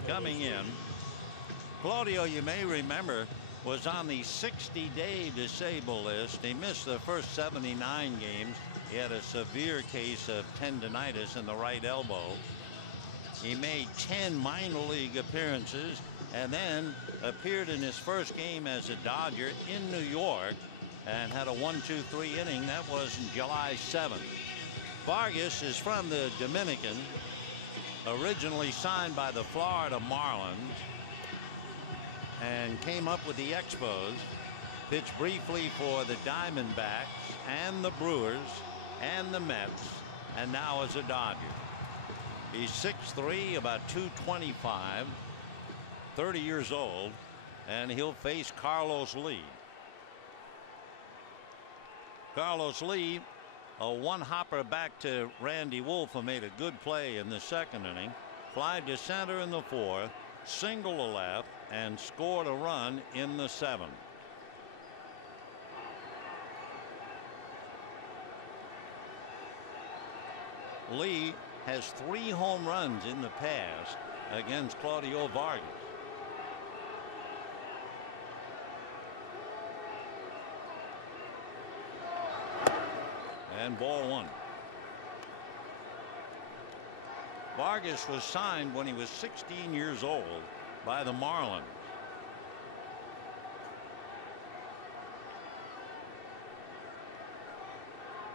coming in. Claudio, you may remember, was on the 60-day disabled list. He missed the first 79 games. He had a severe case of tendonitis in the right elbow. He made 10 minor league appearances and then appeared in his first game as a Dodger in New York and had a 1-2-3 inning. That was in July 7th. Vargas is from the Dominican, originally signed by the Florida Marlins, and came up with the Expos, pitched briefly for the Diamondbacks and the Brewers and the Mets, and now is a Dodger. He's 6'3", about 225, 30 years old, and he'll face Carlos Lee. Carlos Lee, a one-hopper back to Randy Wolf, who made a good play in the second inning, fly to center in the 4th, single to left, and scored a run in the 7th. Lee has 3 home runs in the past against Claudio Vargas. And ball 1. Vargas was signed when he was 16 years old by the Marlins.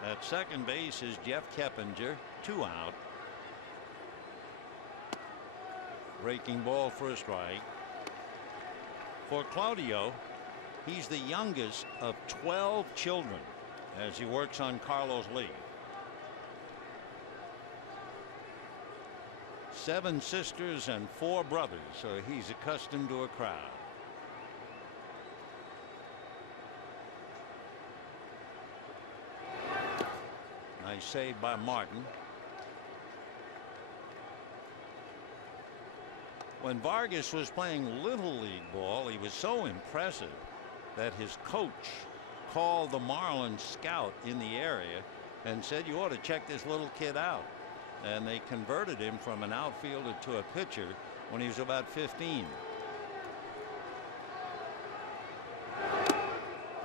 At second base is Jeff Keppinger, 2 out. Breaking ball for a strike. For Claudio, he's the youngest of 12 children as he works on Carlos Lee. 7 sisters and 4 brothers, so he's accustomed to a crowd. Nice save by Martin. When Vargas was playing Little League ball, he was so impressive that his coach called the Marlins scout in the area and said, "You ought to check this little kid out." And they converted him from an outfielder to a pitcher when he was about 15.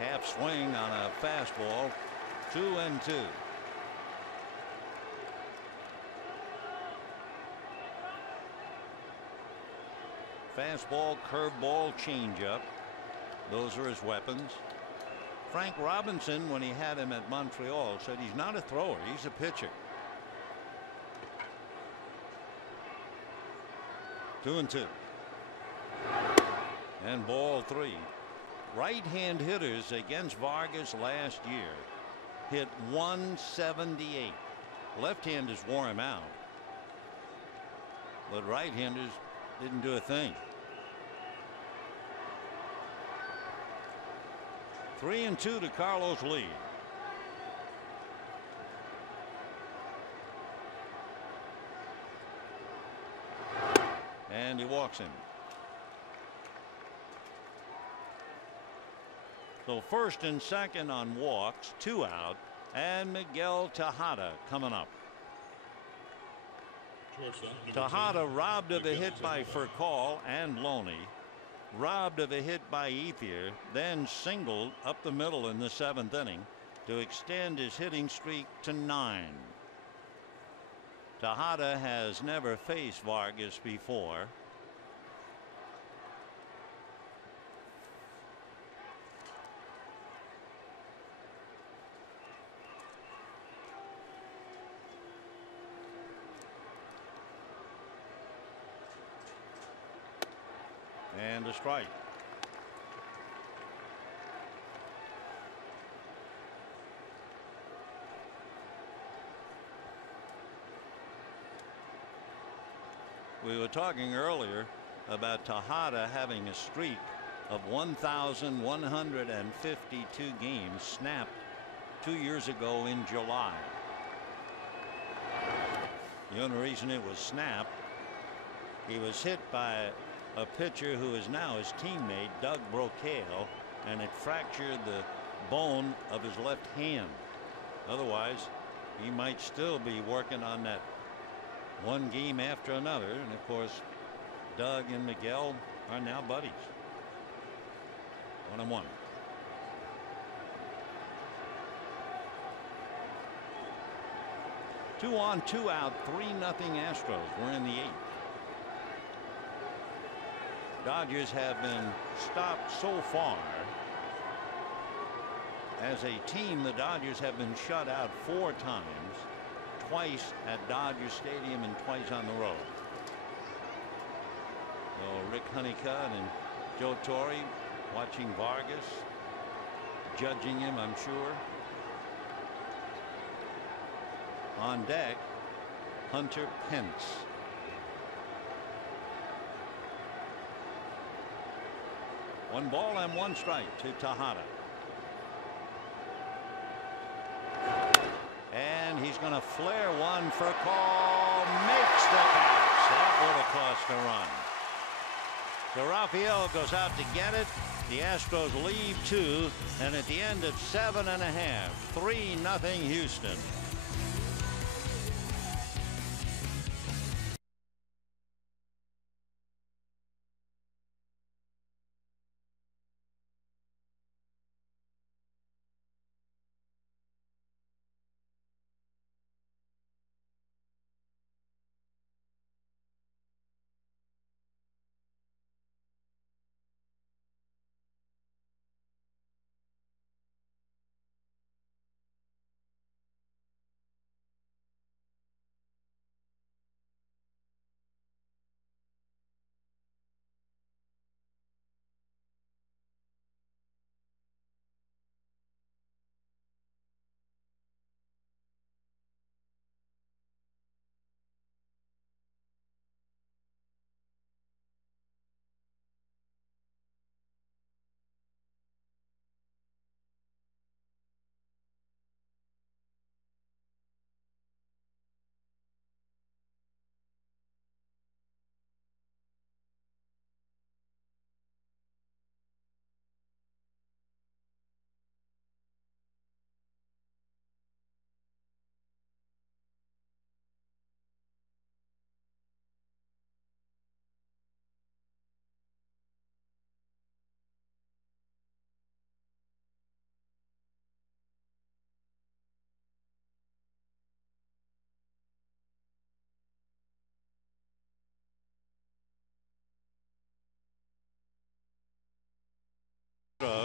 Half swing on a fastball, 2-2. Fastball, curveball, changeup. Those are his weapons. Frank Robinson, when he had him at Montreal, said he's not a thrower, he's a pitcher. 2-2. And ball 3. Right-hand hitters against Vargas last year hit 178. Left-handers wore him out, but right-handers didn't do a thing. 3-2 to Carlos Lee. And he walks him. So first and second on walks, 2 out, and Miguel Tejada coming up. Tejada robbed of a hit by Furcal and Loney, robbed of a hit by Ethier, then singled up the middle in the 7th inning to extend his hitting streak to 9. Tejada has never faced Vargas before. And a strike. We were talking earlier about Tejada having a streak of 1,152 games snapped 2 years ago in July. The only reason it was snapped, he was hit by a pitcher who is now his teammate, Doug Brocail, and it fractured the bone of his left hand. Otherwise, he might still be working on that one game after another. And of course, Doug and Miguel are now buddies. 1-1. Two on, 2 out, 3-0 Astros. We're in the 8th. Dodgers have been stopped so far. As a team, the Dodgers have been shut out 4 times, twice at Dodger Stadium and twice on the road. So Rick Honeycutt and Joe Torre watching Vargas, judging him, I'm sure. On deck, Hunter Pence. One ball and 1 strike to Tejada. And he's going to flare one for a call. Makes the catch. That would have cost a run. So Rafael goes out to get it. The Astros leave 2. And at the end of 7 1/2, 3-0 Houston.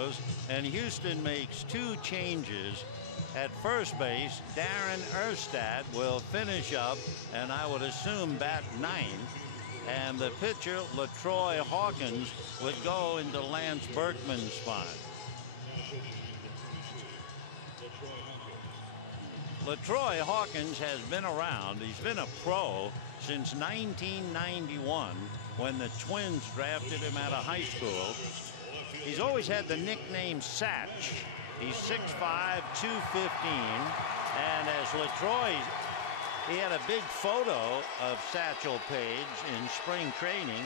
Astros, and Houston makes 2 changes. At first base, Darren Erstad will finish up, and I would assume bat 9th. And the pitcher, LaTroy Hawkins, would go into Lance Berkman's spot. LaTroy Hawkins has been around. He's been a pro since 1991 when the Twins drafted him out of high school. He's always had the nickname Satch. He's 6'5", 215, and as LaTroy, he had a big photo of Satchel Paige in spring training,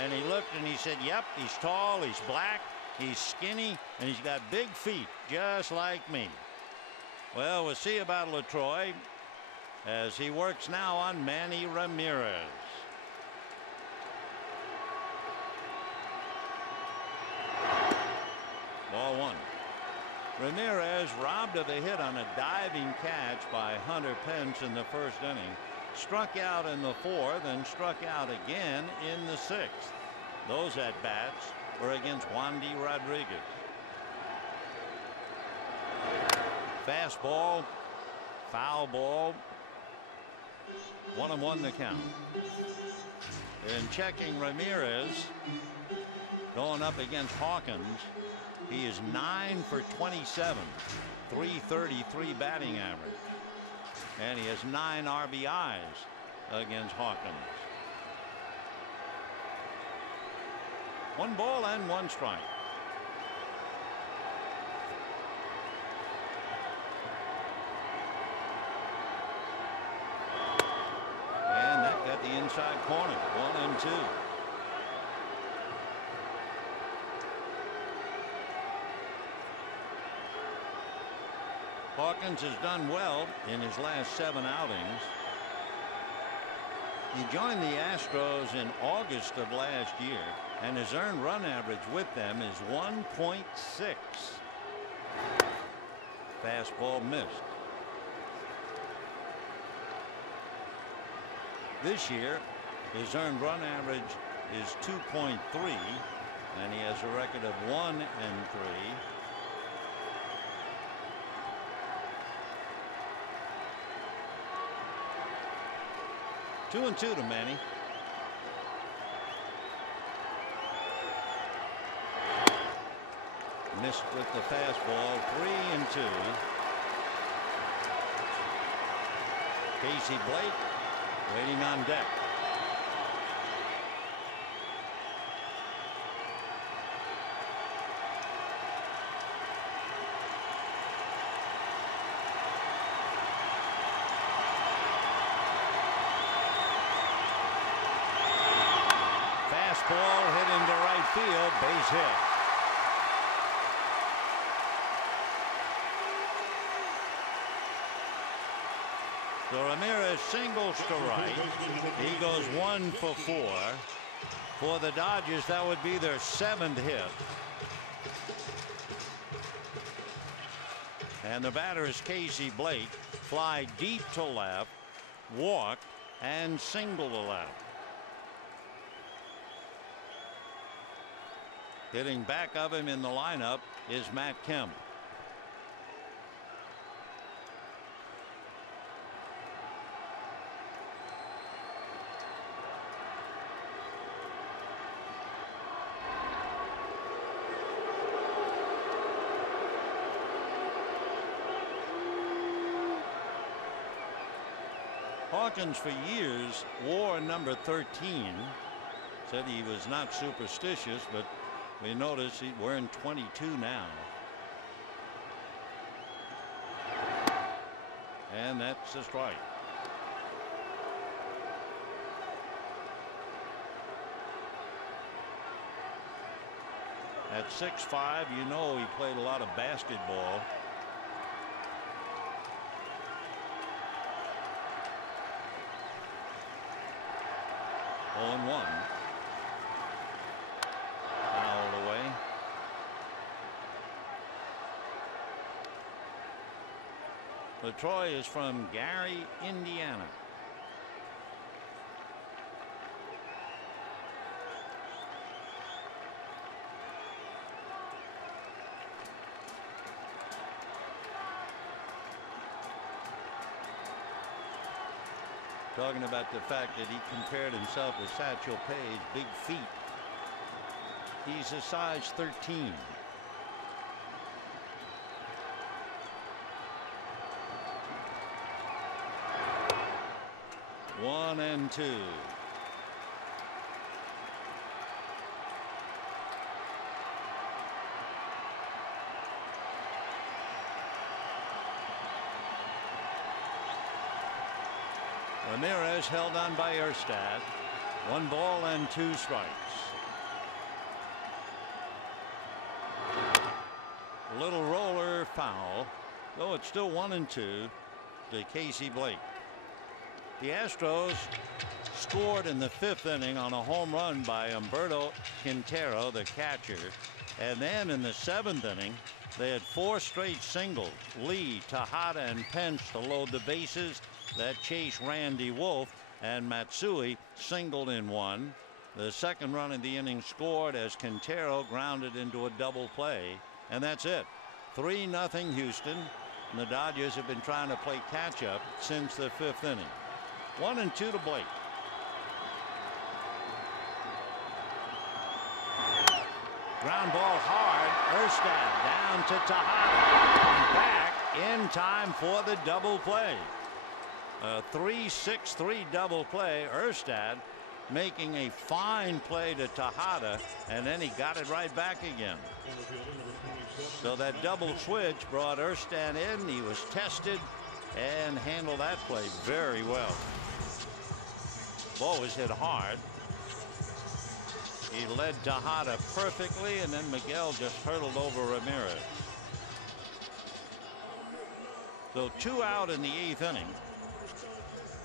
and he looked and he said, yep, he's tall, he's black, he's skinny, and he's got big feet just like me. Well, we'll see about LaTroy as he works now on Manny Ramirez. Ball 1. Ramirez robbed of a hit on a diving catch by Hunter Pence in the first inning. Struck out in the 4th and struck out again in the 6th. Those at-bats were against Wandy Rodriguez. Fastball, foul ball. 1-1 the count. And checking Ramirez, going up against Hawkins. He is 9 for 27, 333 batting average, and he has 9 RBIs against Hawkins. 1 ball and 1 strike. And that got the inside corner. 1-2. Hawkins has done well in his last 7 outings. He joined the Astros in August of last year, and his earned run average with them is 1.6. Fastball missed. This year, his earned run average is 2.3, and he has a record of 1-3. 2-2 to Manny. Missed with the fastball. 3-2. Casey Blake waiting on deck. Ball hit into right field, base hit. So Ramirez singles to right. He goes 1 for 4. For the Dodgers, that would be their 7th hit. And the batter is Casey Blake. Fly deep to left, walk, and single to left. Hitting back of him in the lineup is Matt Kemp. Hawkins for years wore number 13. Said he was not superstitious, but we notice he's wearing 22 now. And that's a strike. At 6'5", you know he played a lot of basketball. On 1. Fouled away. LaTroy is from Gary, Indiana. Talking about the fact that he compared himself with Satchel Paige, big feet. He's a size 13. One and two. Ramirez held on by Erstad. 1 ball and 2 strikes. Little roller foul, though it's still 1 and 2 to Casey Blake. The Astros scored in the 5th inning on a home run by Humberto Quintero, the catcher. And then in the 7th inning, they had 4 straight singles. Lee, Tejada, and Pence to load the bases. That chased Randy Wolf, and Matsui singled in 1. The second run of the inning scored as Quintero grounded into a double play. And that's it. 3-0 Houston. And the Dodgers have been trying to play catch up since the 5th inning. 1 and 2 to Blake. Ground ball hard. Erstad down to Tejada. And back in time for the double play. A 3-6-3 double play. Erstad making a fine play to Tejada, and then he got it right back again. So that double switch brought Erstad in. He was tested and handled that play very well. Ball was hit hard. He led Tejada perfectly, and then Miguel just hurdled over Ramirez. So 2 out in the 8th inning.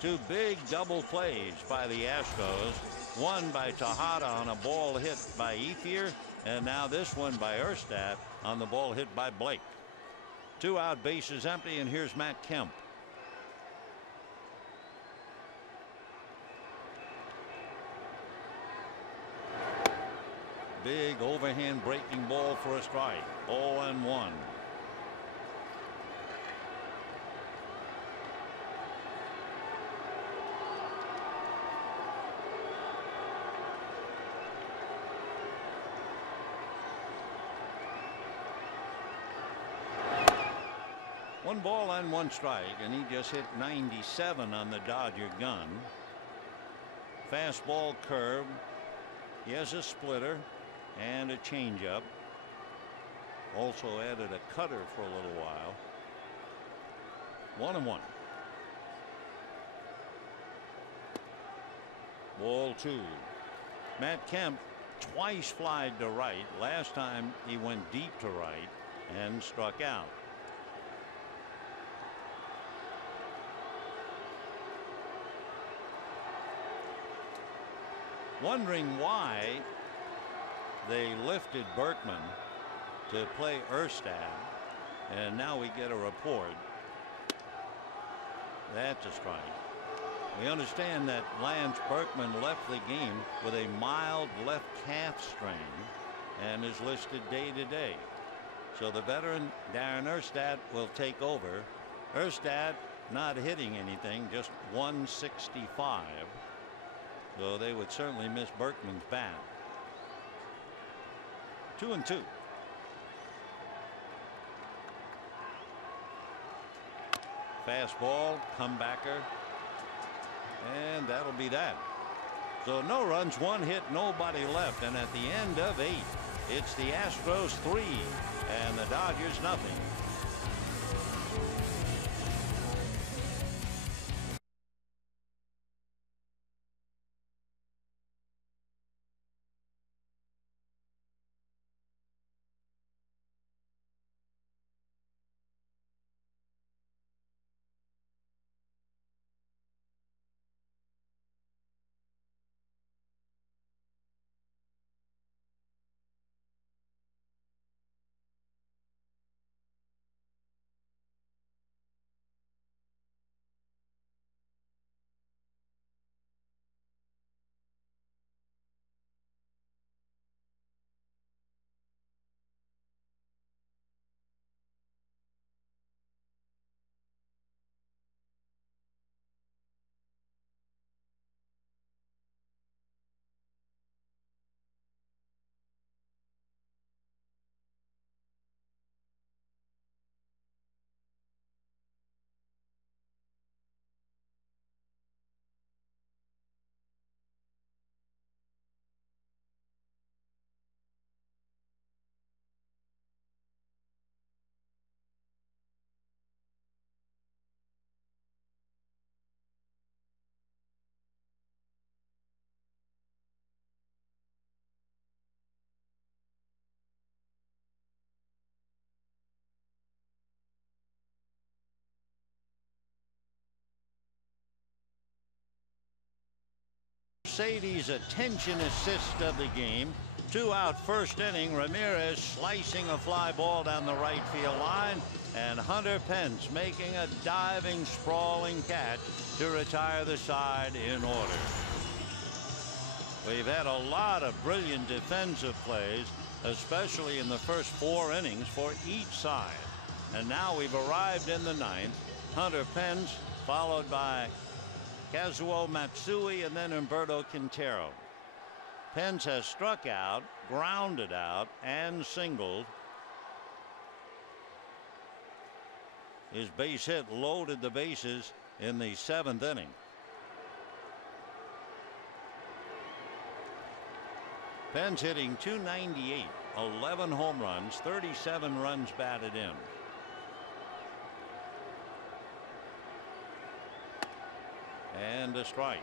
2 big double plays by the Astros. One by Tejada on a ball hit by Ethier, and now this one by Erstad on the ball hit by Blake. 2 out, bases empty, and here's Matt Kemp. Big overhand breaking ball for a strike. 0-1. One ball and 1 strike, and he just hit 97 on the Dodger gun. Fastball, curve. He has a splitter and a changeup. Also added a cutter for a little while. 1-1. Ball 2. Matt Kemp twice flied to right. Last time he went deep to right and struck out. Wondering why they lifted Berkman to play Erstad, and now we get a report. That's a strike. We understand that Lance Berkman left the game with a mild left calf strain and is listed day to day. So the veteran Darren Erstad will take over. Erstad not hitting anything, just 165. So they would certainly miss Berkman's bat. 2-2. Fastball, comebacker, and that'll be that. So no runs, 1 hit, nobody left, and at the end of 8, it's the Astros 3 and the Dodgers nothing. Mercedes attention assist of the game. 2 out first inning. Ramirez slicing a fly ball down the right field line, and Hunter Pence making a diving, sprawling catch to retire the side in order. We've had a lot of brilliant defensive plays, especially in the first 4 innings for each side. And now we've arrived in the 9th. Hunter Pence, followed by Kazuo Matsui and then Humberto Quintero. Pence has struck out, grounded out, and singled. His base hit loaded the bases in the 7th inning. Pence hitting .298, 11 home runs, 37 runs batted in. And a strike.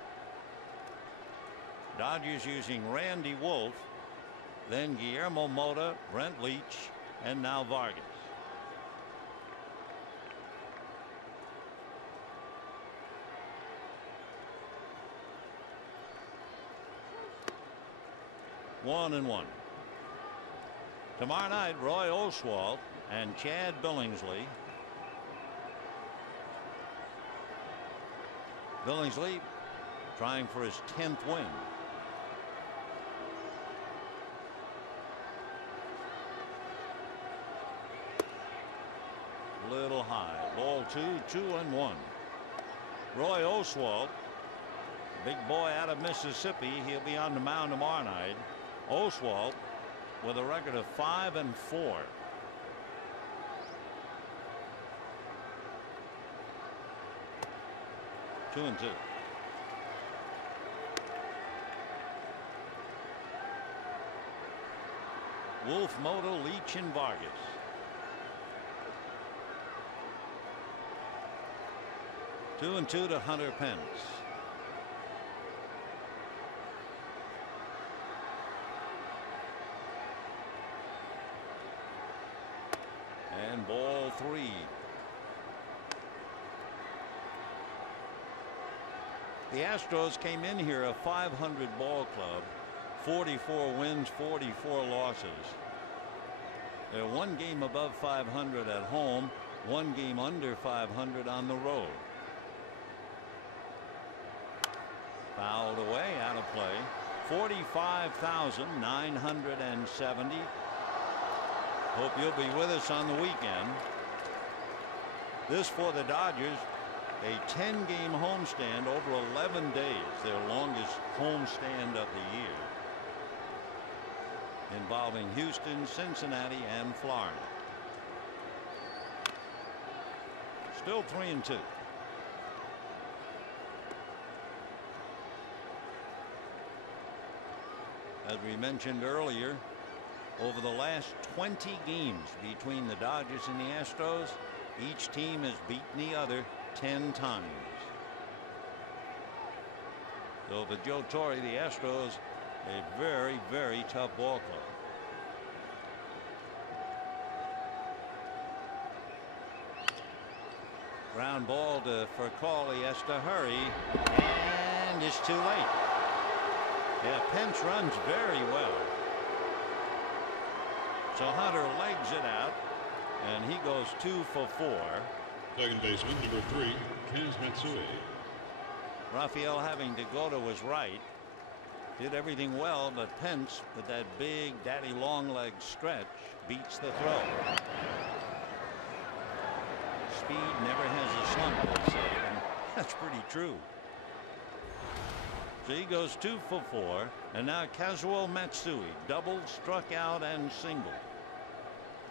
Dodgers using Randy Wolf, then Guillermo Mota, Brent Leach, and now Vargas. One and one. Tomorrow night, Roy Oswalt and Chad Billingsley. Billingsley trying for his 10th win. Little high. Ball 2, 2-1. Roy Oswalt, big boy out of Mississippi. He'll be on the mound tomorrow night. Oswalt with a record of 5-4. Two and two. Wolf, Mota, Leach, and Vargas. Two and two to Hunter Pence. And ball 3. The Astros came in here a 500 ball club, 44 wins, 44 losses. They're 1 game above 500 at home, 1 game under 500 on the road. Fouled away, out of play. 45,970. Hope you'll be with us on the weekend. This for the Dodgers, a 10-game homestand over 11 days, their longest homestand of the year, involving Houston, Cincinnati, and Florida. Still 3 and 2. As we mentioned earlier, over the last 20 games between the Dodgers and the Astros, each team has beaten the other 10 times. So for Joe Torre, the Astros, a very, very tough ball club. Ground ball to Furcal. He has to hurry, and it's too late. Yeah, Pence runs very well. So Hunter legs it out, and he goes 2 for 4. Second baseman, number 3, Kaz Matsui. Raphael having to go to his right. Did everything well, but Pence, with that big daddy long leg stretch, beats the throw. Speed never has a slump, they say, and that's pretty true. So he goes 2 for 4, and now Kazuo Matsui doubled, struck out, and singled.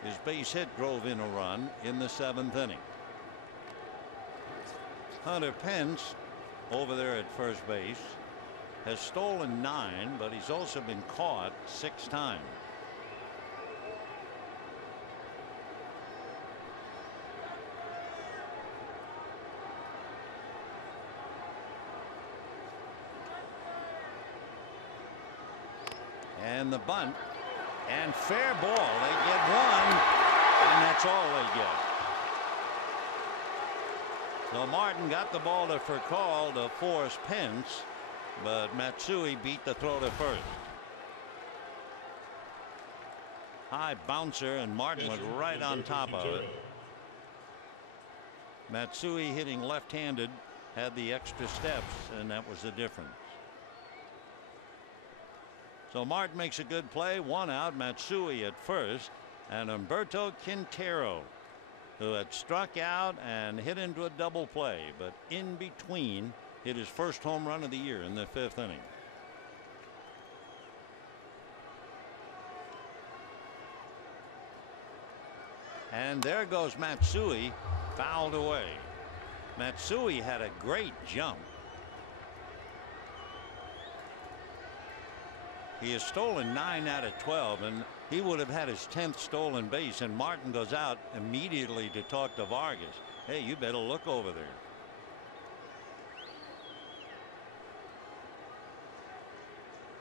His base hit drove in a run in the 7th inning. Hunter Pence, over there at first base, has stolen 9, but he's also been caught 6 times. And the bunt, and fair ball. They get 1, and that's all they get. So Martin got the ball to Furcal to force Pence but Matsui beat the throw to first. High bouncer, and Martin went right on top of it. Matsui, hitting left-handed, had the extra steps, and that was the difference. So Martin makes a good play. 1 out. Matsui at first, and Humberto Quintero, who had struck out and hit into a double play, but in between hit his first home run of the year in the 5th inning. And there goes Matsui, fouled away. Matsui had a great jump. He has stolen 9 out of 12, and he would have had his 10th stolen base, and Martin goes out immediately to talk to Vargas. Hey, you better look over there.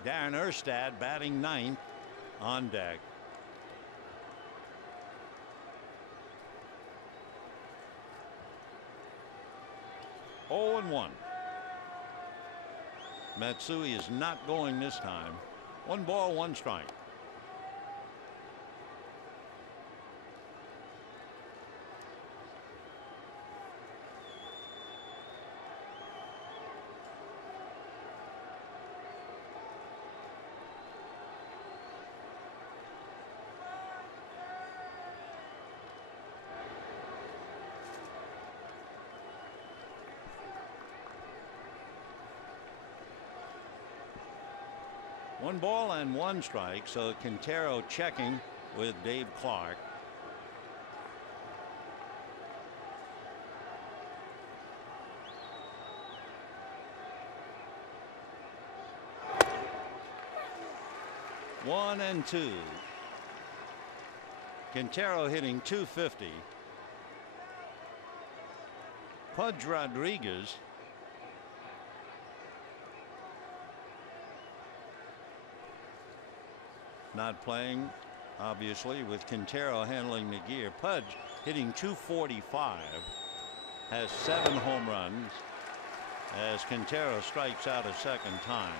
Darren Erstad batting 9th on deck. Oh and 1. Matsui is not going this time. 1 ball, 1 strike. One ball and 1 strike. So Quintero checking with Dave Clark. One and 2. Quintero hitting .250. Pudge Rodriguez not playing, obviously, with Quintero handling the gear. Pudge hitting .245, has 7 home runs as Quintero strikes out a second time.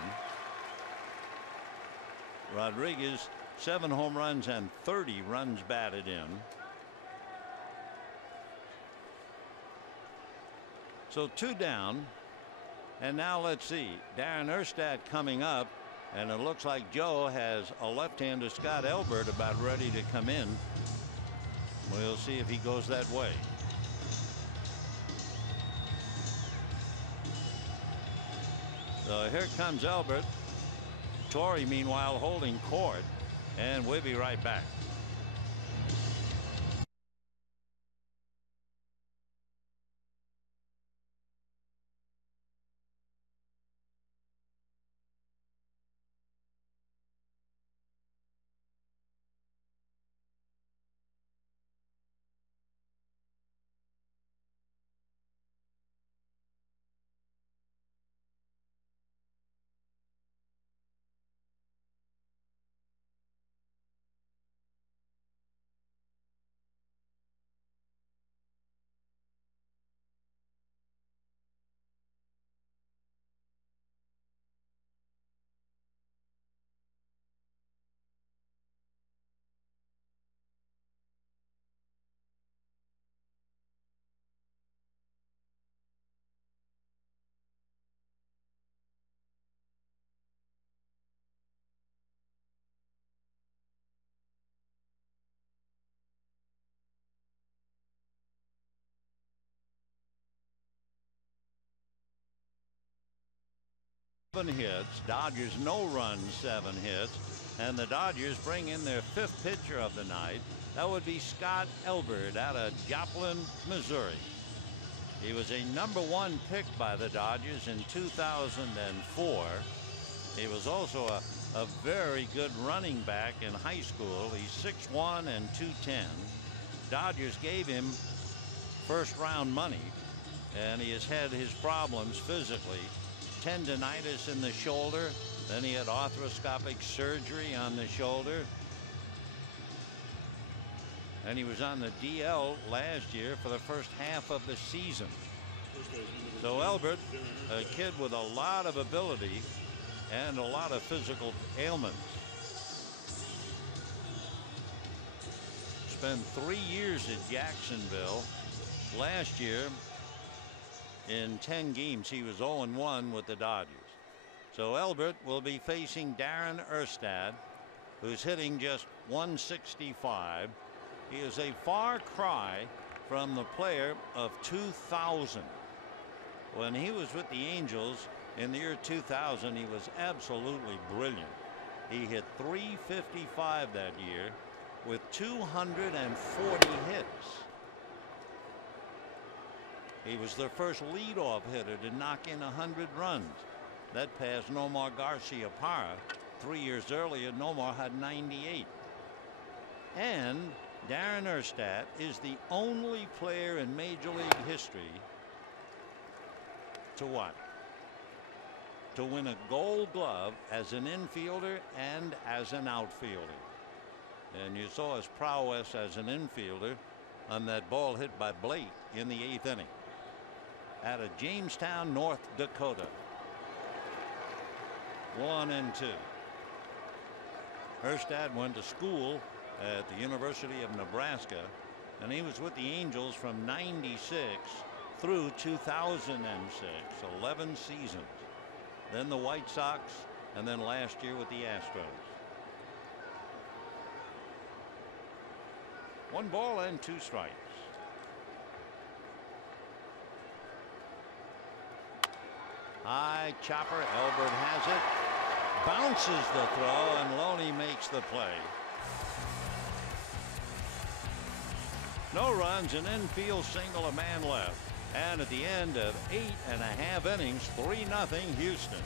Rodriguez 7 home runs and 30 runs batted in. So 2 down, and now let's see, Darren Erstad coming up. And it looks like Joe has a left-hander, Scott Elbert, about ready to come in. We'll see if he goes that way. So here comes Elbert. Torrey, meanwhile, holding court. And we'll be right back. Hits. Dodgers no runs, 7 hits, and the Dodgers bring in their 5th pitcher of the night. That would be Scott Elbert out of Joplin, Missouri. He was a #1 pick by the Dodgers in 2004. He was also a very good running back in high school. He's 6'1" and 210. Dodgers gave him 1st-round money, and he has had his problems physically. Tendinitis in the shoulder, then he had arthroscopic surgery on the shoulder, and he was on the DL last year for the first half of the season. So Albert, a kid with a lot of ability and a lot of physical ailments. Spent 3 years at Jacksonville. Last year, in 10 games, he was 0-1 with the Dodgers. So Albert will be facing Darren Erstad, who's hitting just 165. He is a far cry from the player of 2000. When he was with the Angels in the year 2000, he was absolutely brilliant. He hit 355 that year with 240 hits. He was their first leadoff hitter to knock in 100 runs. That passed Nomar Garcia-Parra. 3 years earlier, Nomar had 98. And Darren Erstad is the only player in Major League history to what? To win a Gold Glove as an infielder and as an outfielder. And you saw his prowess as an infielder on that ball hit by Blake in the 8th inning out of Jamestown, North Dakota. 1-2. Erstad went to school at the University of Nebraska, and he was with the Angels from '96 through 2006, 11 seasons. Then the White Sox, and then last year with the Astros. 1 ball and 2 strikes. High chopper. Albert has it. Bounces the throw, and Loney makes the play. No runs, an infield single, a man left. And at the end of 8.5 innings, 3-0 Houston.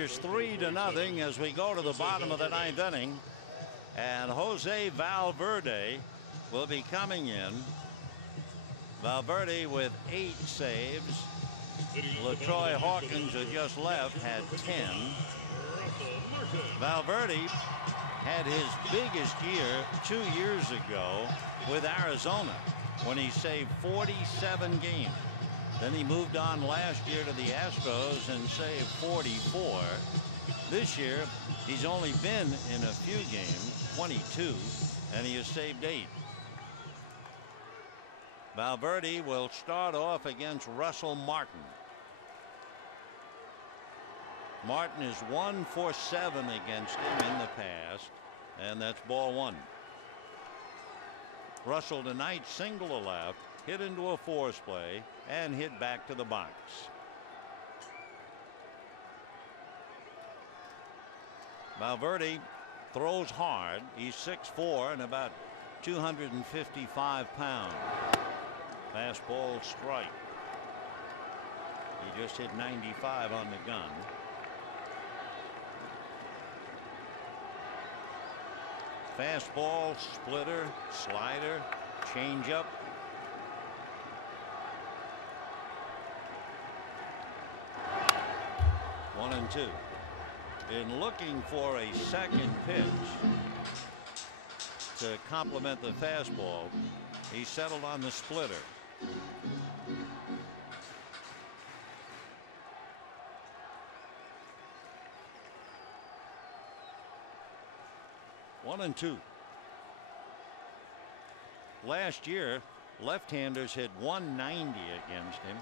It's 3-0 as we go to the bottom of the 9th inning, and Jose Valverde will be coming in. Valverde with 8 saves. LaTroy Hawkins, who just left, had 10. Valverde had his biggest year 2 years ago with Arizona when he saved 47 games. Then he moved on last year to the Astros and saved 44. This year, he's only been in a few games, 22, and he has saved 8. Valverde will start off against Russell Martin. Martin is 1 for 7 against him in the past, and that's ball 1. Russell tonight single to left, hit into a force play, and hit back to the box. Valverde throws hard. He's 6'4" and about 255 pounds. Fastball strike. He just hit 95 on the gun. Fastball, splitter, slider, changeup. One and two. In looking for a second pitch to complement the fastball, he settled on the splitter. One and two. Last year, left-handers hit 190 against him,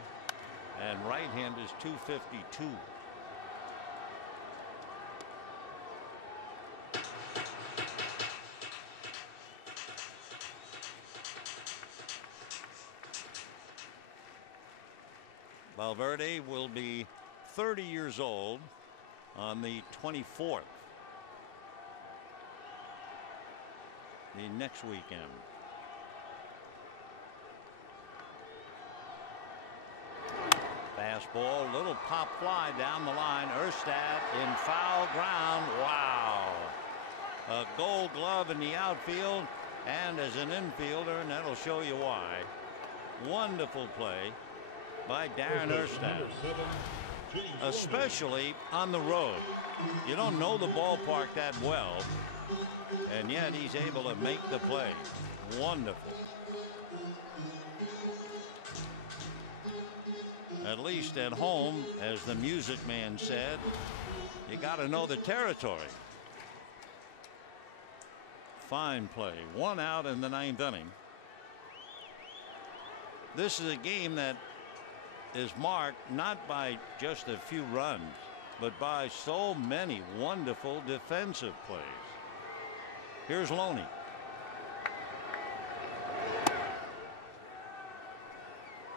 and right-handers 252. Valverde will be 30 years old on the 24th. The next weekend. Fastball, little pop fly down the line. Erstad in foul ground. Wow. A Gold Glove in the outfield and as an infielder, and that'll show you why. Wonderful play by Darren Erstad, especially on the road. You don't know the ballpark that well, and yet he's able to make the play. Wonderful. At least at home, as the music man said, you got to know the territory. Fine play. One out in the ninth inning. This is a game that is marked not by just a few runs, but by so many wonderful defensive plays. Here's Loney.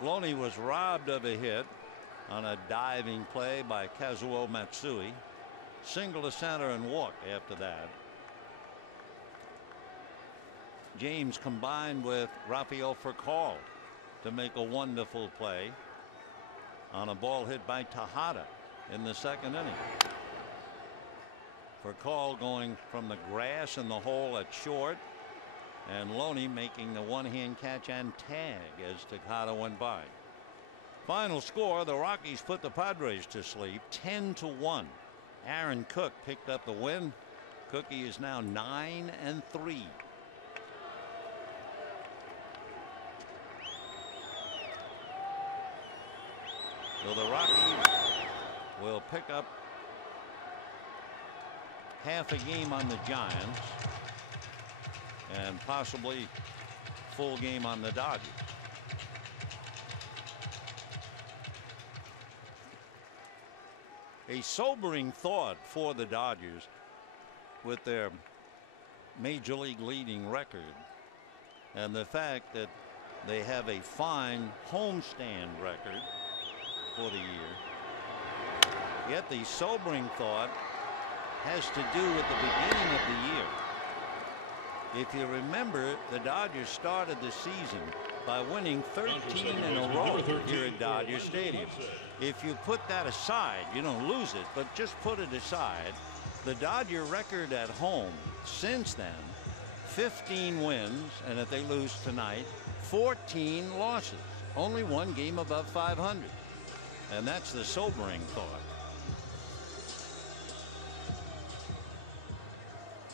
Loney was robbed of a hit on a diving play by Kazuo Matsui. Single to center and walked after that. James combined with Rafael Furcal to make a wonderful play on a ball hit by Tejada in the second inning. Furcal going from the grass in the hole at short, and Loney making the one-hand catch and tag as Tejada went by. Final score, the Rockies put the Padres to sleep 10-1. Aaron Cook picked up the win. Cookie is now 9-3. So the Rockies will pick up half a game on the Giants and possibly full game on the Dodgers. A sobering thought for the Dodgers with their major league leading record and the fact that they have a fine homestand record for the year. Yet the sobering thought has to do with the beginning of the year. If you remember, the Dodgers started the season by winning 13 in a row here at Dodger Stadium. If you put that aside, you don't lose it, but just put it aside, the Dodger record at home since then, 15 wins, and if they lose tonight, 14 losses. Only one game above 500. And that's the sobering thought.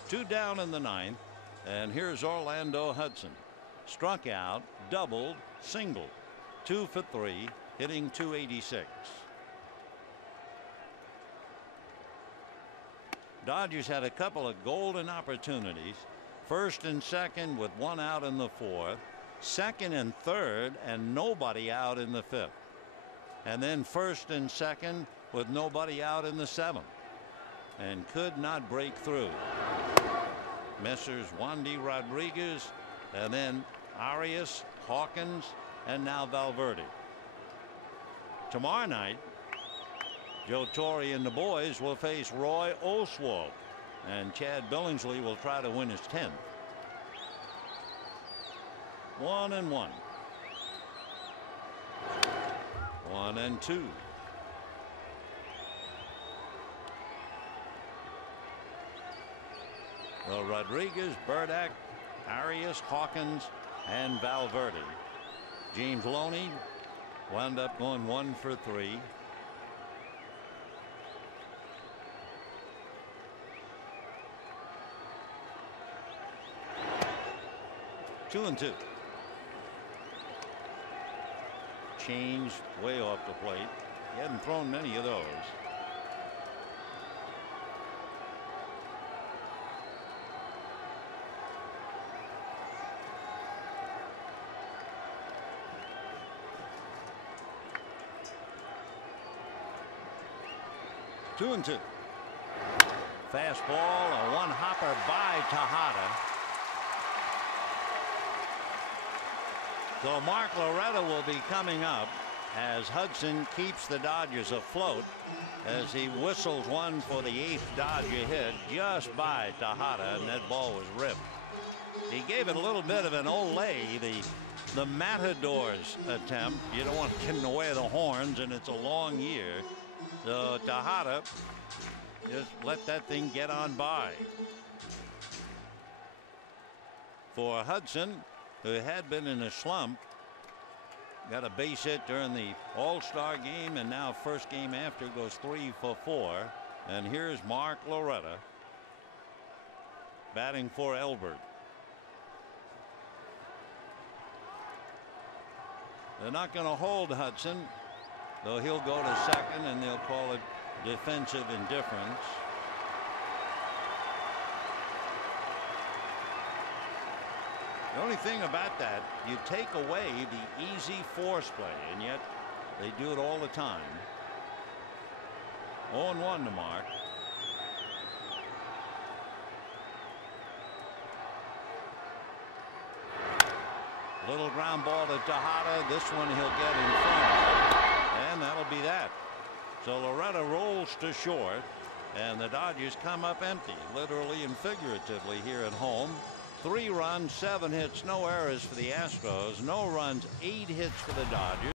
2 down in the ninth, and here's Orlando Hudson. Struck out, doubled, singled. 2 for 3, hitting .286. Dodgers had a couple of golden opportunities. First and second with one out in the fourth. Second and third and nobody out in the fifth. And then first and second with nobody out in the seventh. And could not break through. Messrs. Wandy Rodriguez and then Arias, Hawkins, and now Valverde. Tomorrow night, Joe Torre and the boys will face Roy Oswalt, and Chad Billingsley will try to win his 10th. 1-1. 1-2. Rodriguez, Burdick, Arias, Hawkins, and Valverde. James Loney wound up going 1 for 3. Two and 2. Change way off the plate. He hadn't thrown many of those. Two and 2. Fastball, a one hopper by Tejada. So Mark Loretta will be coming up as Hudson keeps the Dodgers afloat as he whistles one for the 8th Dodger hit just by Tejada, and that ball was ripped. He gave it a little bit of an Olay, the Matadors attempt. You don't want to get in the way of the horns, and it's a long year. So Tejada just let that thing get on by. For Hudson, who had been in a slump, got a base hit during the All-Star game, and now first game after goes 3 for 4. And here's Mark Loretta batting for Elbert. They're not going to hold Hudson, though he'll go to second, and they'll call it defensive indifference. The only thing about that, you take away the easy force play, and yet they do it all the time. 0-1 to Mark. Little ground ball to Tejada. This one he'll get in front of, and that'll be that. So Loretta rolls to short, and the Dodgers come up empty, literally and figuratively, here at home. 3 runs, 7 hits, no errors for the Astros. No runs, 8 hits for the Dodgers.